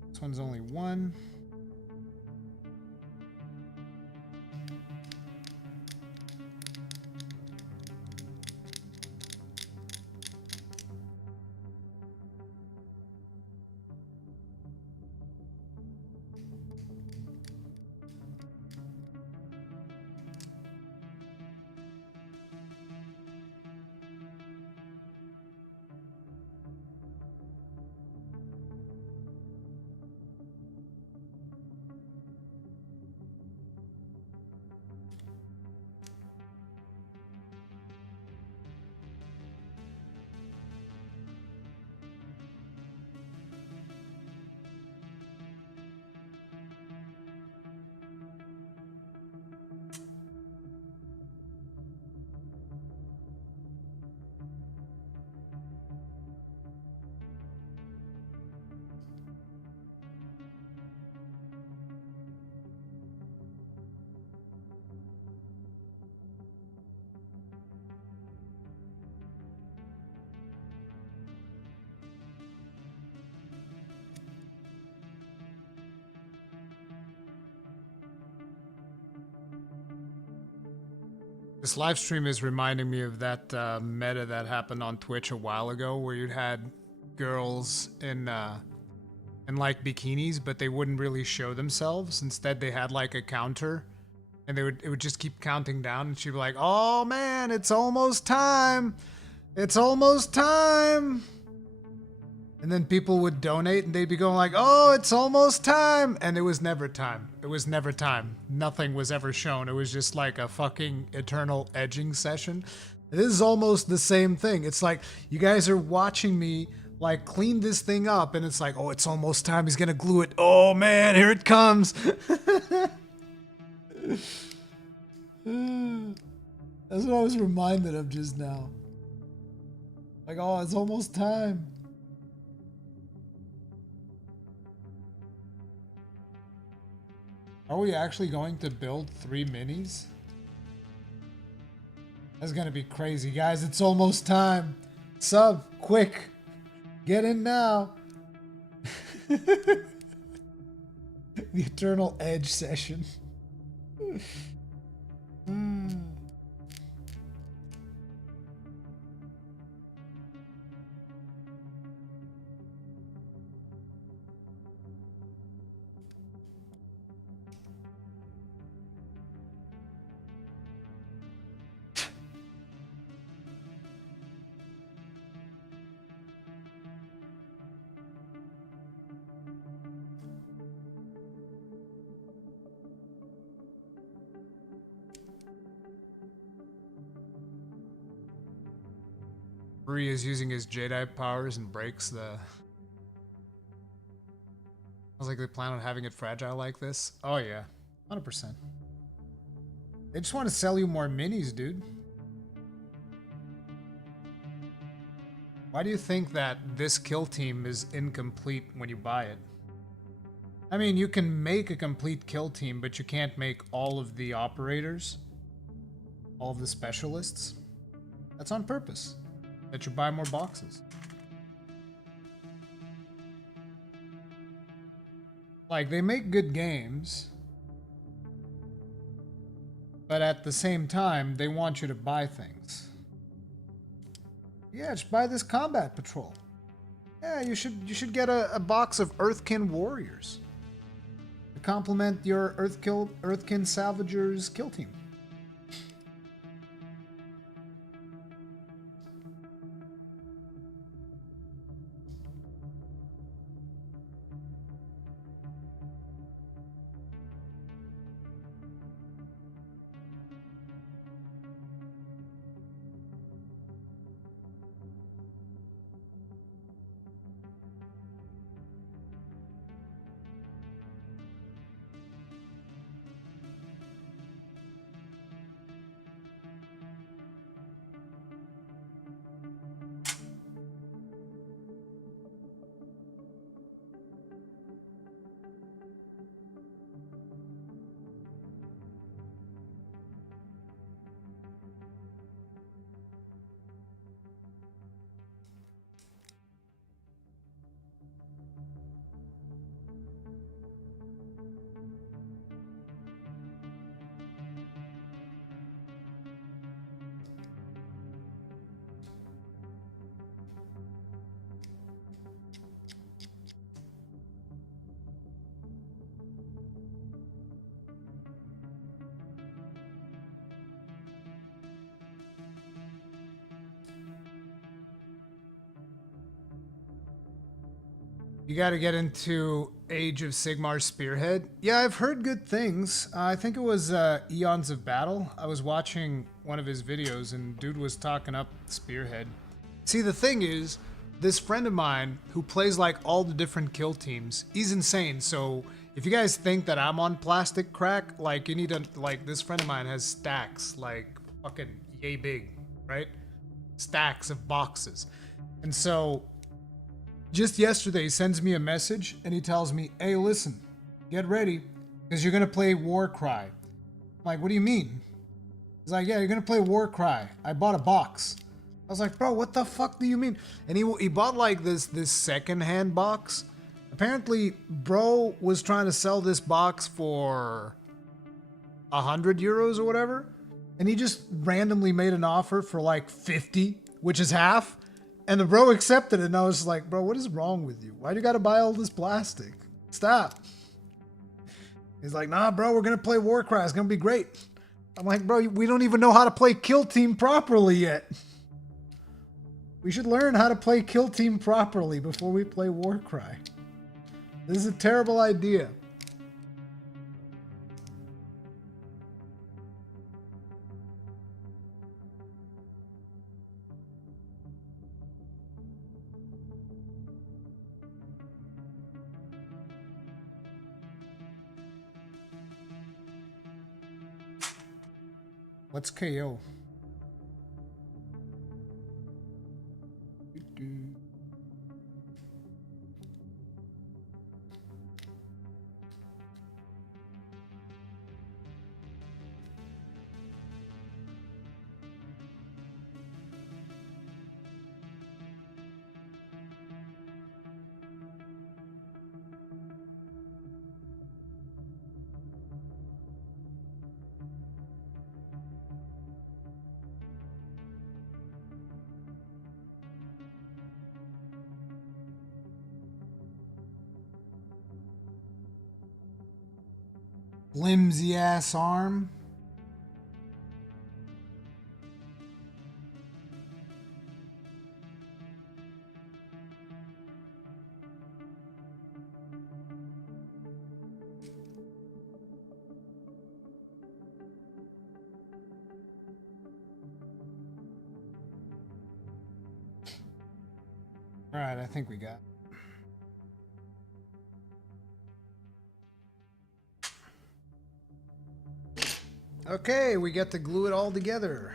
This one's only 1. This live stream is reminding me of that meta that happened on Twitch a while ago, where you had girls in like bikinis, but they wouldn't really show themselves. Instead, they had like a counter, and it would just keep counting down, and she'd be like, "Oh man, it's almost time! It's almost time!" And then people would donate, and they'd be going like, "Oh, it's almost time!" And it was never time. It was never time. Nothing was ever shown. It was just like a fucking eternal edging session. This is almost the same thing. It's like, you guys are watching me like clean this thing up, and it's like, oh, it's almost time. He's gonna glue it. Oh man, here it comes. That's what I was reminded of just now. Like, oh, it's almost time. Are we actually going to build 3 minis? That's gonna be crazy, guys. It's almost time. Sub, quick. Get in now. The Eternal Edge session. Ruri is using his Jedi powers and breaks the... I was like, they plan on having it fragile like this? Oh yeah, 100%. They just want to sell you more minis, dude. Why do you think that this kill team is incomplete when you buy it? I mean, you can make a complete kill team, but you can't make all of the operators, all of the specialists. That's on purpose. That you buy more boxes. Like, they make good games, but at the same time, they want you to buy things. Yeah, just buy this combat patrol. Yeah, you should get a box of Hearthkyn warriors to complement your Hearthkyn Salvagers kill team. You got to get into Age of Sigmar's Spearhead. Yeah, I've heard good things. I think it was Eons of Battle. I was watching one of his videos and dude was talking up Spearhead. See, the thing is, this friend of mine who plays like all the different kill teams, he's insane. So if you guys think that I'm on plastic crack, like you need to, like this friend of mine has stacks, like fucking yay big, right? Stacks of boxes. And so just yesterday, he sends me a message and he tells me, hey, listen, get ready because you're going to play Warcry. I'm like, what do you mean? He's like, yeah, you're going to play Warcry. I bought a box. I was like, bro, what the fuck do you mean? And he bought like this second-hand box. Apparently, bro was trying to sell this box for 100 euros or whatever. And he just randomly made an offer for like 50, which is half. And the bro accepted it, and I was like, bro, what is wrong with you? Why do you gotta buy all this plastic? Stop. He's like, nah, bro, we're gonna play Warcry. It's gonna be great. I'm like, bro, we don't even know how to play Kill Team properly yet. We should learn how to play Kill Team properly before we play Warcry. This is a terrible idea. Let's KO. Flimsy ass arm. All right, I think we got it. Okay, we get to glue it all together.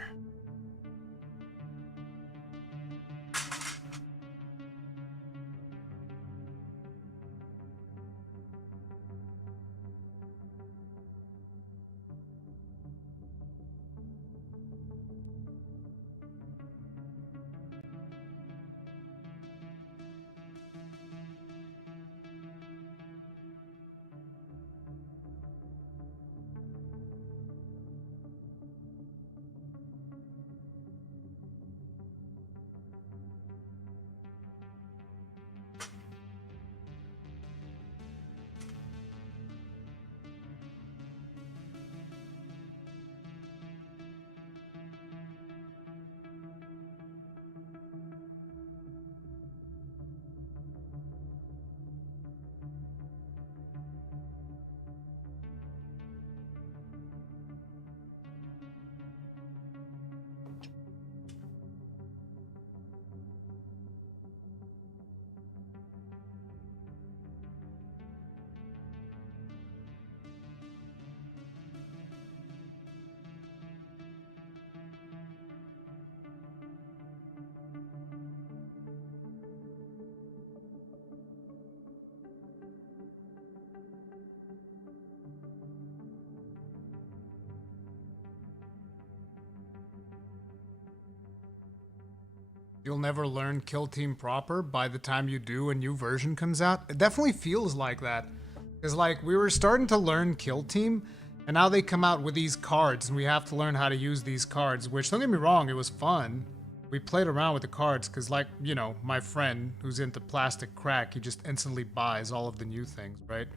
You'll never learn Kill Team proper. By the time you do, a new version comes out. It definitely feels like that. Because, like, we were starting to learn Kill Team, and now they come out with these cards, and we have to learn how to use these cards, which, don't get me wrong, it was fun. We played around with the cards, because, like, you know, my friend who's into plastic crack, he just instantly buys all of the new things, right?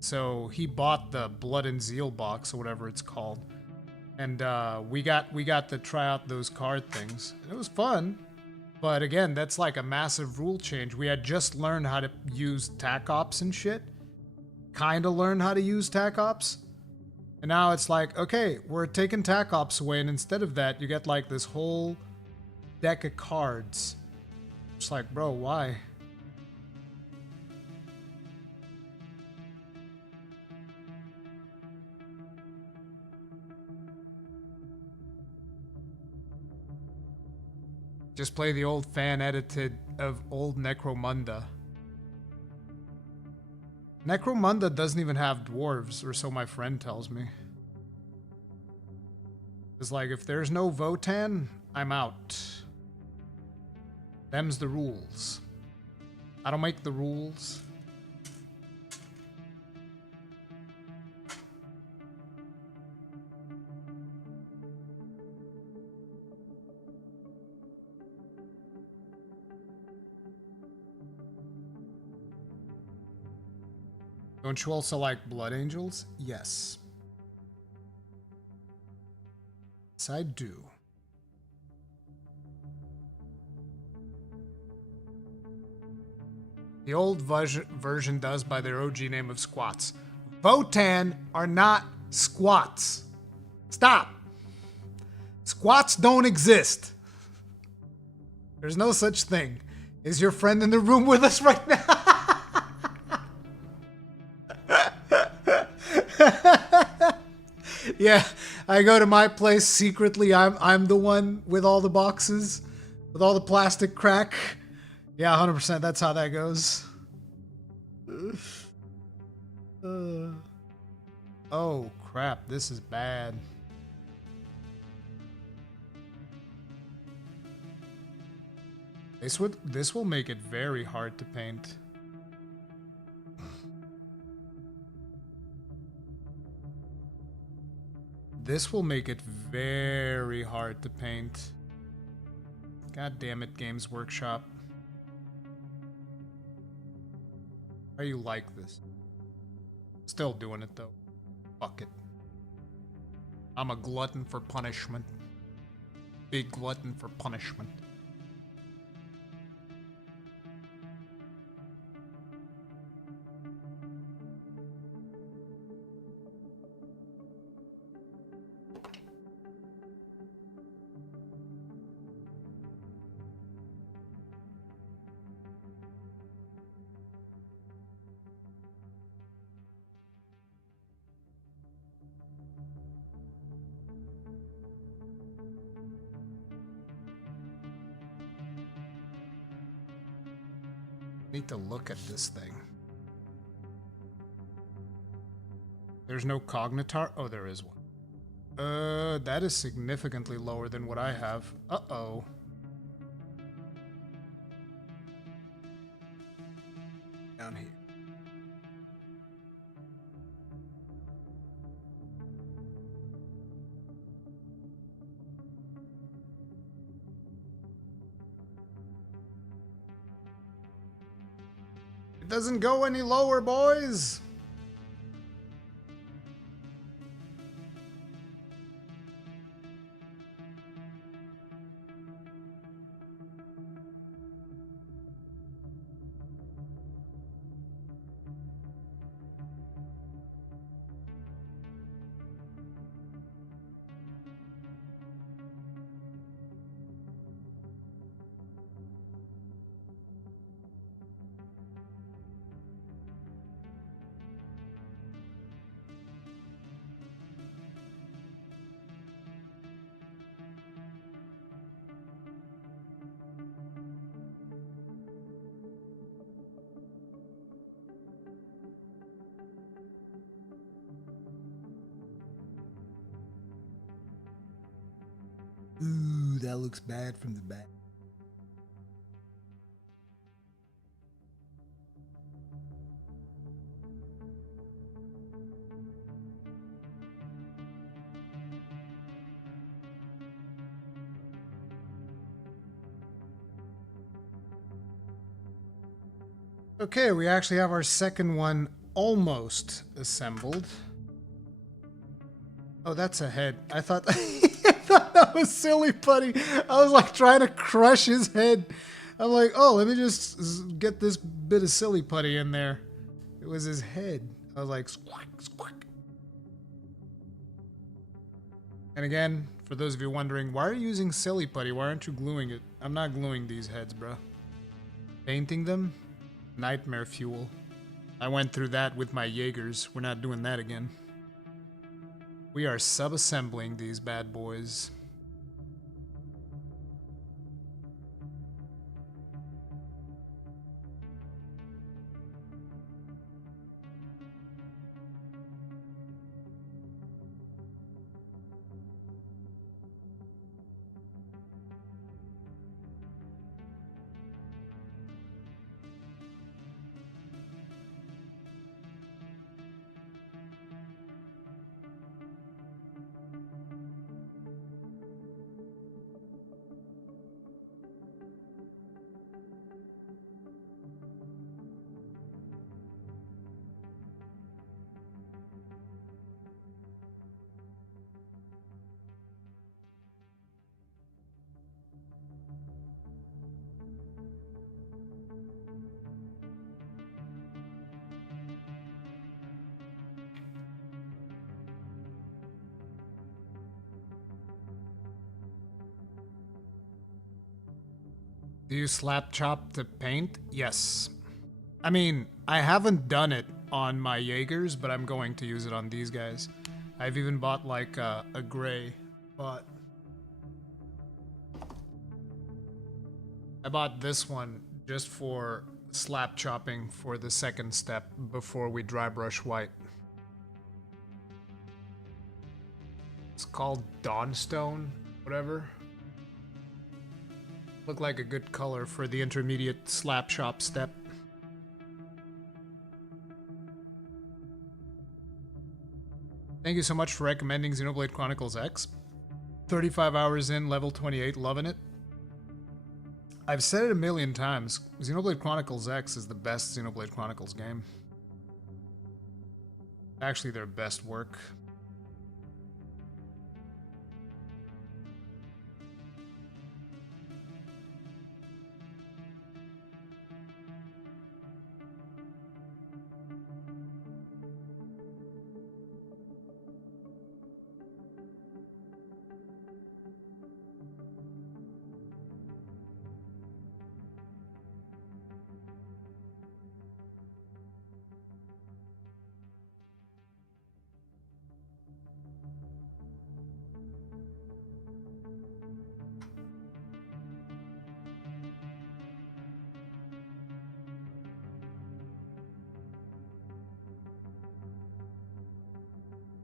So he bought the Blood and Zeal box, or whatever it's called. And we got to try out those card things. And it was fun. But again, that's like a massive rule change. We had just learned how to use tac ops and shit. Kinda learned how to use tac ops. And now it's like, okay, we're taking tac ops away, and instead of that, you get like this whole deck of cards. It's like, bro, why? Just play the old fan-edited of old Necromunda. Necromunda doesn't even have dwarves, or so my friend tells me. It's like, if there's no Votan, I'm out. Them's the rules. I don't make the rules. Don't you also like Blood Angels? Yes. Yes, I do. The old version does by their OG name of squats. Votan are not squats. Stop. Squats don't exist. There's no such thing. Is your friend in the room with us right now? Yeah, I go to my place secretly. I'm the one with all the boxes, with all the plastic crack. Yeah, 100%. That's how that goes. Oh crap! This is bad. This will make it very hard to paint. This will make it very hard to paint. God damn it, Games Workshop. Why are you like this? Still doing it though. Fuck it. I'm a glutton for punishment. Big glutton for punishment. Need to look at this thing. There's no cognitator? Oh, there is one. That is significantly lower than what I have. Uh-oh. Down here. It doesn't go any lower, boys. Ooh, that looks bad from the back. Okay, we actually have our second one almost assembled. Oh, that's a head. I thought... that was silly, buddy. I was like trying to crush his head. I'm like, oh, let me just get this bit of silly putty in there. It was his head. I was like, squawk, squawk. And again, for those of you wondering, why are you using silly putty? Why aren't you gluing it? I'm not gluing these heads, bro. Painting them? Nightmare fuel. I went through that with my Jaegers. We're not doing that again. We are sub-assembling these bad boys. Do you slap chop to paint? Yes. I mean, I haven't done it on my Jaegers, but I'm going to use it on these guys. I've even bought like a gray, but I bought this one just for slap chopping for the second step before we dry brush white. It's called Dawnstone, whatever. Look like a good color for the intermediate slap chop step. Thank you so much for recommending Xenoblade Chronicles X. 35 hours in, level 28, loving it. I've said it a million times, Xenoblade Chronicles X is the best Xenoblade Chronicles game. Actually, their best work.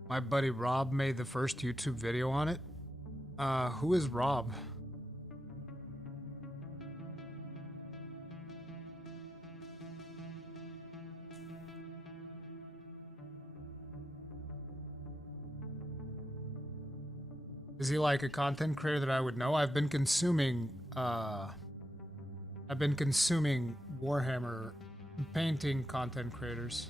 My buddy Rob made the first YouTube video on it. Who is Rob? Is he like a content creator that I would know? I've been consuming Warhammer painting content creators.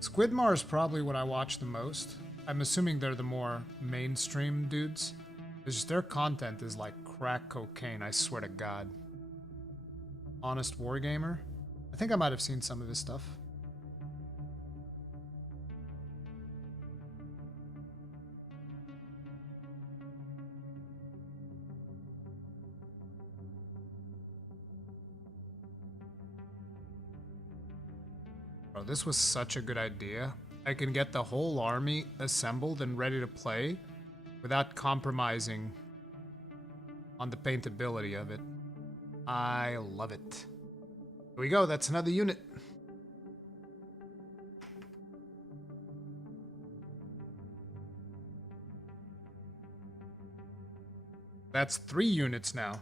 Squidmar is probably what I watch the most. I'm assuming they're the more mainstream dudes. It's just their content is like crack cocaine, I swear to God. Honest Wargamer? I think I might have seen some of his stuff. Bro, this was such a good idea. I can get the whole army assembled and ready to play without compromising on the paintability of it. I love it. Here we go, that's another unit. That's 3 units now.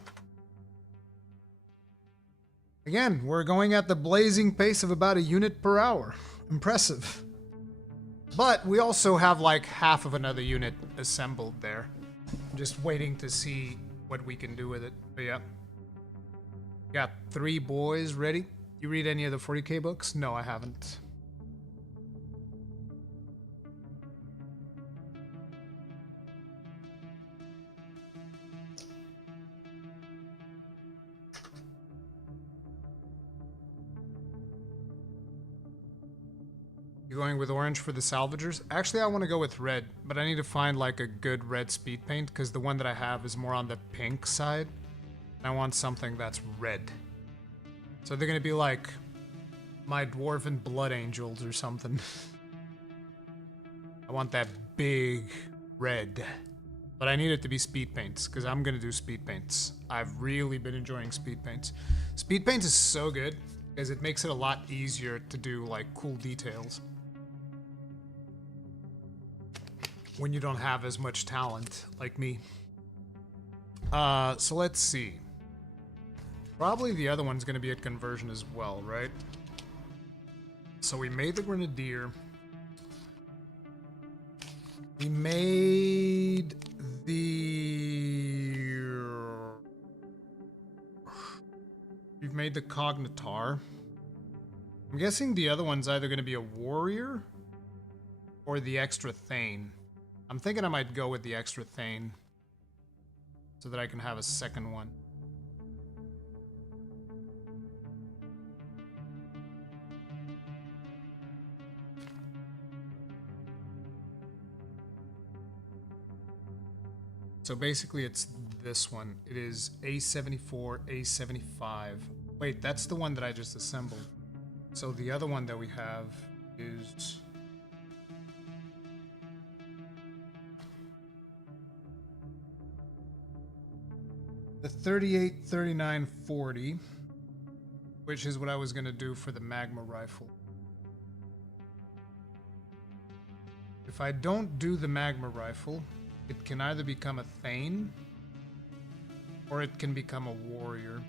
Again, we're going at the blazing pace of about a unit per hour. Impressive. But we also have like half of another unit assembled there. Just waiting to see what we can do with it. But yeah. Got 3 boys ready. You read any of the 40k books? No, I haven't. You going with orange for the Salvagers? Actually, I want to go with red, but I need to find like a good red speed paint because the one that I have is more on the pink side. And I want something that's red. So they're going to be like my Dwarven Blood Angels or something. I want that big red. But I need it to be speed paints because I'm going to do speed paints. I've really been enjoying speed paints. Speed paints is so good because it makes it a lot easier to do like cool details when you don't have as much talent like me. So let's see. Probably the other one's gonna be a conversion as well, right? So we made the grenadier. We made the... We've made the cognitator. I'm guessing the other one's either gonna be a warrior or the extra thane. I'm thinking I might go with the extra thane so that I can have a second one. So basically it's this one. It is A74, A75. Wait, that's the one that I just assembled. So the other one that we have is the 38, 39, 40, which is what I was going to do for the magma rifle. If I don't do the magma rifle, it can either become a Thane or it can become a warrior.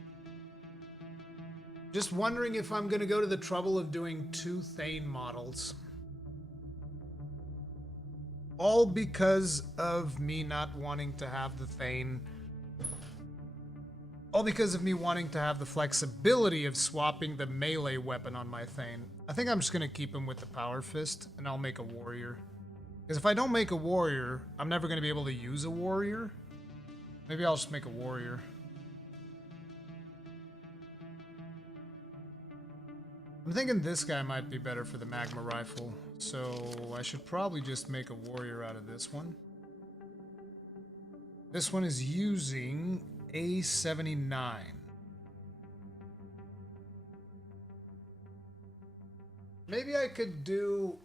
Just wondering if I'm going to go to the trouble of doing 2 Thane models. All because of me not wanting to have the Thane. All because of me wanting to have the flexibility of swapping the melee weapon on my Thane. I think I'm just going to keep him with the Power Fist, and I'll make a warrior. Because if I don't make a warrior, I'm never going to be able to use a warrior. Maybe I'll just make a warrior. I'm thinking this guy might be better for the magma rifle, so I should probably just make a warrior out of this one. This one is using A79. Maybe I could do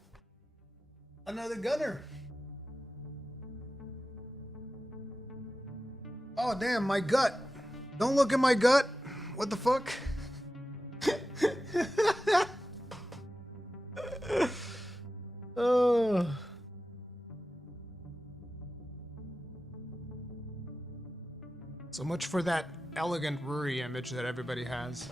another gunner. Oh damn, my gut. Don't look at my gut. What the fuck? Oh. So much for that elegant Ruri image that everybody has.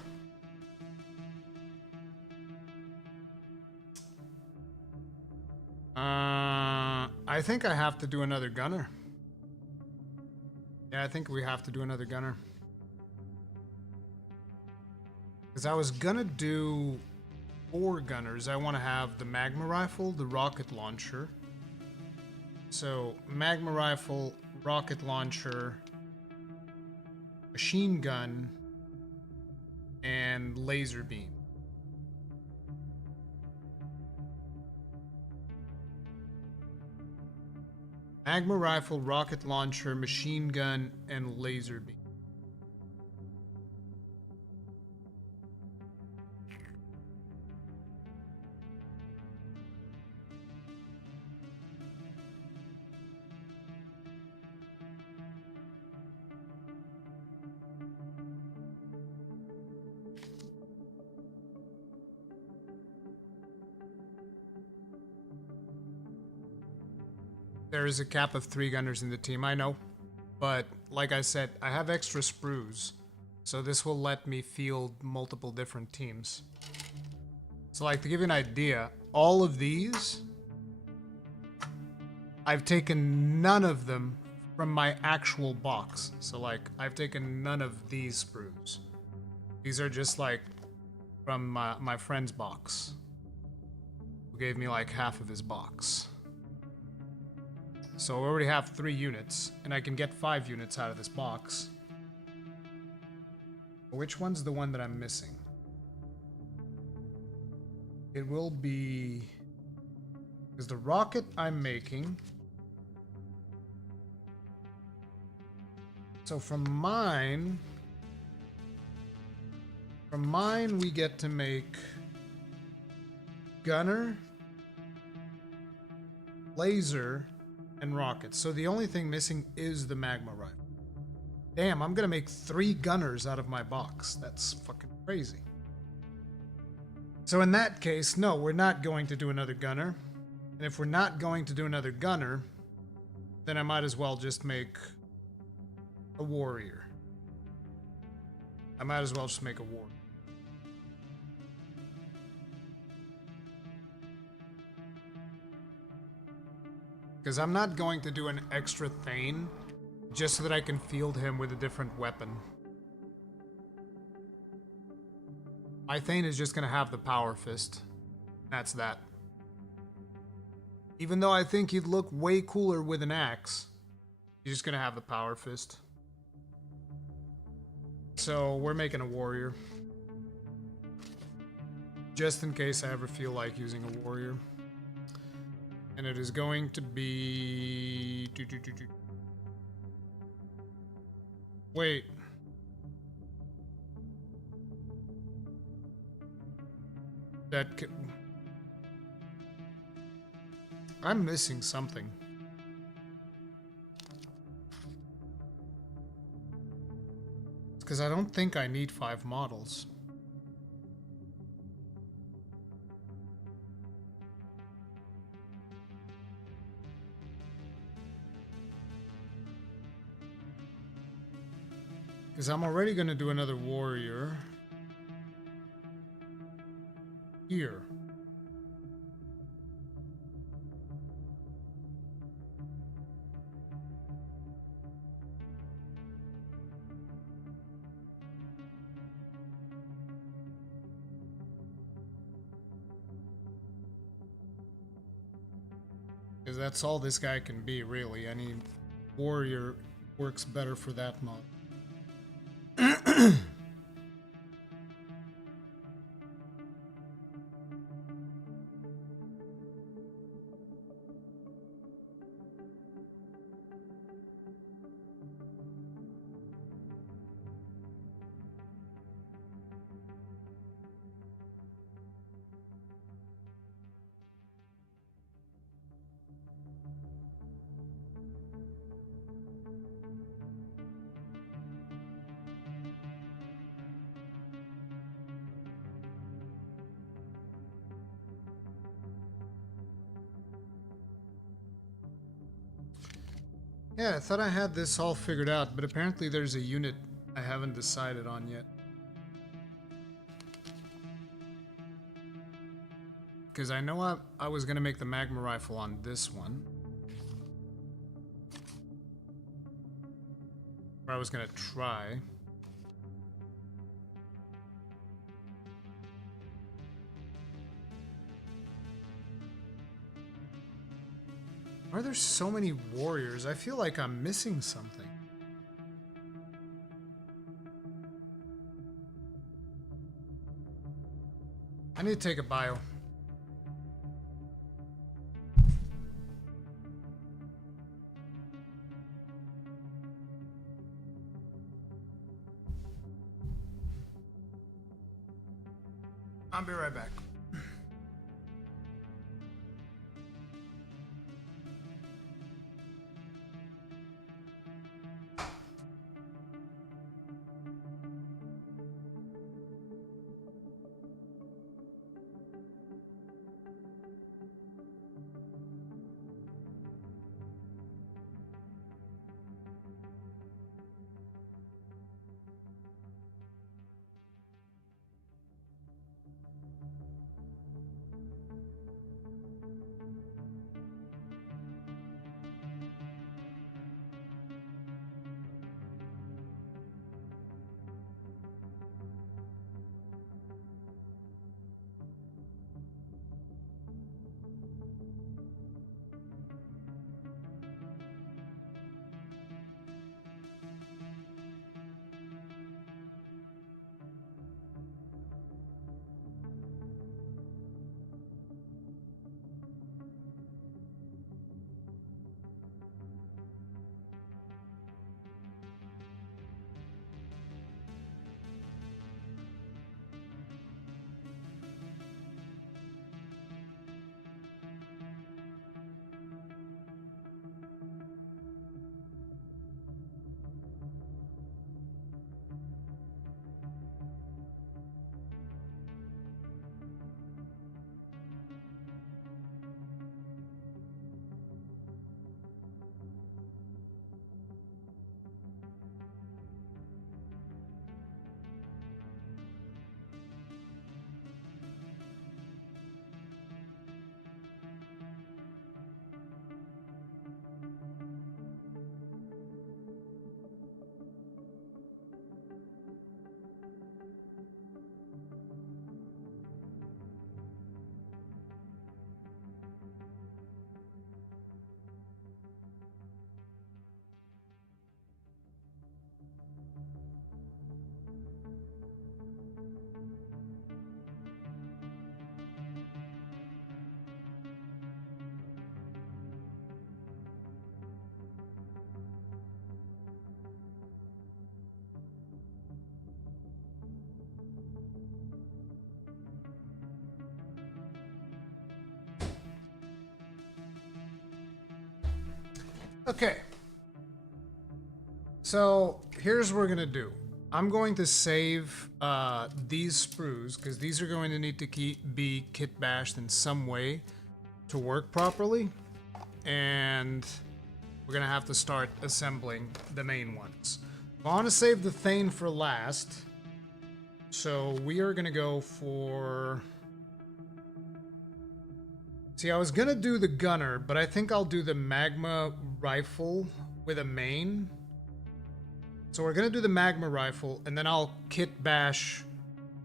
I think I have to do another gunner. Yeah, I think we have to do another gunner. Because I was gonna do 4 gunners. I want to have the magma rifle, the rocket launcher. So, magma rifle, rocket launcher, machine gun, and laser beam. Magma rifle, rocket launcher, machine gun, and laser beam. There is a cap of 3 gunners in the team, I know. But, like I said, I have extra sprues. So this will let me field multiple different teams. So like, to give you an idea, all of these, I've taken none of them from my actual box. So like, I've taken none of these sprues. These are just like, from my friend's box. Who gave me like half of his box. So I already have 3 units, and I can get 5 units out of this box. Which one's the one that I'm missing? It will be... Because the rocket I'm making... So from mine... From mine we get to make... Gunner... Laser... and rockets. So the only thing missing is the magma rifle. Damn, I'm gonna make 3 gunners out of my box. That's fucking crazy. So in that case, no, we're not going to do another gunner. And if we're not going to do another gunner, then I might as well just make a warrior. I might as well just make a warrior. Because I'm not going to do an extra Thane just so that I can field him with a different weapon. My Thane is just going to have the Power Fist. That's that. Even though I think he'd look way cooler with an axe, he's just going to have the Power Fist. So we're making a warrior. Just in case I ever feel like using a warrior. And it is going to be... Wait. I'm missing something. because I don't think I need 5 models. Because I'm already going to do another warrior here. Because that's all this guy can be, really. Any warrior works better for that mod. Yeah, I thought I had this all figured out, but apparently there's a unit I haven't decided on yet. Because I know I was going to make the magma rifle on this one. Or I was going to try. Why are there so many warriors? I feel like I'm missing something. I need to take a bio. I'll be right back. Okay. So here's what we're gonna do. I'm going to save these sprues because these are going to need to be kit bashed in some way to work properly, and we're gonna have to start assembling the main ones. I want to save the Thane for last, so we are gonna go for... See, I was gonna do the gunner, but I think I'll do the magma rifle with a main. So we're gonna do the magma rifle, and then I'll kit bash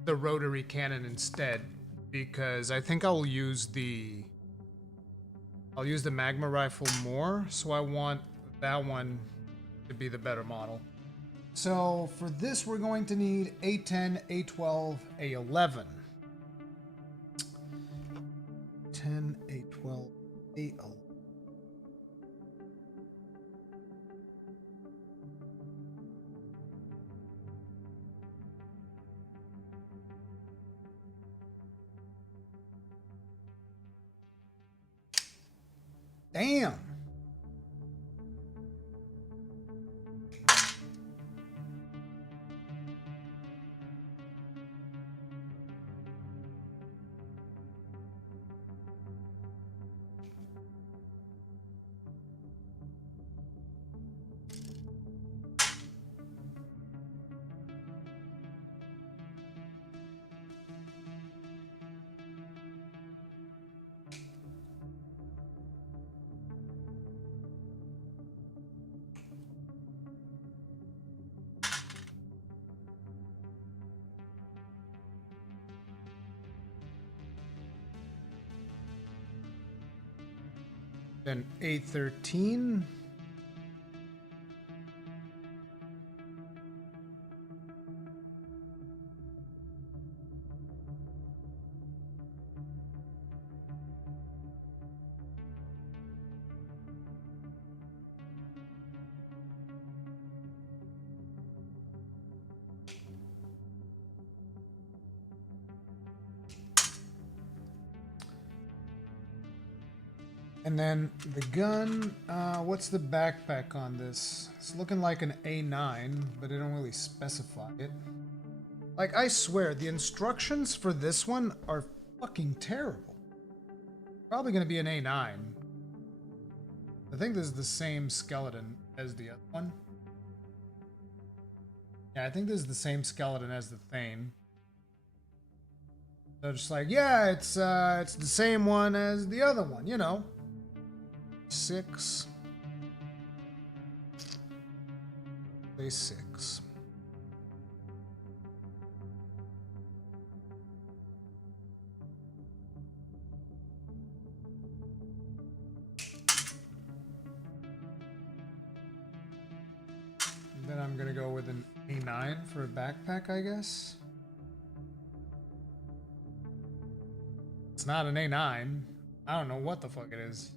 the rotary cannon instead, because I think I'll use the magma rifle more, so I want that one to be the better model. So for this, we're going to need A10, A12, A11. 10, A12, A11. Damn. Then A13. And then the gun, what's the backpack on this? It's looking like an A9, but it don't really specify it. Like, I swear, the instructions for this one are fucking terrible. Probably gonna be an A9. I think this is the same skeleton as the other one. Yeah, I think this is the same skeleton as the Thane. They're just like, yeah, it's the same one as the other one, you know. 6. Play 6. Then I'm gonna go with an A9 for a backpack, I guess. It's not an A9. I don't know what the fuck it is.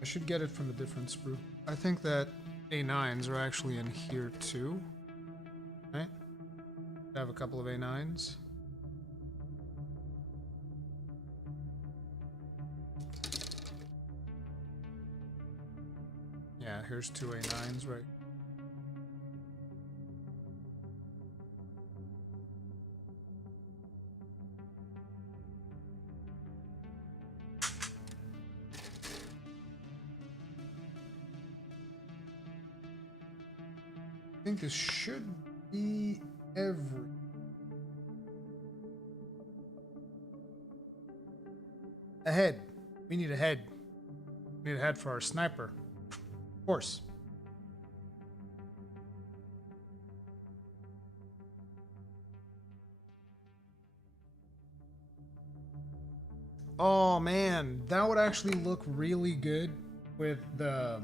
I should get it from a different sprue. I think that A9s are actually in here too. Right? I have a couple of A9s. Yeah, here's 2 A9s, right? I think this should be every... A head. We need a head. We need a head for our sniper. Of course. Oh man, that would actually look really good with the...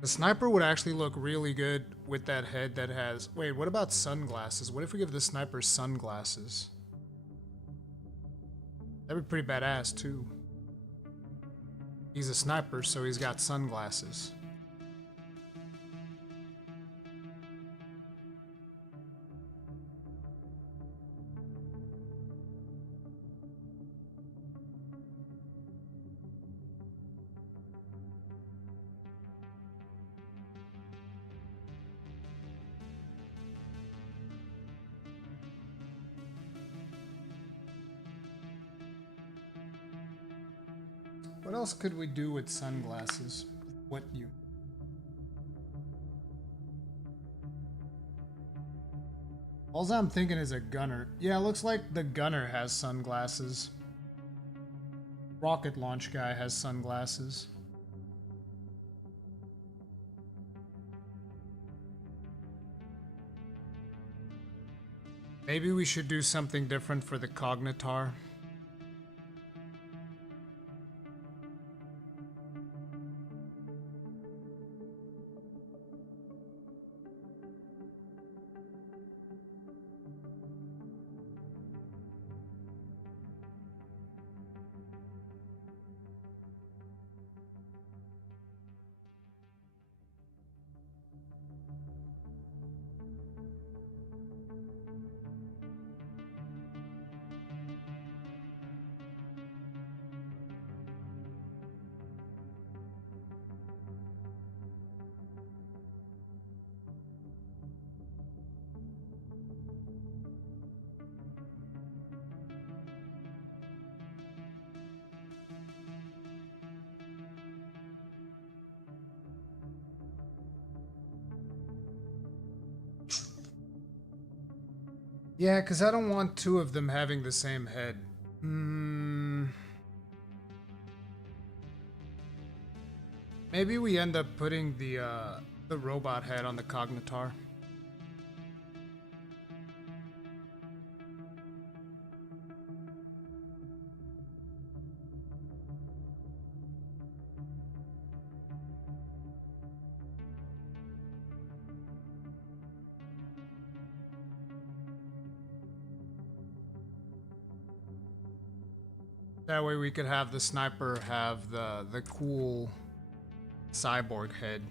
The sniper would actually look really good with that head that has... Wait, what about sunglasses? What if we give the sniper sunglasses? That'd be pretty badass, too. He's a sniper, so he's got sunglasses. What else could we do with sunglasses? What you... All I'm thinking is a gunner. Yeah, it looks like the gunner has sunglasses. Rocket launch guy has sunglasses. Maybe we should do something different for the cognitator. Yeah, because I don't want two of them having the same head. Maybe we end up putting the robot head on the cognitator. That way we could have the sniper have the cool cyborg head.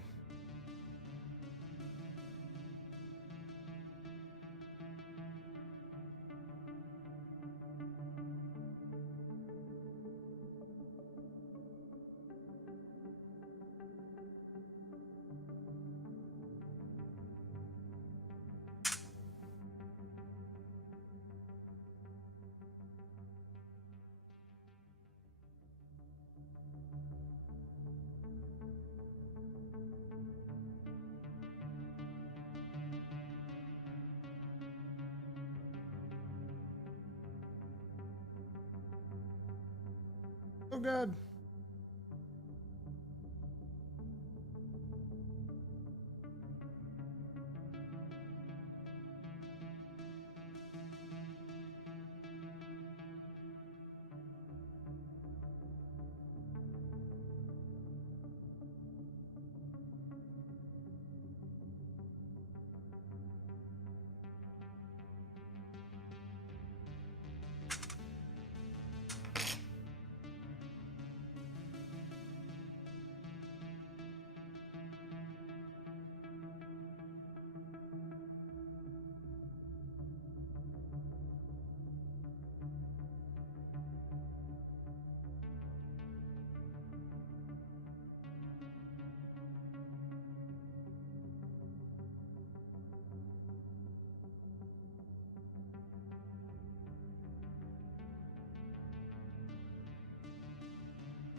Oh god.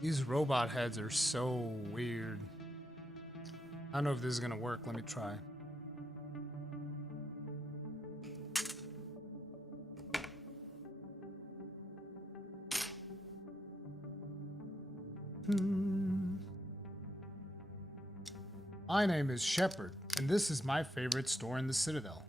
These robot heads are so weird. I don't know if this is gonna work. Let me try. My name is Shepard, and this is my favorite store in the Citadel.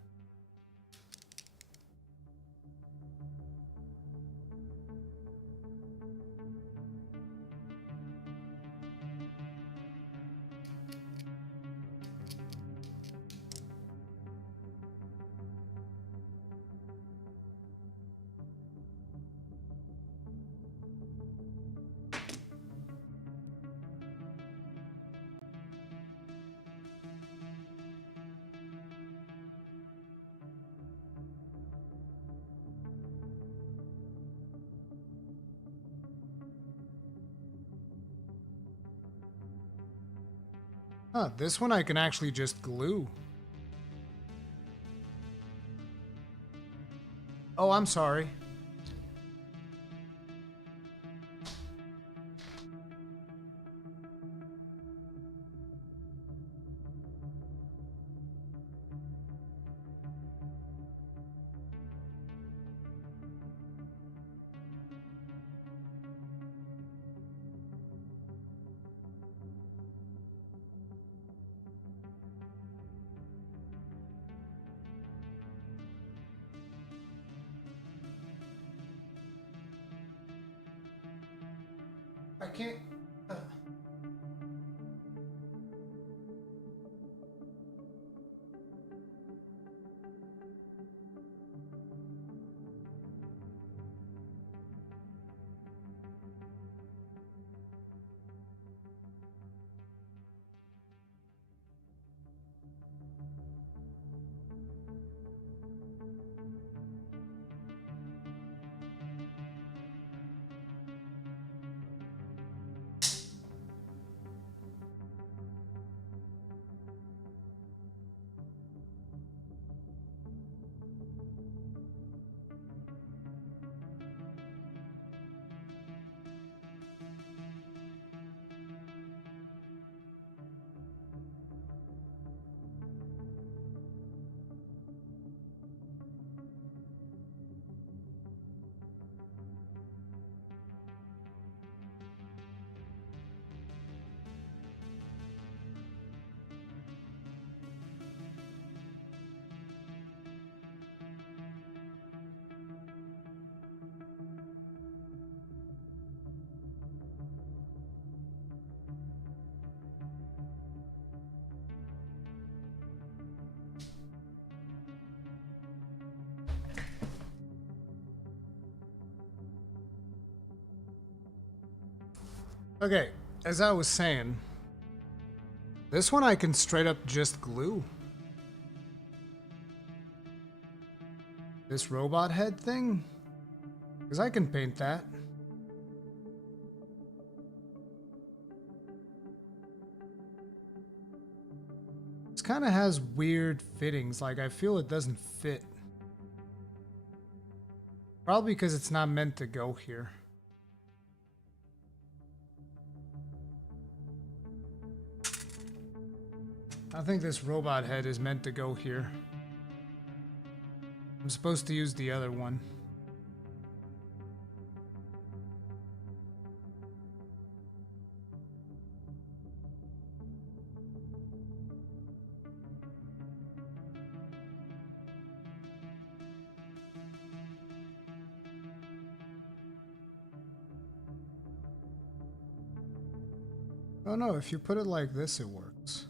Huh, this one I can actually just glue. Oh, I'm sorry. I can't. Okay, as I was saying, this one I can straight up just glue. This robot head thing? Because I can paint that. This kind of has weird fittings, like I feel it doesn't fit. Probably because it's not meant to go here. I think this robot head is meant to go here. I'm supposed to use the other one. Oh no, if you put it like this, it works.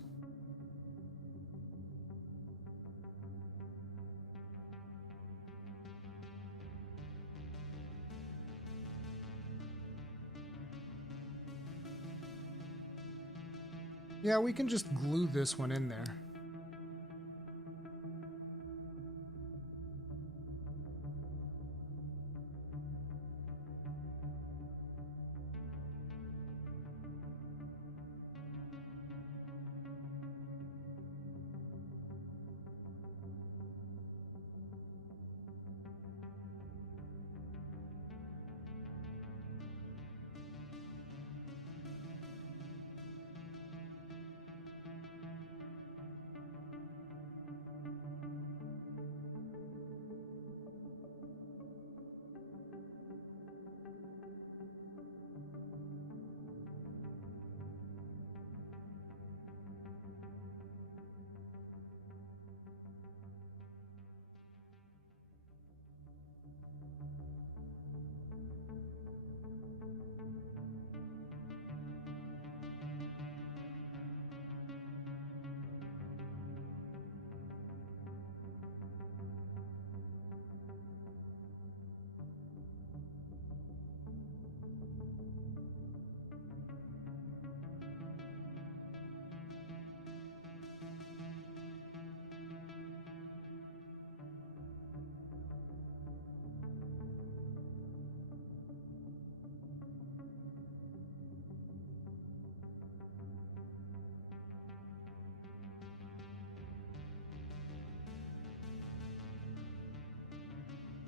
Yeah, we can just glue this one in there.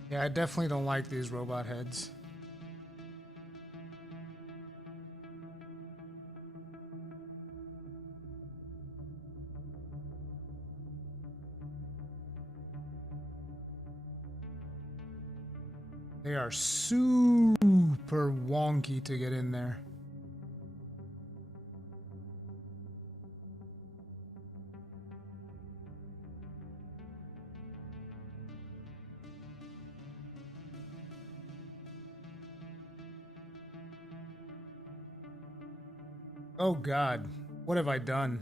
Yeah, I definitely don't like these robot heads. They are super wonky to get in there. Oh God, what have I done?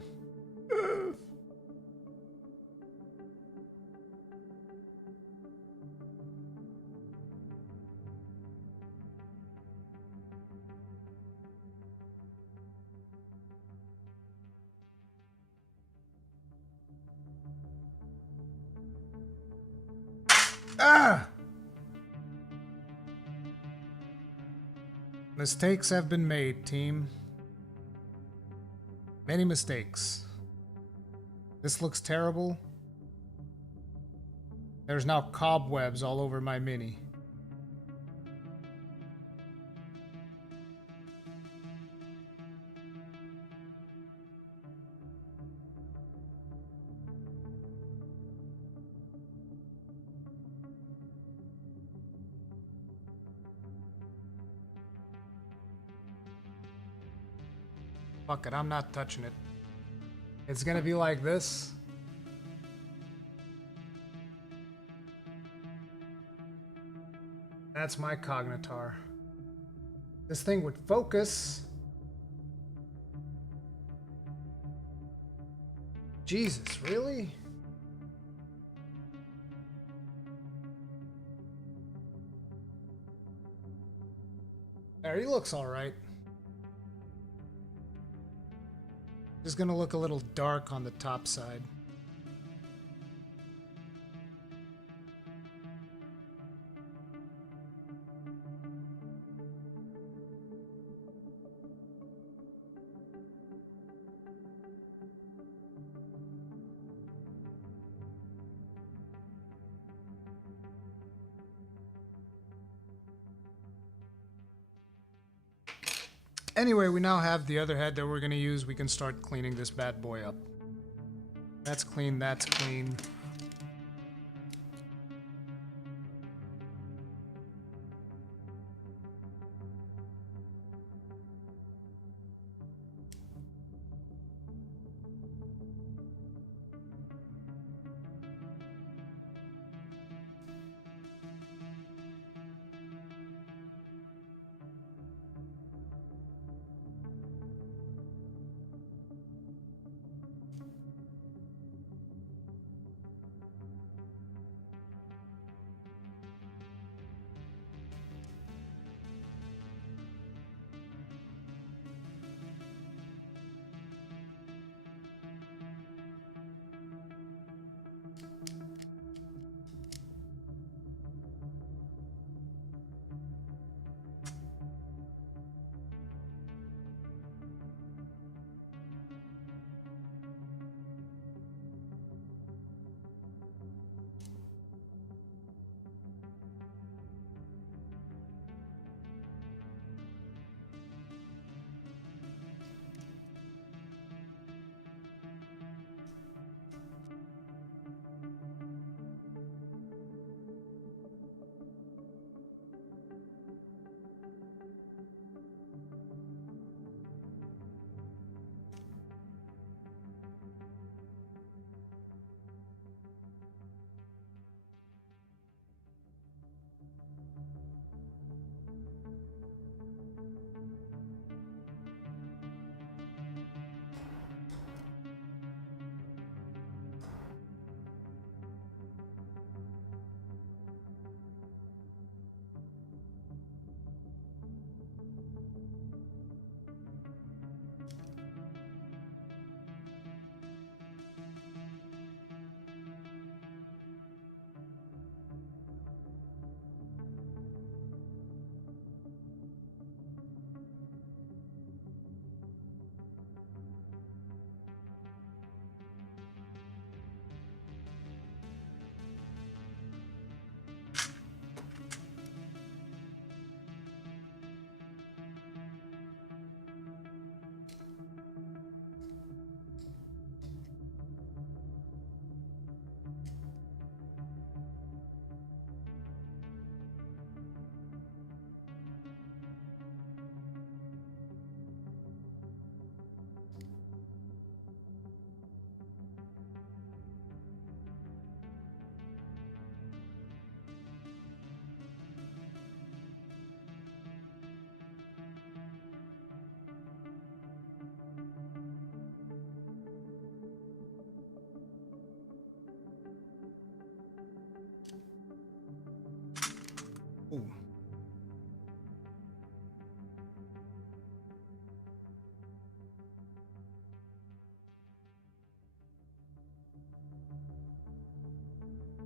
Ah! Mistakes have been made, team. Many mistakes. This looks terrible. There's now cobwebs all over my mini. Fuck it, I'm not touching it. It's gonna be like this. That's my cognitar. This thing would focus. Jesus, really? There, he looks alright. Just gonna look a little dark on the top side. Anyway, we now have the other head that we're going to use. We can start cleaning this bad boy up. That's clean, that's clean.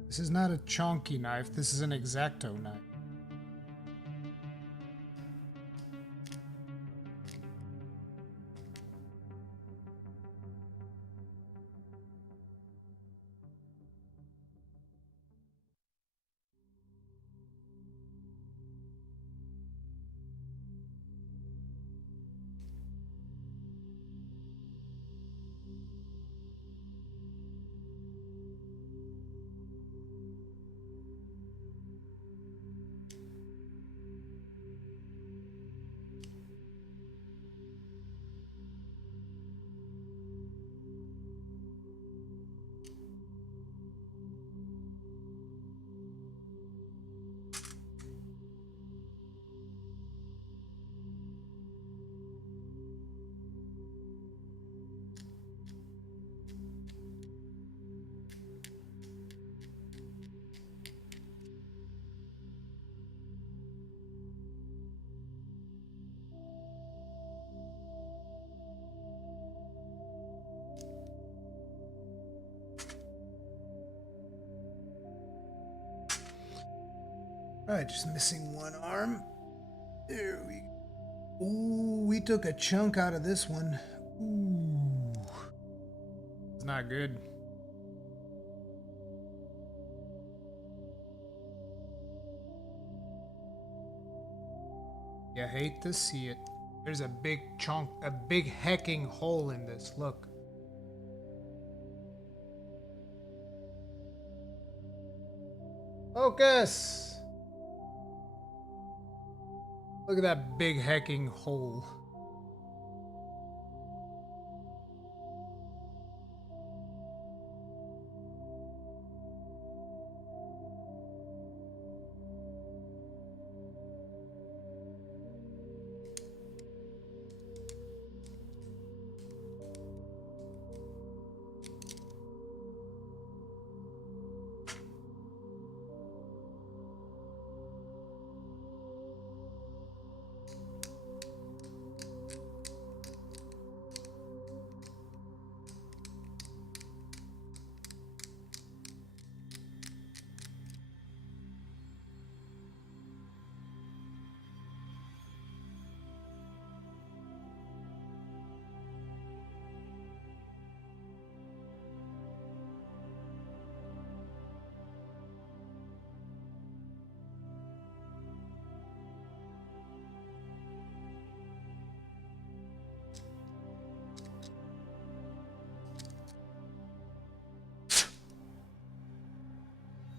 This is not a chonky knife, this is an X-Acto knife. Alright, just missing one arm. There we go. Ooh, we took a chunk out of this one. Ooh. It's not good. You hate to see it. There's a big chunk, a big hecking hole in this. Look. Focus! Look at that big hecking hole.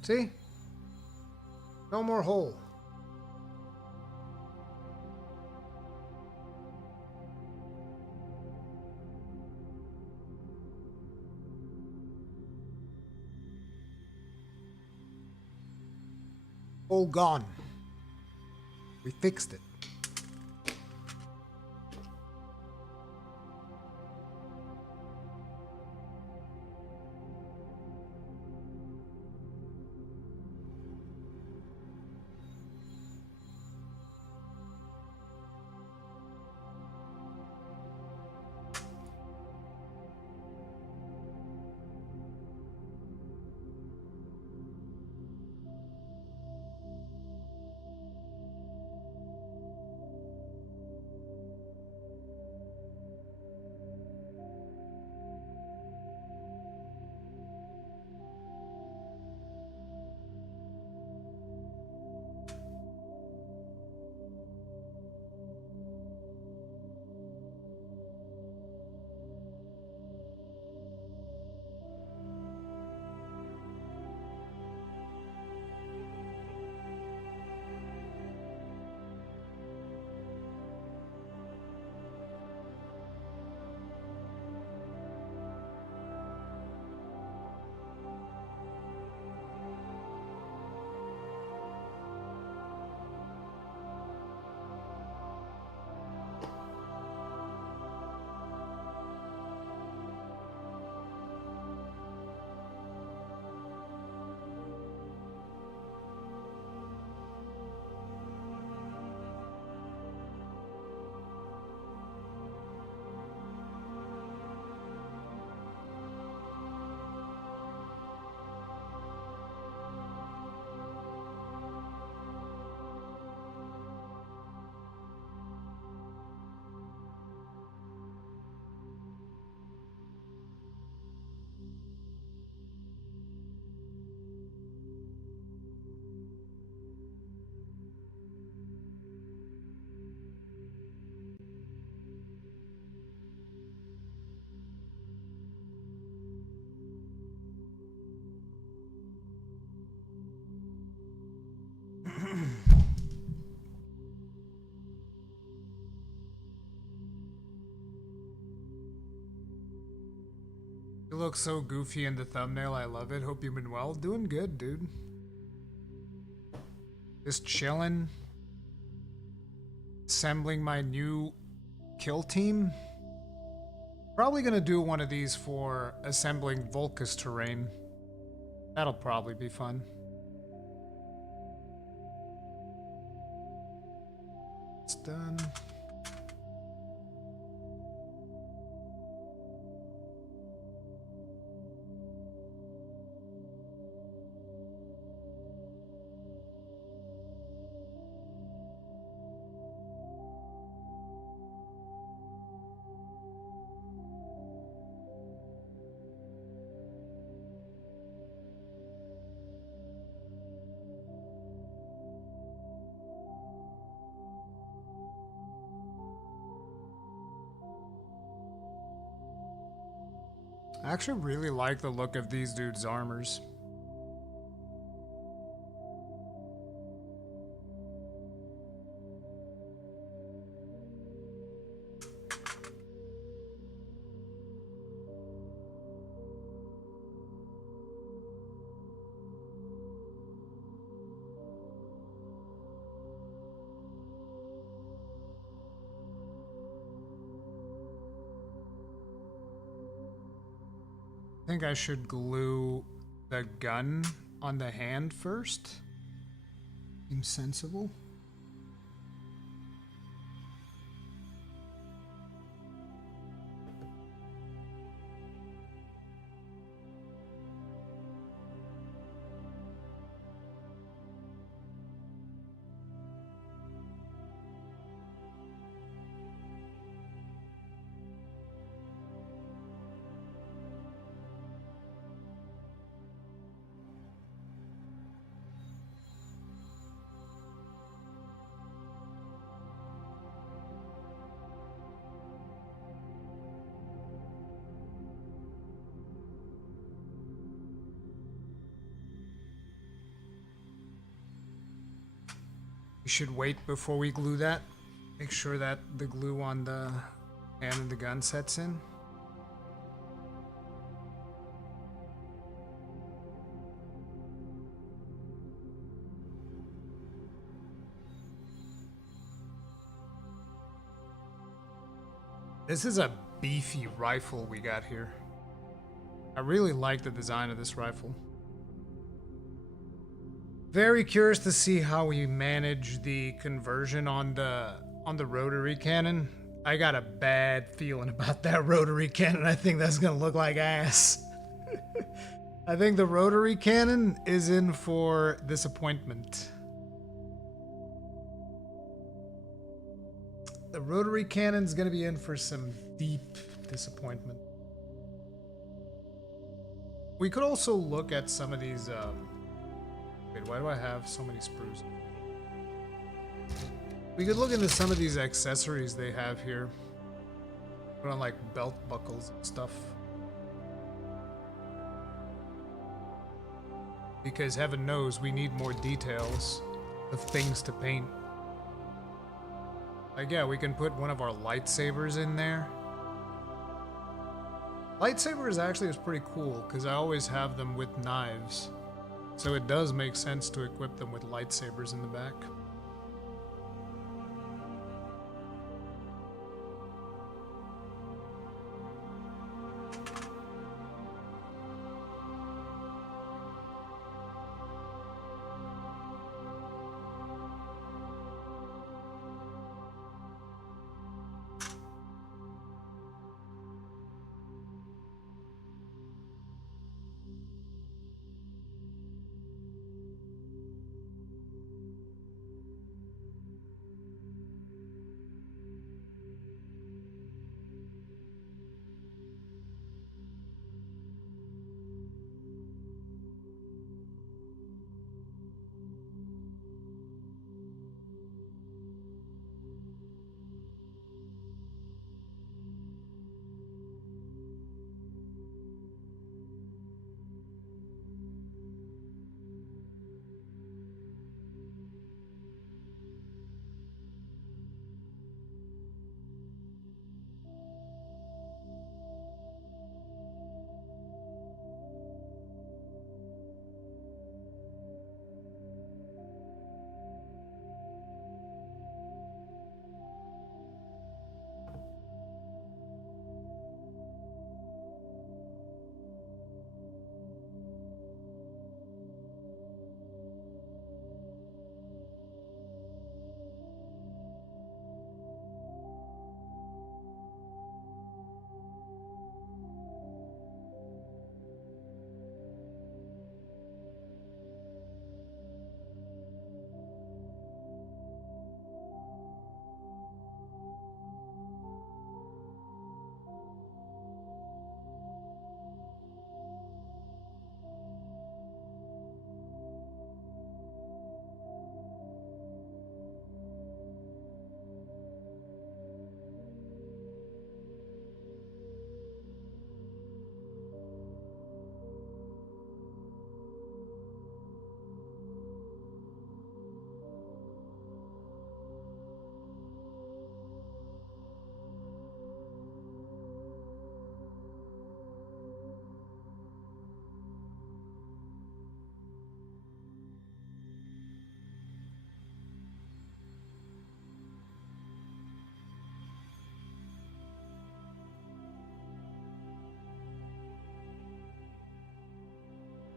See? No more hole. Hole gone. We fixed it. look so goofy in the thumbnail. I love it. Hope you've been well. Doing good, dude. Just chilling. Assembling my new kill team. Probably gonna do one of these for assembling Volcus terrain. That'll probably be fun. It's done. I actually really like the look of these dudes' armors. I think I should glue the gun on the hand first. Seems sensible. We should wait before we glue that. Make sure that the glue on the hand of the gun sets in. This is a beefy rifle we got here. I really like the design of this rifle. Very curious to see how we manage the conversion on the rotary cannon. I got a bad feeling about that rotary cannon. I think that's gonna look like ass. I think the rotary cannon is in for disappointment. The rotary cannon's gonna be in for some deep disappointment. We could also look at some of these wait, why do I have so many sprues? We could look into some of these accessories they have here. Put on like belt buckles and stuff. Because heaven knows we need more details of things to paint. Like yeah, we can put one of our lightsabers in there. Lightsabers actually is pretty cool because I always have them with knives. So it does make sense to equip them with lightsabers in the back.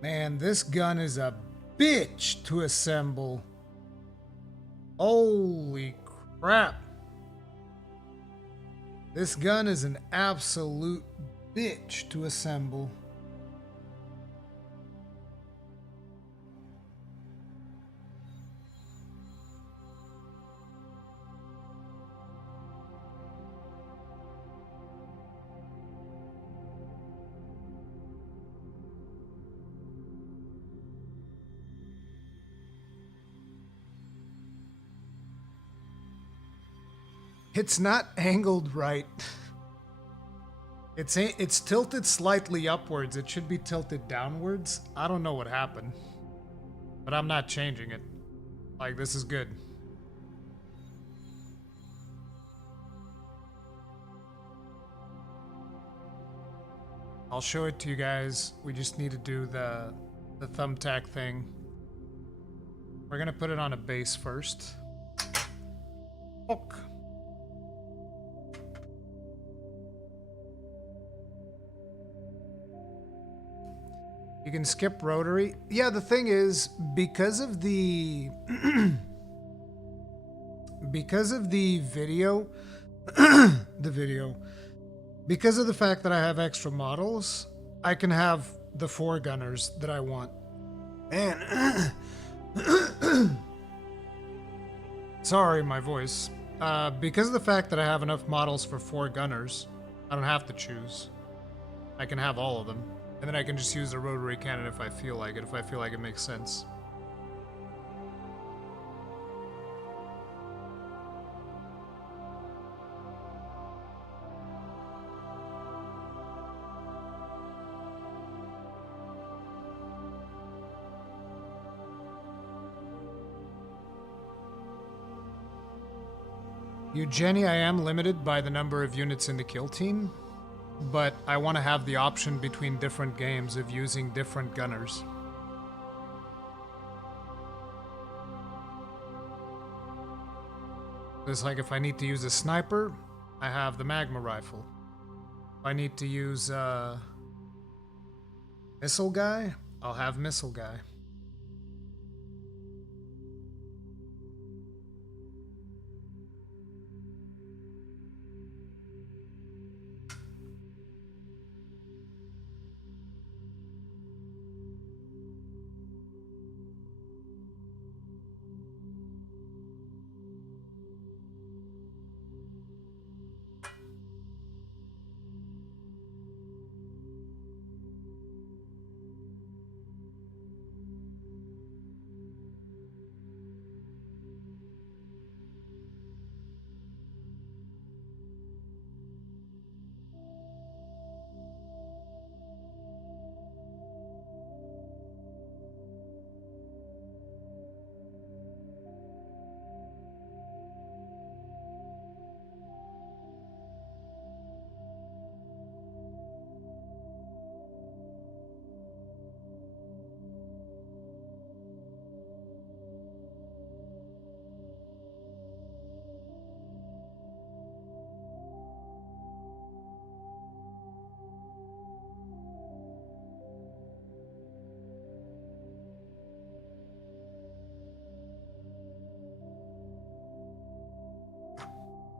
Man, this gun is a bitch to assemble. Holy crap. This gun is an absolute bitch to assemble. It's not angled right. It's tilted slightly upwards. It should be tilted downwards. I don't know what happened, but I'm not changing it. Like, this is good. I'll show it to you guys. We just need to do the thumbtack thing. We're gonna put it on a base first. Ok. You can skip rotary. Yeah, the thing is, because of the because of the video, because of the fact that I have extra models, I can have the 4 gunners that I want. And sorry, my voice. Because of the fact that I have enough models for 4 gunners, I don't have to choose. I can have all of them. And then I can just use the rotary cannon if I feel like it, if I feel like it makes sense. Eugenie, I am limited by the number of units in the kill team, but I want to have the option between different games of using different gunners. It's like if I need to use a sniper, I have the magma rifle. If I need to use missile guy, I'll have missile guy.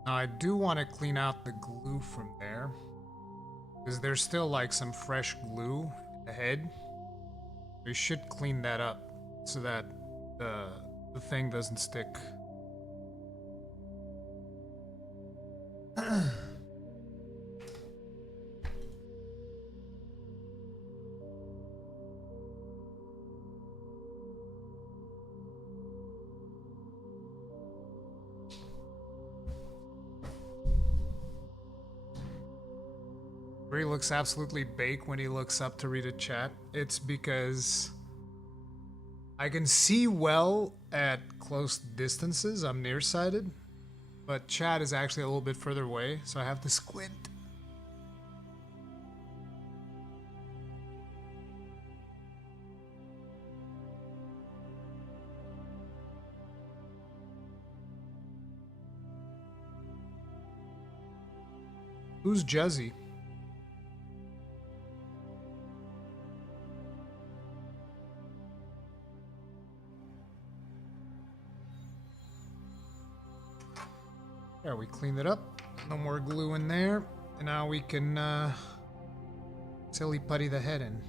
Now I do want to clean out the glue from there, because there's still like some fresh glue in the head. We should clean that up so that the thing doesn't stick. He looks absolutely baked when he looks up to read a chat. It's because I can see well at close distances. I'm nearsighted, but chat is actually a little bit further away, so I have to squint. Who's Juzzy? There, we cleaned it up. No more glue in there. And now we can silly putty the head in.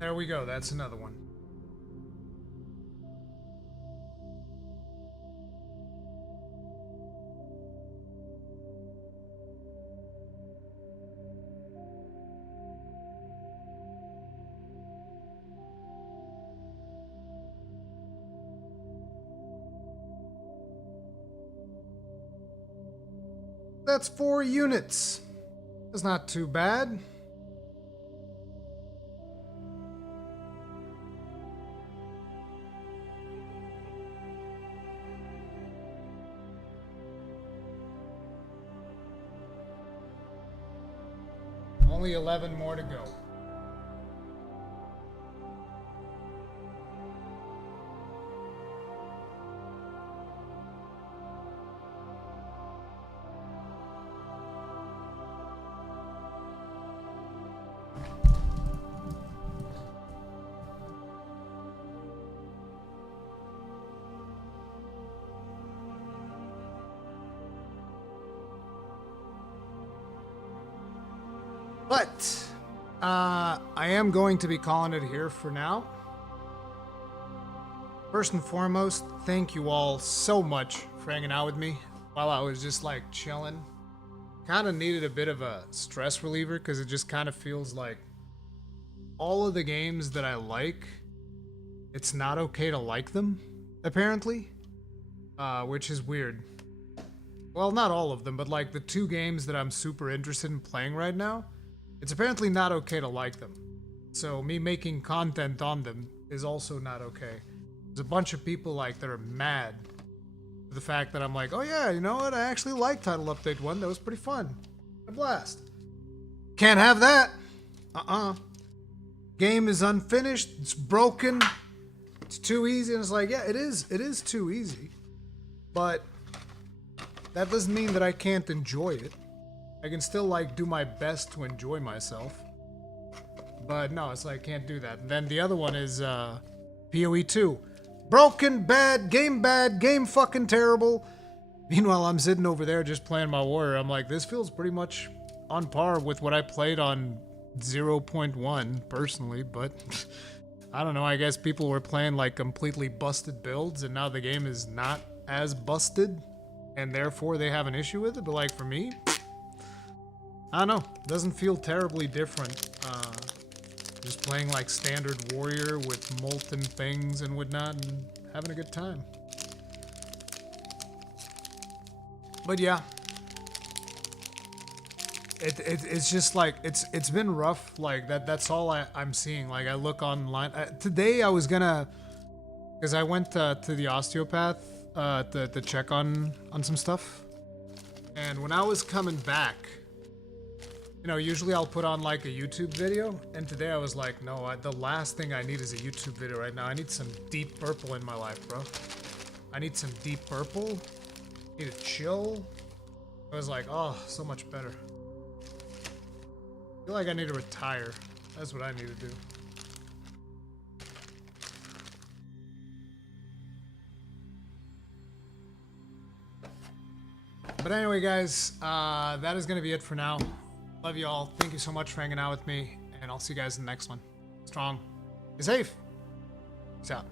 There we go, that's another one. That's 4 units. That's not too bad. Only 11 more to go. But I am going to be calling it here for now. First and foremost, thank you all so much for hanging out with me while I was just like chilling. Kind of needed a bit of a stress reliever because it just kind of feels like all of the games that I like, it's not okay to like them, apparently, which is weird. Well, not all of them, but like the 2 games that I'm super interested in playing right now, it's apparently not okay to like them. So me making content on them is also not okay. There's a bunch of people like that are mad for the fact that I'm like, oh yeah, you know what? I actually like Title Update 1. That was pretty fun. A blast. Can't have that. Game is unfinished. It's broken. It's too easy. And it's like, yeah, it is. It is too easy. But that doesn't mean that I can't enjoy it. I can still like do my best to enjoy myself. But no, it's like I can't do that. And then the other one is PoE 2. Broken, bad, game fucking terrible. Meanwhile, I'm sitting over there just playing my warrior. I'm like, this feels pretty much on par with what I played on 0.1 personally, but I don't know, I guess people were playing like completely busted builds and now the game is not as busted and therefore they have an issue with it. But like for me, I don't know, doesn't feel terribly different. Just playing like standard warrior with molten things and whatnot and having a good time. But yeah, it's just like it's been rough. Like that's all I'm seeing. Like I look online today. I was gonna, because I went to the osteopath to check on some stuff, and when I was coming back, you know, usually I'll put on like a YouTube video, and today I was like, no, the last thing I need is a YouTube video right now. I need some deep purple in my life, bro. I need some deep purple. I need to chill. I was like, oh, so much better. I feel like I need to retire. That's what I need to do. But anyway, guys, that is going to be it for now. Love you all. Thank you so much for hanging out with me, and I'll see you guys in the next one. Strong. Be safe. Peace out.